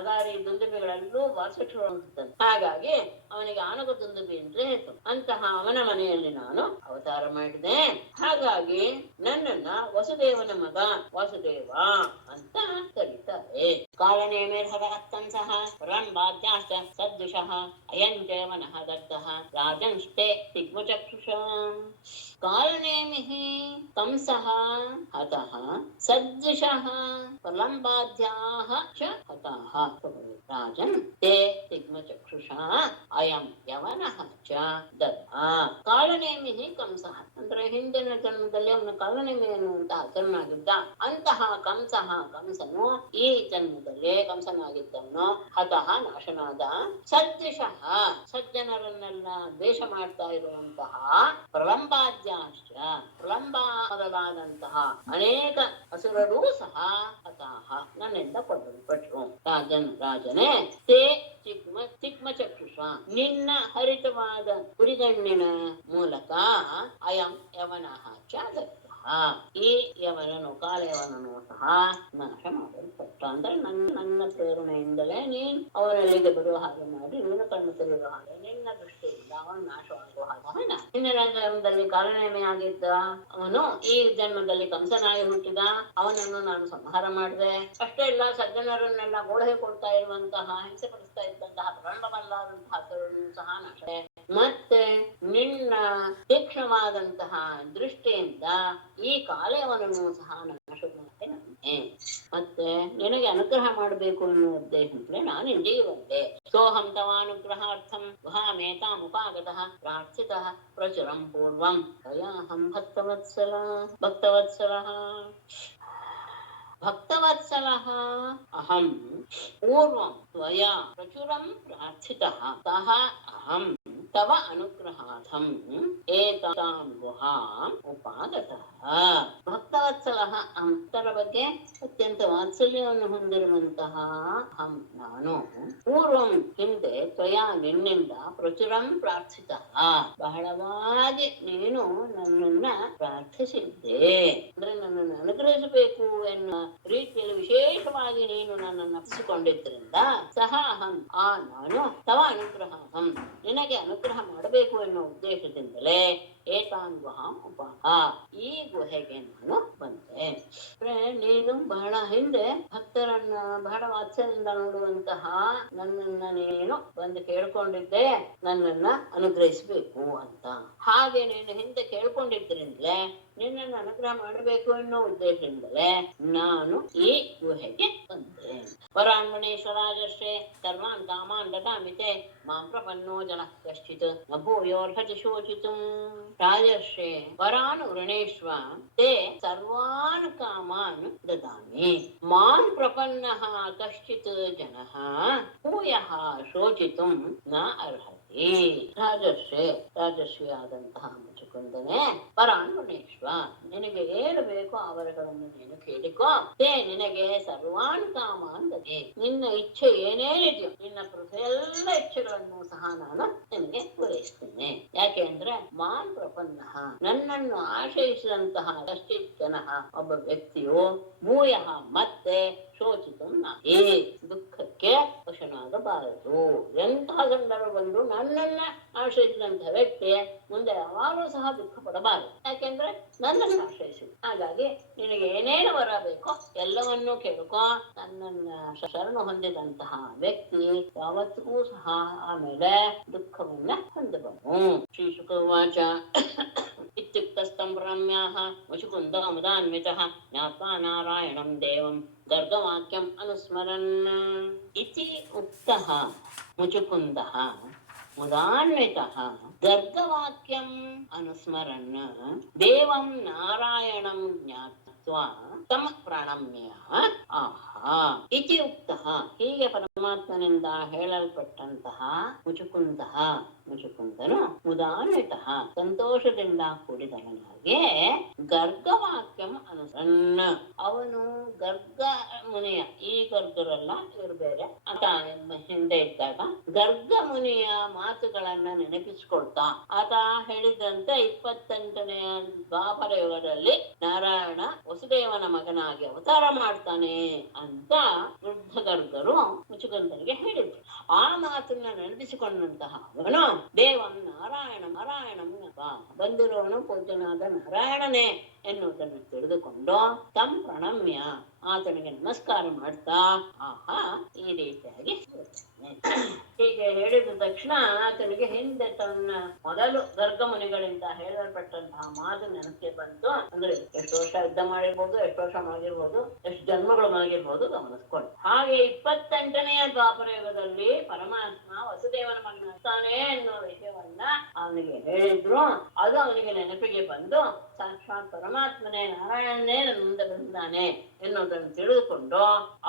ನಗಾರಿ ದುಂದುಬಿಗಳಲ್ಲೂ ವಾಸಿಸುವಂತ. ಹಾಗಾಗಿ ಅವನಿಗೆ ಆನಕ ದುಂದುಬಿ ಅಂತ ಹೆಸರು. ಅಂತಹ ಅವನ ಮನೆಯಲ್ಲಿ ನಾನು ಅವತಾರ ಮಾಡಿದೆ. ಹಾಗಾಗಿ ನನ್ನನ್ನ ವಸುದೇವನ ಮಗ ವಾಸುದೇವ ಅಂತ ಕರೀತಾರೆ. ಕಾಲನೇಮಿರ್ಹರತ್ತಂಸಃ ರಂಭಾದ್ಯಾಶ್ಚ ಸದೃಶಃ ಅಯಂಚೇವನಃ ದತ್ತಃ ರಾಜಂಷ್ಟೇ ತಿಗ್ಮಚಕ್ಷುಷ. ಕಾಲನೇಮಿಃ ಕಂಸಃ ಹತಃ ಸದೃಶಃ ಪ್ರಲಂಬಾದ್ಯಾಃ ಚ ಹತಃ ರಾಜನ್ ತೇ ತಿಗ್ಮಚಕ್ಷುಷಾ ಅಯಂ ಯವನಃ ಚ ದತ್ತಃ. ಕಾಲನೇಮಿಃ ಕಂಸಃ ಅಂದ್ರೆ ಹಿಂದಿನ ಜನ್ಮದಲ್ಲಿ ಅವನ ಕಾಲನೇಮಿ ಎನ್ನುವಂತಹ ಹೆಸರನಾಗಿದ್ದ. ಅಂತಹ ಕಂಸನು ಈ ಜನ್ಮದಲ್ಲಿ ಕಂಸನಾಗಿದ್ದವನು ಹತಃ ನಾಶನಾದ. ಸದೃಶಃ ಸಜ್ಜನರನ್ನೆಲ್ಲ ದ್ವೇಷ ಮಾಡ್ತಾ ಇರುವಂತಹ ಪ್ರಲಂಬಾದ್ಯಾಶ್ಚ ಪ್ರಲಂಬ ಮೊದಲಾದಂತಹ ಅನೇಕ ಅಸುರರೂ ಸಹ ಹತಃ ನನ್ನಿಂದ ಕೊಲ್ಲಲ್ಪಟ್ಟರು. ರಾಜನೇ ತೇ ಚಿಕ್ಮ ಚಕ್ಷುಷ ನಿನ್ನ ಹರಿತವಾದ ಉರಿಗಣ್ಣಿನ ಮೂಲಕ ಅಯಂ ಯವನಃ ಚ ದತ್ತಃ ಈ ಯವನನು ಕಾಲಯವನನು ಸಹ ನಾಶ ಮಾಡಲ್ಪಟ್ಟ. ಅಂದ್ರೆ ನನ್ನ ಪ್ರೇರಣೆಯಿಂದಲೇ ನೀನು ಅವನಲ್ಲಿಗೆ ಬರುವ ಹಾಗೆ ಮಾಡಿ ನೀನು ಕಣ್ಣು ತೆರೆಯುವ ಹಾಗೆ ನಿನ್ನ ದೃಷ್ಟಿಯಿಂದ ಅವನು ನಾಶವಾಗುವ ಹಾಗೆ. ಹಿಂದಿನ ಜನ್ಮದಲ್ಲಿ ಕಾಲನೇಮಿ ಆಗಿದ್ದ ಅವನು ಈ ಜನ್ಮದಲ್ಲಿ ಕಂಸನಾಗಿ ಹುಟ್ಟಿದ. ಅವನನ್ನು ನಾನು ಸಂಹಾರ ಮಾಡಿದೆ. ಅಷ್ಟೇ ಇಲ್ಲ, ಸಜ್ಜನರನ್ನೆಲ್ಲ ಗೋಳಹೆ ಕೊಡ್ತಾ ಇರುವಂತಹ ಹಿಂಸೆ ಪಡಿಸ್ತಾ ಇದ್ದಂತಹ ಪ್ರಾರಂಭವಲ್ಲಾದಂತಹ ಸಹ ನಾಶ. ಮತ್ತೆ ನಿನ್ನ ತೀಕ್ಷ್ಣವಾದಂತಹ ದೃಷ್ಟಿಯಿಂದ ಈ ಕಾಲಯವನನ್ನು ಸಹ ನಾಶ ಮಾಡ್ತೇನೆ. ಮತ್ತೆ ನಿನಗೆ ಅನುಗ್ರಹ ಮಾಡಬೇಕು ಅನ್ನುವ ಉದ್ದೇಶದಿಂದಲೇ ನಾನು ಇಂದಿಗೆ ಬಂದೆ. ಸೋಹಂ ತವಾನುಗ್ರಹಾರ್ಥಂ ಗುಹಾಮೇತಾಮುಪಾಗತಃ ಪ್ರಾರ್ಥಿತಃ ಪ್ರಚುರಂ ಪೂರ್ವಂ ತಯಾಹಂ ಭಕ್ತವತ್ಸಲಃ ಅಹಂ ಪೂರ್ವಂ ತ್ವಯಾ ಪ್ರಚುರಂ ಪ್ರಾರ್ಥಿತಃ ಸಹ ಅಹಂ ತವ ಅನುಗ್ರಹಾರ್ಥಂ ಏತಾಂ ಗುಹಾಂ ಉಪಾಗತಃ. ಭಕ್ತವತ್ಸಲಃ ಭಕ್ತರ ಬಗ್ಗೆ ಅತ್ಯಂತ ವಾತ್ಸಲ್ಯವನ್ನು ಹೊಂದಿರುವಂತಹ ಅಹಂ ನಾನು ಪೂರ್ವಂ ಹಿಂದೆ ತ್ವಯಾ ನಿನ್ನಿಂದ ಪ್ರಚುರಂ ಪ್ರಾರ್ಥಿತಃ ಬಹಳವಾಗಿ ನೀನು ನನ್ನನ್ನ ಪ್ರಾರ್ಥಿಸಿದ್ದೆ. ಅಂದ್ರೆ ನನ್ನನ್ನು ಅನುಗ್ರಹಿಸಬೇಕು ಎನ್ನುವ ರೀತಿಯಲ್ಲಿ ವಿಶೇಷವಾಗಿ ನೀನು ನನ್ನನ್ನು ಅಪ್ಪಿಸಿಕೊಂಡಿದ್ದರಿಂದ ಸಹ ಅಹಂ ನಾನು ತವ ಅನುಗ್ರಹಾರ್ಥಂ ನಿನಗೆ ಅನುಗ್ರಹ ಮಾಡಬೇಕು ಎನ್ನುವ ಉದ್ದೇಶದಿಂದಲೇ ಏತಾನ್ ಗುಹಾಂ ಉಪಾಹ ಈ ಗುಹೆಗೆ ನಾನು ಬಂದೆ. ನೀನು ಬಹಳ ಹಿಂದೆ ಭಕ್ತರನ್ನ ಬಹಳ ವಾತ್ಸಲ್ಯದಿಂದ ನೋಡುವಂತಹ ನನ್ನನ್ನ ನೀನು ಬಂದು ಕೇಳ್ಕೊಂಡಿದ್ದೆ ನನ್ನನ್ನ ಅನುಗ್ರಹಿಸಬೇಕು ಅಂತ. ಹಾಗೆ ನೀನು ಹಿಂದೆ ಕೇಳ್ಕೊಂಡಿದ್ರಿಂದಲೇ ನಿನ್ನನ್ನು ಅನುಗ್ರಹ ಮಾಡಬೇಕು ಅನ್ನೋ ಉದ್ದೇಶದಿಂದಲೇ ನಾನು ಈ ಗುಹೆಗೆ ಬಂದೆ. ವರಾನ್ಮುನೀಶ್ವರಾಜಶ್ರೇ ಸರ್ವಾನ್ ಕಾಮಾನ್ ದದಾಮಿತೆ ಮಾಂ ಪ್ರಪನ್ನೋ ಜನಃ ಕಶ್ಚಿತ್ ನ ಭೂಯೋರ್ಹತಿ ಶೋಚಿತುಂ. ರಾಜರ್ಷೇ ವರಾನ್ ವೃಣೇಶ್ವ ತೇ ಸರ್ವಾನ್ ಕಾಮಾನ್ ದದಾಮಿ ಮಾಂ ಪ್ರಪನ್ನಃ ಕಶ್ಚಿತ್ ಜನಃ ಭೂಯಃ ಶೋಚಿತುಂ ನ ಅರ್ಹತಿ. ರಾಜರ್ಷಿಯಾದಂತಹ ಮುಚುಕುಂದನೆ ವರಾನ್ ವೃಣೇಶ್ವ ನಿನಗೆ ಏನು ಬೇಕೋ ಅವರುಗಳನ್ನು ನೀನು ಕೇಳಿಕೋ. ತೇ ನಿನಗೆ ಸರ್ವಾನ್ ಕಾಮಾನ್ ದದೆ ನಿನ್ನ ಇಚ್ಛೆ ಏನೇನಿದೆಯೋ ನಿನ್ನ ಎಲ್ಲ ಇಚ್ಛೆಗಳನ್ನು ಸಹ ನಾನು ನಿನಗೆ ಪೂರೈಸ್ತೇನೆ. ಯಾಕೆ ಅಂದ್ರೆ ಮಾನ್ ಪ್ರಪನ್ನ ನನ್ನನ್ನು ಆಶ್ರಯಿಸಿದಂತಹ ಕಶ್ಚಿತ್ ಜನಃ ಒಬ್ಬ ವ್ಯಕ್ತಿಯು ಭೂಯ ಮತ್ತೆ ಶೋಚಿತು ಈ ದುಃಖಕ್ಕೆ ವಶನಾಗಬಾರದು. ಎಂತಹ ಸಂದರ್ಭ ಬಂದು ನನ್ನನ್ನ ಆಶ್ರಯಿಸಿದಂತಹ ವ್ಯಕ್ತಿ ಮುಂದೆ ಯಾವಾಗಲೂ ಸಹ ದುಃಖ ಪಡಬಾರದು. ಯಾಕೆಂದ್ರೆ ನನ್ನನ್ನು ಆಶ್ರಯಿಸಿ. ಹಾಗಾಗಿ ನಿನಗೆ ಏನೇನು ಬರಬೇಕೋ ಎಲ್ಲವನ್ನೂ ಕೇಳ್ಕೊ. ನನ್ನನ್ನ ಶರಣು ಹೊಂದಿದಂತಹ ವ್ಯಕ್ತಿ ಯಾವತ್ತಿಗೂ ಸಹ ಆಮೇಲೆ ದುಃಖವನ್ನ ಹೊಂದಬಹುದು. ಶ್ರೀ ಶುಕವಾಚ ಇತ್ಯುಕ್ತಸ್ಥಂ ರಮ್ಯಾಹ ಮುಚುಕುಂದೋ ಮುದಾನ್ವಿತಃ ಜ್ಞಾತ್ವಾ ನಾರಾಯಣಂ ದೇವಂ ಗರ್ಗವಾಕ್ಯಂ ಅನುಸ್ಮರನ್. ಇತಿ ಉಕ್ತಃ ಮುಚುಕುಂದಃ ಮುದಾನ್ವಿತಃ ಗರ್ಗವಾಕ್ಯಂ ಅನುಸ್ಮರನ್ ದೇವಂ ನಾರಾಯಣಂ ಜ್ಞಾತ್ವಾ ತಮ ಪ್ರಣಮ್ಯ ಆಹಾ. ಇತಿ ಉಕ್ತಃ ಹೀಗೆ ಪರಮಾತ್ಮನಿಂದ ಹೇಳಲ್ಪಟ್ಟಂತಹ ಮುಚುಕುಂದನು ಮುದಾನ್ವಿತಃ ಸಂತೋಷದಿಂದ ಕೂಡಿದವನಾಗಿ ಗರ್ಗವಾಕ್ಯಂ ಅನುಸರನ್ ಅವನು ಗರ್ಗ ಮುನಿಯ ಈ ಗರ್ಗರೆಲ್ಲ ಇವರು ಬೇರೆ ಆತ ಹಿಂದೆ ಇದ್ದಾಗ ಗರ್ಗ ಮುನಿಯ ಮಾತುಗಳನ್ನ ನೆನಪಿಸಿಕೊಳ್ತಾ ಆತ ಹೇಳಿದಂತೆ 28ನೇ ದ್ವಾಪರ ಯುಗದಲ್ಲಿ ನಾರಾಯಣ ವಸುದೇವನ ಮಗನಾಗಿ ಅವತಾರ ಮಾಡ್ತಾನೆ ಅಂತ ವೃದ್ಧ ಗರ್ಗರು ಸುಗಂಧನಿಗೆ ಹೇಳಿದ್ರು. ಆ ಮಾತನ್ನ ನೆನಪಿಸಿಕೊಂಡಂತಹ ಅವನು ದೇವಂ ನಾರಾಯಣ ನಾರಾಯಣಂ ಬಂದಿರುವವನು ಪೂಜ್ಯನಾದ ನಾರಾಯಣನೇ ಎನ್ನುವುದನ್ನು ತಿಳಿದುಕೊಂಡು ತಂ ಪ್ರಣಮ್ಯ ಆತನಿಗೆ ನಮಸ್ಕಾರ ಮಾಡ್ತಾ ಆಹಾ ಈ ರೀತಿಯಾಗಿ ಹೀಗೆ ಹೇಳಿದ ತಕ್ಷಣ ಆತನಿಗೆ ಹಿಂದೆ ತನ್ನ ಮೊದಲು ಗರ್ಗಮುನಿಗಳಿಂದ ಹೇಳಲ್ಪಟ್ಟಂತಹ ಮಾತು ನೆನಪಿಗೆ ಬಂತು. ಅಂದ್ರೆ ಎಷ್ಟು ವರ್ಷ ಯುದ್ಧ ಮಾಡಿರ್ಬೋದು, ಎಷ್ಟು ವರ್ಷ ಮಾಡಿರ್ಬೋದು, ಎಷ್ಟು ಜನ್ಮಗಳು ಆಗಿರ್ಬೋದು ಗಮನಿಸ್ಕೊಂಡು. ಹಾಗೆ 28ನೆಯ ದ್ವಾಪರ ಯುಗದಲ್ಲಿ ಪರಮಾತ್ಮ ವಸುದೇವನ ಮಗನಾಗ್ತಾನೆ ಎನ್ನುವ ವಿಷಯವನ್ನ ಅವನಿಗೆ ಹೇಳಿದ್ರು. ಅದು ಅವನಿಗೆ ನೆನಪಿಗೆ ಬಂದು ಸಾಕ್ಷಾತ್ ಪರಮಾತ್ಮನೇ ನಾರಾಯಣನೇ ನನ್ನ ಮುಂದೆ ಬಂದಿದ್ದಾನೆ ಎನ್ನುವುದನ್ನು ತಿಳಿದುಕೊಂಡು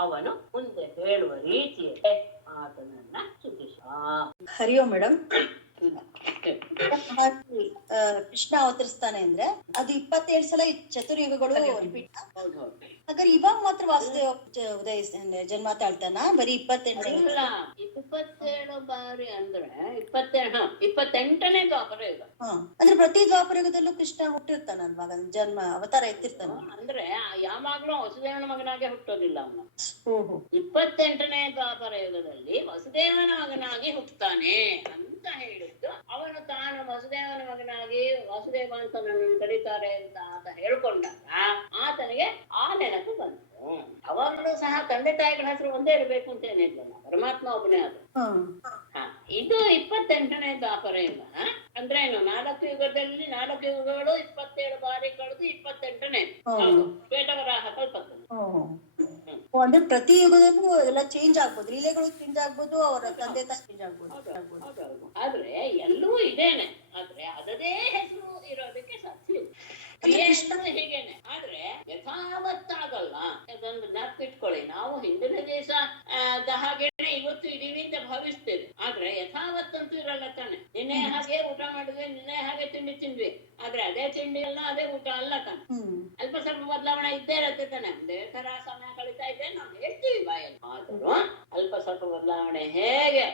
ಅವನು ಮುಂದೆ ಹೇಳುವ ರೀತಿಯೇ ಆತನನ್ನ ಸ್ತುತಿಸ. ಹರಿ ಓಂ ಮೇಡಮ್. ಕೃಷ್ಣ ಅವತರಿಸ್ತಾನೆ ಅಂದ್ರೆ ಅದು 27 ಸಲ ಚತುರ್ಯುಗಗಳು ರಿಪೀಟ್. ಹಾಗಾದ್ರೆ ಇವಾಗ ಮಾತ್ರ ವಾಸುದೇವ ಉದಯ ಜನ್ಮ ತಾಳ್ತಾನ ಬರೀ 27 ಬಾರಿ ಅಂದ್ರೆ 28ನೇ ದ್ವಾಪರ ಯುಗ. ಅಂದ್ರೆ ಪ್ರತಿ ದ್ವಾಪರ ಯುಗದಲ್ಲೂ ಕೃಷ್ಣ ಹುಟ್ಟಿರ್ತಾನಲ್ವಾ, ಜನ್ಮ ಅವತಾರ ಎತ್ತಿರ್ತಾನ. ಅಂದ್ರೆ ಯಾವಾಗ್ಲೂ ವಸುದೇವನ ಮಗನಾಗೆ ಹುಟ್ಟೋದಿಲ್ಲ ಅವನು. 28ನೇ ದ್ವಾಪರ ಯುಗದಲ್ಲಿ ವಸುದೇವನ ಮಗನಾಗಿ ಹುಟ್ಟುತ್ತಾನೆ ಅಂತ ಹೇಳಿದ್ದು. ಅವನು ತಾನು ವಸುದೇವನ ಮಗನಾಗಿ ವಾಸುದೇವ ಅಂತ ನನ್ನನ್ನು ಕರೀತಾರೆ ಅಂತ ಆತ ಹೇಳ್ಕೊಂಡಾಗ ಆತನಿಗೆ ಆ ನೆನಪು ಬಂತು. ಅವಾಗಲೂ ಸಹ ತಂದೆ ತಾಯಿಗಳ ಹೆಸರು ಒಂದೇ ಇರಬೇಕು ಅಂತ ಏನಿಲ್ಲ, ಪರಮಾತ್ಮ ಒಬ್ಬನೇ ಅದು. ಇದು 28ನೇ ದ್ವಾಪರ ಯುಗ. ಅಂದ್ರೆ ಏನು, 4 ಯುಗದಲ್ಲಿ 4 ಯುಗಗಳು 27 ಬಾರಿ ಕಳೆದು 28ನೇ ಶ್ವೇತವರಾಹ ಕಲ್ಪತರು. ಅಂದ್ರೆ ಪ್ರತಿ ಯುಗದಲ್ಲೂ ಎಲ್ಲ ಚೇಂಜ್ ಆಗ್ಬೋದು, ಲೀಲೆಗಳು ಚೇಂಜ್ ಆಗ್ಬೋದು, ಅವರ ತಂದೆ ತಾಯಿ ಚೇಂಜ್ ಆಗ್ಬೋದು. ಆದ್ರೆ ಎಲ್ಲವೂ ಇದೇನೆ, ಆದ್ರೆ ಅದದೇ ಹೆಸರು ಇರೋದಕ್ಕೆ ಸಾಧ್ಯ ಇಲ್ಲ. ಹೀಗೇನೆ. ಆದ್ರೆ ಯಥಾವತ್ತಾಗಲ್ಲ. ಅದೊಂದು ಜ್ಞಾಪಿಟ್ಕೊಳ್ಳಿ. ನಾವು ಹಿಂದಿನ ದಿವಸ ಹಾಗೇನೆ ಇವತ್ತು ಇದೀವಿ ಅಂತ ಭಾವಿಸ್ತೇವೆ, ಆದ್ರೆ ಯಥಾವತ್ತಂತೂ ಇರಲ್ಲ ತಾನೆ. ನಿನ್ನೆ ಹಾಗೆ ಊಟ ಮಾಡಿದ್ವಿ, ನಿನ್ನೆ ಹಾಗೆ ತಿಂಡಿ ತಿಂದ್ವಿ, ಆದ್ರೆ ಅದೇ ತಿಂಡಿ ಅಲ್ಲ, ಅದೇ ಊಟ ಅಲ್ಲ ತಾನೆ. ಅಲ್ಪ ಸ್ವಲ್ಪ ಬದಲಾವಣೆ ಇದ್ದೇ ಇರತ್ತೆ ತಾನೆ. ಒಂದೇ ತರ ಸಮಯ ಕಳೀತಾ ಇದೆ ನಾವು ಹೇಳ್ತೀವಿ ಬಾಯಲ್ಲಿ, ಆದರೂ ಅಲ್ಪ ಸ್ವಲ್ಪ ಬದಲಾವಣೆ ಹೇಗೆ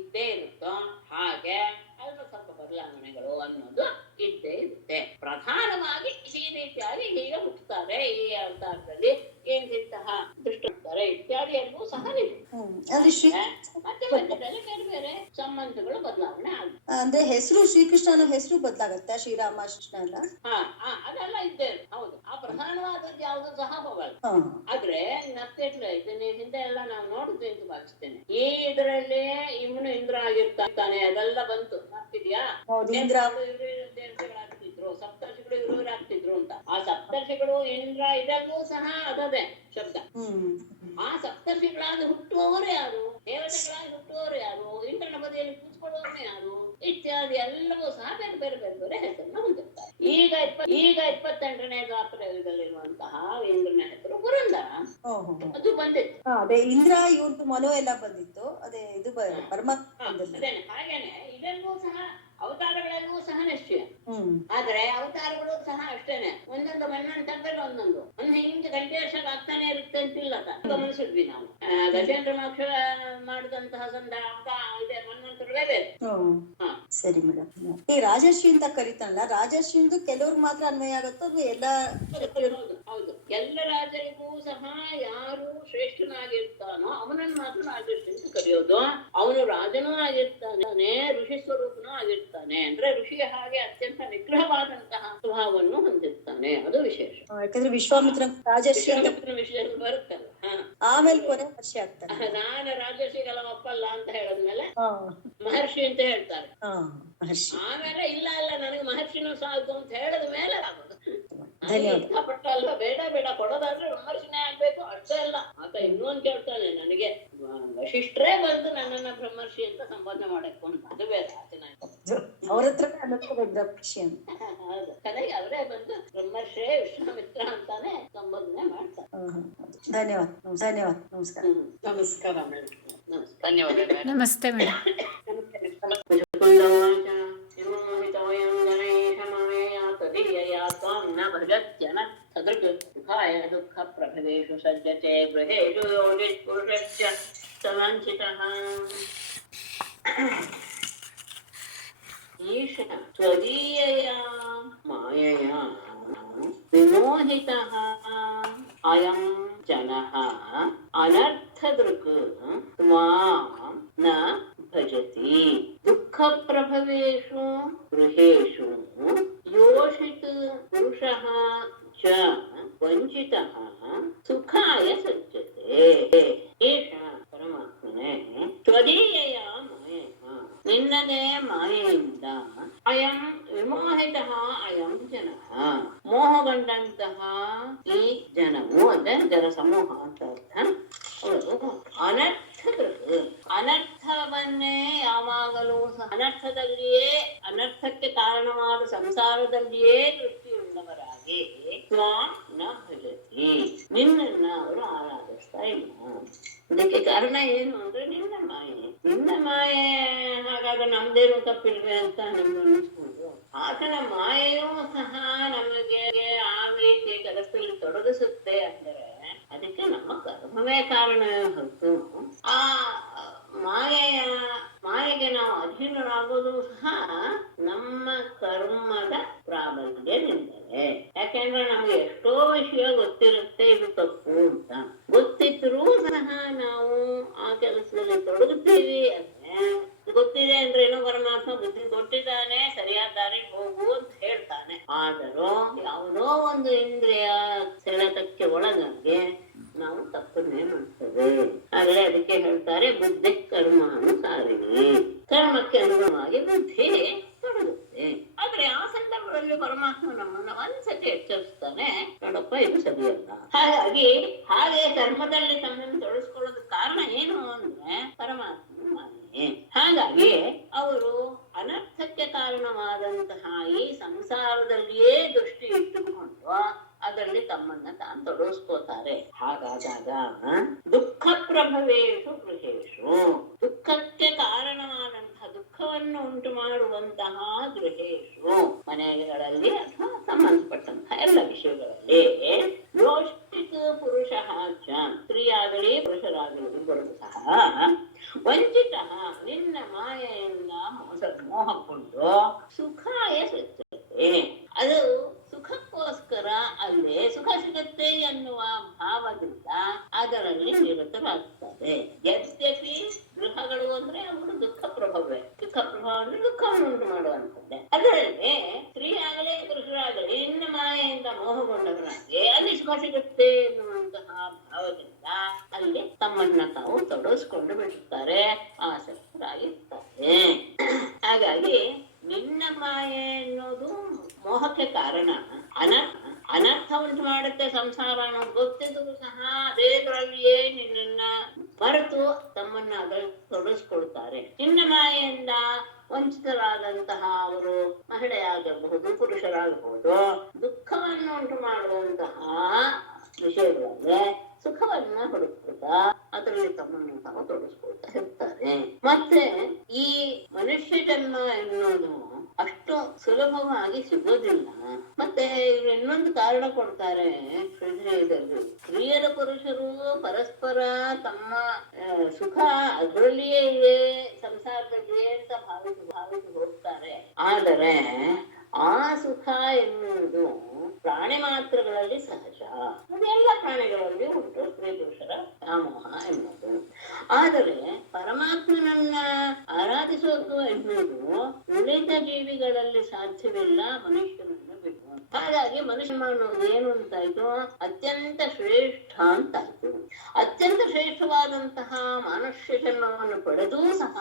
ಇದ್ದೇ ಇರುತ್ತೋ ಹಾಗೆ ಅಲ್ಪ ಸ್ವಲ್ಪ ಬದಲಾವಣೆಗಳು ಅನ್ನೋದು ಇದ್ದೇ ಇರುತ್ತೆ. ಪ್ರಧಾನವಾಗಿ ಈ ರೀತಿಯಾಗಿ ಹೀಗೆ ಹುಟ್ಟುತ್ತಾರೆ. ಈ ಅವತಾರದಲ್ಲಿ ಇಂತಹ ದುಷ್ಟರೆ ಇತ್ಯಾದಿ ಎಲ್ಲವೂ ಸಹ ಮತ್ತೆ ಮಧ್ಯದಲ್ಲಿ ಬೇರೆ ಬೇರೆ ಸಂಬಂಧಗಳು ಬದಲಾವಣೆ ಆಗುತ್ತೆ. ಅಂದ್ರೆ ಹೆಸರು ಶ್ರೀಕೃಷ್ಣನ ಹೆಸರು ಬದಲಾಗತ್ತೆ, ಶ್ರೀರಾಮ ಕೃಷ್ಣ ಎಲ್ಲ. ಅದೆಲ್ಲ ಇದ್ದೇ ಹೌದು. ಆ ಪ್ರಧಾನವಾದದ್ದು ಯಾವುದು ಸಹ ಹೋಗಲ್ಲ. ಆದ್ರೆ ನತ್ತೆಟ್ಲೆ ಇದನ್ನ ಹಿಂದೆ ಎಲ್ಲ ನಾವು ನೋಡುದು ಅಂತ ಭಾವಿಸ್ತೇನೆ. ಈ ಇದರಲ್ಲಿ ಇವನು ಇಂದ್ರ ಆಗಿರ್ತಾನೆ, ಅದೆಲ್ಲ ಬಂತು ಮತ್ತಿದ್ಯಾ. ದೇವತೆಗಳಾಗ್ತಿದ್ರು, ಸಪ್ತರ್ಷಿಗಳು ಇವರು ಆಗ್ತಿದ್ರು ಅಂತ. ಆ ಸಪ್ತರ್ಷಿಗಳು ಇಂದ್ರ ಇದೆಲ್ಲವೂ ಸಹ ಅದದೇ ಶಬ್ದ. ಆ ಸಪ್ತರ್ಷಿಗಳಾಗಿ ಹುಟ್ಟುವವರು ಯಾರು, ದೇವತೆಗಳಾಗಿ ಹುಟ್ಟುವವರು ಯಾರು, ಇಂದ್ರನ ಬದಿಯಲ್ಲಿ ಕೂತ್ಕೊಳ್ಳೋರು ಯಾರು ಇತ್ಯಾದಿ ಎಲ್ಲವೂ ಸಹ ಬೇರೆ ಬೇರೆ ಬೇರೆ ಬೇರೆ ಹೆಸರನ್ನ ಹೊಂದಿರ್ತಾರೆ. ಈಗ 28ನೇ ದ್ವಾಪರ ಯುಗದಲ್ಲಿರುವಂತಹ ಇಂದ್ರನ ಹೆಸರು ಪುರಂದರ. ಅದು ಬಂದಿತ್ತು. ಅದೇ ಇಂದ್ರ ಇವ್ರದ್ದು ಮನೋ ಎಲ್ಲ ಬಂದಿತ್ತು. ಅದೇ ಇದು ಪರಮಾತ್ಮ. ಹಾಗೇನೆ ಇದೆಲ್ಲವೂ ಸಹ ಅವತಾರಗಳೆಲ್ಲವೂ ಸಹ ನಿಶ್ಚಯ. ಆದ್ರೆ ಅವತಾರಗಳು ಸಹ ಅಷ್ಟೇನೆ, ಒಂದೊಂದು ಮನ್ನಂತರದಲ್ಲಿ ಒಂದೊಂದು ಹಿಂಗೆ ಗಂಟೆ ವರ್ಷಕ್ಕೆ ಆಗ್ತಾನೆ ಇರುತ್ತೆ ಅಂತಿಲ್ಲ. ಗಮನಿಸಿದ್ವಿ ನಾವು ಗಜೇಂದ್ರ ಮೋಕ್ಷ ಮಾಡಿದಂತಹ ಇದೆ ಮನ್ನಂತರವೇ ಬೇರೆ. ಸರಿ ಮೇಡಮ್. ಈ ರಾಜರ್ಷಿ ಅಂತ ಕರೀತಾನಲ್ಲ, ರಾಜರ್ಷಿಂದು ಕೆಲವ್ರು ಮಾತ್ರ ಅನ್ವಯ ಆಗುತ್ತೋ ಎಲ್ಲ? ಹೌದು, ಎಲ್ಲ ರಾಜರಿಗೂ ಸಹ ಯಾರು ಶ್ರೇಷ್ಠನಾಗಿರ್ತಾನೋ ಅವನನ್ನು ಮಾತ್ರ ರಾಜರ್ಷಿ ಅಂತ ಕರೆಯೋದು. ಅವನು ರಾಜನೂ ಆಗಿರ್ತಾನೆ, ಋಷಿ ಸ್ವರೂಪನೂ ಆಗಿರ್ತಾನೆ. ಅಂದ್ರೆ ಋಷಿಯ ಹಾಗೆ ಅತ್ಯಂತ ನಿಗ್ರಹವಾದಂತಹ ಸ್ವಭಾವವನ್ನು ಹೊಂದಿರ್ತಾನೆ, ಅದು ವಿಶೇಷ. ಯಾಕಂದ್ರೆ ವಿಶ್ವಾಮಿತ್ರ ರಾಜರ್ಷಿ ವಿಷಯ ಬರುತ್ತಲ್ಲ, ಆಮೇಲೆ ಕೊನೆ ಮಹರ್ಷಿ ಆಗ್ತಾನೆ. ನಾನು ರಾಜರ್ಷಿಗಳ ಒಪ್ಪಲ್ಲ ಅಂತ ಹೇಳದ್ಮೇಲೆ ಮಹರ್ಷಿ ಅಂತ ಹೇಳ್ತಾರೆ. ಆಮೇಲೆ ಇಲ್ಲ ನನಗೆ ಮಹರ್ಷಿನೂ ಸಾಕು ಅಂತ ಹೇಳದ ಮೇಲೆ ಆಗೋದು. ಅಲ್ವಾ, ಬೇಡ ಬೇಡ ಕೊಡೋದಾದ್ರೆ ಮಹರ್ಷಿನೇ ಆಗ್ಬೇಕು ಅಷ್ಟೇ ಅಲ್ಲ. ಆತ ಇನ್ನೊಂದು ಕೇಳ್ತಾನೆ, ನನಗೆ ವಶಿಷ್ಠರೇ ಬಂದು ನನ್ನನ್ನ ಬ್ರಹ್ಮರ್ಷಿ ಅಂತ ಸಂಬೋಧನೆ ಮಾಡಬೇಕು ಅಂತ. ಅದು ಬೇರೆ ಆತನ ಅವ್ರ ಹತ್ರ ಬ್ರಹ್ಮರ್ಷಿ ಅಂತ. ಹೌದು, ಕಡೆಗೆ ಅವರೇ ಬಂದು ಬ್ರಹ್ಮರ್ಷಿ ವಿಶ್ವಾಮಿತ್ರ ಅಂತಾನೆ ಸಂಬೋಧನೆ ಮಾಡ್ತಾರೆ. ಧನ್ಯವಾದ. ನಮಸ್ಕಾರ. ನಮಸ್ಕಾರ ಮೇಡಮ್. ಧನ್ಯವಾದ. ನಮಸ್ತೆ ಮೇಡಮ್. ದುಃಖ ಪ್ರಭವೇಶು ಸಜ್ಜತೆ ಗೃಹೇಶು ಯೋಗಿಪುರುಷಶ್ಚ ಸವಂಚಿತಃ ಈಶ ತ್ವದೀಯಯಾ ಮಾಯಯಾ ವಿಮೋಹಿತಃ ಅಯಂ ಜನಃ ಅನರ್ಥದೃಕ್ ತ್ವಾಂ ಪ್ರಭವೇಷು ಗೃಹೇಷು ಯೋಷಿತ್ ಪುರುಷಃ ಚ ವಂಚಿತಃ ಸುಖಾಯ ಸಜ್ಜತೆ. ಏಷ ಪರಮಾತ್ಮನೇ ತ್ವದೀಯಯ ಮಾಯೆಯ, ನಿನ್ನದೇ ಮಾಯೆಯಿಂದ ಅಯಂ ವಿಮೋಹಿತಃ ಅಯಂ ಜನಃ, ಮೋಹಗೊಂಡಂತಹ ಈ ಜನವು, ಅದೇ ಜನ ಸಮೂಹ ಅಂತ ಅರ್ಥ, ಅವರು ಅನರ್ಥವನ್ನೇ ಯಾವಾಗಲೂ ಅನರ್ಥದಲ್ಲಿಯೇ, ಅನರ್ಥಕ್ಕೆ ಕಾರಣವಾದ ಸಂಸಾರದಲ್ಲಿಯೇ ದೃಷ್ಟಿಯುಳ್ಳವರಾಗಿ ತ್ವಾಂ ನ ಭಜತಿ, ನಿನ್ನನ್ನ ಅವರು ಆರಾಧಿಸ್ತಾ ಇಲ್ಲ. ಇದಕ್ಕೆ ಕಾರಣ ಏನು ಅಂದ್ರೆ ನಿನ್ನ ಮಾಯೆ. ನಿನ್ನ ಮಾಯೆ, ಹಾಗಾದ್ರೆ ನಮ್ದೇನು ತಪ್ಪಿಲ್ವೇ ಅಂತ ನಮ್ಗೆ ಅನಿಸ್ಬೋದು. ಆತನ ಮಾಯೆಯೂ ಸಹ ನಮಗೆ ಆ ರೀತಿ ಕೆಲಸದಲ್ಲಿ ತೊಡಗಿಸುತ್ತೆ ಅಂದರೆ ಅದಕ್ಕೆ ನಮ್ಮ ಕರ್ಮವೇ ಕಾರಣ ಹೊರತು ಆ ಮಾಯೆಗೆ ನಾವು ಅಧೀನರಾಗೋದು ಸಹ ನಮ್ಮ ಕರ್ಮದ ಪ್ರಾಬಲ್ಯದಿಂದಲೇ. ಯಾಕೆಂದ್ರೆ ನಮ್ಗೆ ಎಷ್ಟೋ ವಿಷಯ ಗೊತ್ತಿರುತ್ತೆ ಇದು ತಪ್ಪು ಅಂತ, ಗೊತ್ತಿದ್ರೂ ಸಹ ನಾವು ಆ ಕೆಲಸದಲ್ಲಿ ತೊಡಗುತ್ತೀವಿ. ಅಂದ್ರೆ ಗೊತ್ತಿದೆ ಅಂದ್ರೆ ಏನೋ ಪರಮಾತ್ಮ ಬುದ್ಧಿ ಕೊಟ್ಟಿದ್ದಾನೆ, ಸರಿಯಾದ ದಾರಿಗೆ ಹೋಗು ಅಂತ ಹೇಳ್ತಾನೆ. ಆದರೂ ಯಾವುದೋ ಒಂದು ಇಂದ್ರಿಯ ಸೆಳೆತಕ್ಕೆ ಒಳಗಾಗಿ ನಾವು ತಪ್ಪನ್ನೇ ಮಾಡ್ತೇವೆ. ಆದ್ರೆ ಅದಕ್ಕೆ ಹೇಳ್ತಾರೆ ಬುದ್ಧಿ ಕರ್ಮಾನುಸಾರಿಣಿ, ಕರ್ಮಕ್ಕೆ ಅನುಗುಣವಾಗಿ ಬುದ್ಧಿ ತೊಡಗುತ್ತೆ. ಆದ್ರೆ ಆ ಸಂದರ್ಭದಲ್ಲಿ ಪರಮಾತ್ಮ ನಮ್ಮನ್ನ ಒಂದ್ಸತಿ ಎಚ್ಚರಿಸ್ತಾನೆ, ನೋಡಪ್ಪ ಇದು ಸರಿಯಲ್ಲ. ಹಾಗಾಗಿ ಹಾಗೆ ಕರ್ಮದಲ್ಲಿ ತಮ್ಮನ್ನು ತೊಡಗಿಸ್ಕೊಳ್ಳೋದಕ್ಕೆ ಕಾರಣ ಏನು ಅಂದ್ರೆ ಪರಮಾತ್ಮನ ಮಾಯೆ. ಹಾಗಾಗಿ ಅವರು ಅನರ್ಥಕ್ಕೆ ಕಾರಣವಾದಂತಹ ಈ ಸಂಸಾರದಲ್ಲಿಯೇ ದೃಷ್ಟಿ ಇಟ್ಟುಕೊಂಡು ಅದರಲ್ಲಿ ತಮ್ಮನ್ನ ತಾನು ತೊಡಗಿಸ್ಕೋತಾರೆ. ಹಾಗಾದಾಗ ದುಃಖ ಪ್ರಭವೇಶು ಗೃಹೇಶು, ದುಃಖಕ್ಕೆ ಕಾರಣವಾದಂತಹ ದುಃಖವನ್ನು ಉಂಟು ಮಾಡುವಂತಹ ಗೃಹೇಶು, ಮನೆಗಳಲ್ಲಿ ಅಥವಾ ಸಂಬಂಧಪಟ್ಟಂತಹ ಎಲ್ಲ ವಿಷಯಗಳಲ್ಲಿ ಯೋಷಿತ್ ಪುರುಷ ಚ, ಸ್ತ್ರೀಯಾಗಲಿ ಪುರುಷರಾಗಲಿ ಇಬ್ಬರು ಸಹ ವಂಚಿತ, ನಿನ್ನ ಮಾಯೆಯಿಂದ ಮೋಹಕೊಂಡು ಸುಖಾಯ ಸಜ್ಜತೆ, ಅದು ಸುಖಕ್ಕೋಸ್ಕರ ಅಲ್ಲೇ ಸುಖ ಸಿಗುತ್ತೆ ಎನ್ನುವ ಭಾವದಿಂದ ಅದರಲ್ಲಿ ನಿರತರಾಗ್ತಾರೆ. ಯದ್ಯಪಿ ಗೃಹಗಳು ಅಂದ್ರೆ ಅವರು ದುಃಖ ಪ್ರಭಾವೇ, ದುಃಖ ಪ್ರಭಾವ ಅಂದ್ರೆ ದುಃಖವನ್ನು ಉಂಟು ಮಾಡುವಂಥದ್ದೇ. ಅದರಲ್ಲಿ ಸ್ತ್ರೀ ಆಗಲಿ ಪುರುಷರಾಗಲಿ ನಿನ್ನ ಮಾಯೆಯಿಂದ ಮೋಹಗೊಂಡವರಾಗಿ ಅಲ್ಲಿ ಸುಖ ಸಿಗುತ್ತೆ ಎನ್ನುವಂತಹ ಭಾವದಿಂದ ಅಲ್ಲಿ ತಮ್ಮನ್ನ ತಾವು ತೊಡಗಿಸ್ಕೊಂಡು ಬಿಡುತ್ತಾರೆ, ಆಸಕ್ತರಾಗಿರ್ತಾರೆ. ಹಾಗಾಗಿ ನಿನ್ನ ಮಾಯೆ ಎನ್ನುವುದು ಮೋಹಕ್ಕೆ ಕಾರಣ. ಅನರ್ಥ ಉಂಟು ಮಾಡುತ್ತೆ ಸಂಸಾರ ಅನ್ನೋದು ಗೊತ್ತಿದ್ರು ಸಹ ಅದೇದ್ರಲ್ಲಿಯೇ ನಿನ್ನನ್ನ ಮರೆತು ತಮ್ಮನ್ನ ಅದರಲ್ಲಿ ತೊಡಗಿಸ್ಕೊಳ್ತಾರೆ. ನಿನ್ನ ಮಾಯೆಯಿಂದ ವಂಚಿತರಾದಂತಹ ಅವರು ಮಹಿಳೆಯಾಗಬಹುದು, ಪುರುಷರಾಗಬಹುದು, ದುಃಖವನ್ನು ಉಂಟು ಮಾಡುವಂತಹ ವಿಷಯಗಳಂದ್ರೆ ಸುಖವನ್ನ ಹುಡುಕ್ತಾ ಅದರಲ್ಲಿ ತಮ್ಮನ್ನು ತಾವು ತೊಡಗಿಸ್ಕೊಳ್ತಾ ಇರ್ತಾರೆ. ಮತ್ತೆ ಈ ಮನುಷ್ಯ ಜನ್ಮ ಎನ್ನುವುದು ಅಷ್ಟು ಸುಲಭವಾಗಿ ಸಿಗೋದಿಲ್ಲ. ಮತ್ತೆ ಇವ್ರು ಇನ್ನೊಂದು ಕಾರಣ ಕೊಡ್ತಾರೆ ಹೃದಯದಲ್ಲಿ, ಸ್ತ್ರೀಯರ ಪುರುಷರು ಪರಸ್ಪರ ತಮ್ಮ ಸುಖ ಅದರಲ್ಲಿಯೇ ಇದೆ, ಸಂಸಾರದಲ್ಲಿಯೇ ಅಂತ ಭಾವಿಸಿ ಹೋಗ್ತಾರೆ. ಆದರೆ ಆ ಸುಖ ಎನ್ನುವುದು ಪ್ರಾಣಿ ಮಾತ್ರಗಳಲ್ಲಿ ಸಹಜ, ಅದೆಲ್ಲ ಪ್ರಾಣಿಗಳಲ್ಲಿ ಉಂಟು ಸ್ತ್ರೀ ಪುರುಷರ ವ್ಯಾಮೋಹ ಎನ್ನುವುದು. ಆದರೆ ಪರಮಾತ್ಮನನ್ನ ಆರಾಧಿಸೋದು ಎನ್ನುವುದು ಉಳಿದ ಜೀವಿಗಳಲ್ಲಿ ಸಾಧ್ಯವಿಲ್ಲ, ಮನುಷ್ಯನನ್ನು ಬಿಟ್ಟು. ಹಾಗಾಗಿ ಮನುಷ್ಯ ಅನ್ನೋದು ಏನು ಅಂತಾಯ್ತು, ಅತ್ಯಂತ ಶ್ರೇಷ್ಠ ಅಂತಾಯ್ತು. ಅತ್ಯಂತ ಶ್ರೇಷ್ಠವಾದಂತಹ ಮನುಷ್ಯ ಜನ್ಮವನ್ನು ಪಡೆದೂ ಸಹ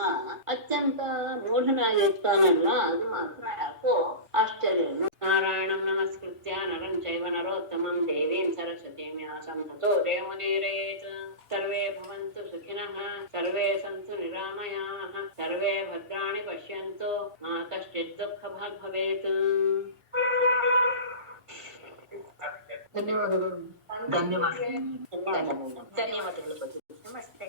ಅತ್ಯಂತ ಮೂಢನಾಗಿರ್ತಾನಲ್ಲ, ಅದು ಮಾತ್ರ ಯಾಕೋ ಆಶ್ಚರ್ಯ. ನಾರಾಯಣಂ ನಮಸ್ಕೃತ್ಯ ನರಂ ಚೈವ ನರೋತ್ತಮಂ ದೇವೀಂ ಸರಸ್ವತೀಂ ವ್ಯಾಸಂ ತತೋ ಜಯಮುದೀರಯೇತ್. ಸರ್ವೇ ಭವಂತು ಸುಖಿನಃ, ಸರ್ವೇ ಸಂತು ನಿರಾಮಯಾಃ, ಸರ್ವೇ ಭದ್ರಾಣಿ ಪಶ್ಯಂತು, ಮಾ ಕಶ್ಚಿತ್ ದುಃಖಭಾಗ್ ಭವೇತ್. ಧನ್ಯವಾದಗಳು. ಧನ್ಯವಾದಗಳು. ನಮಸ್ತೆ.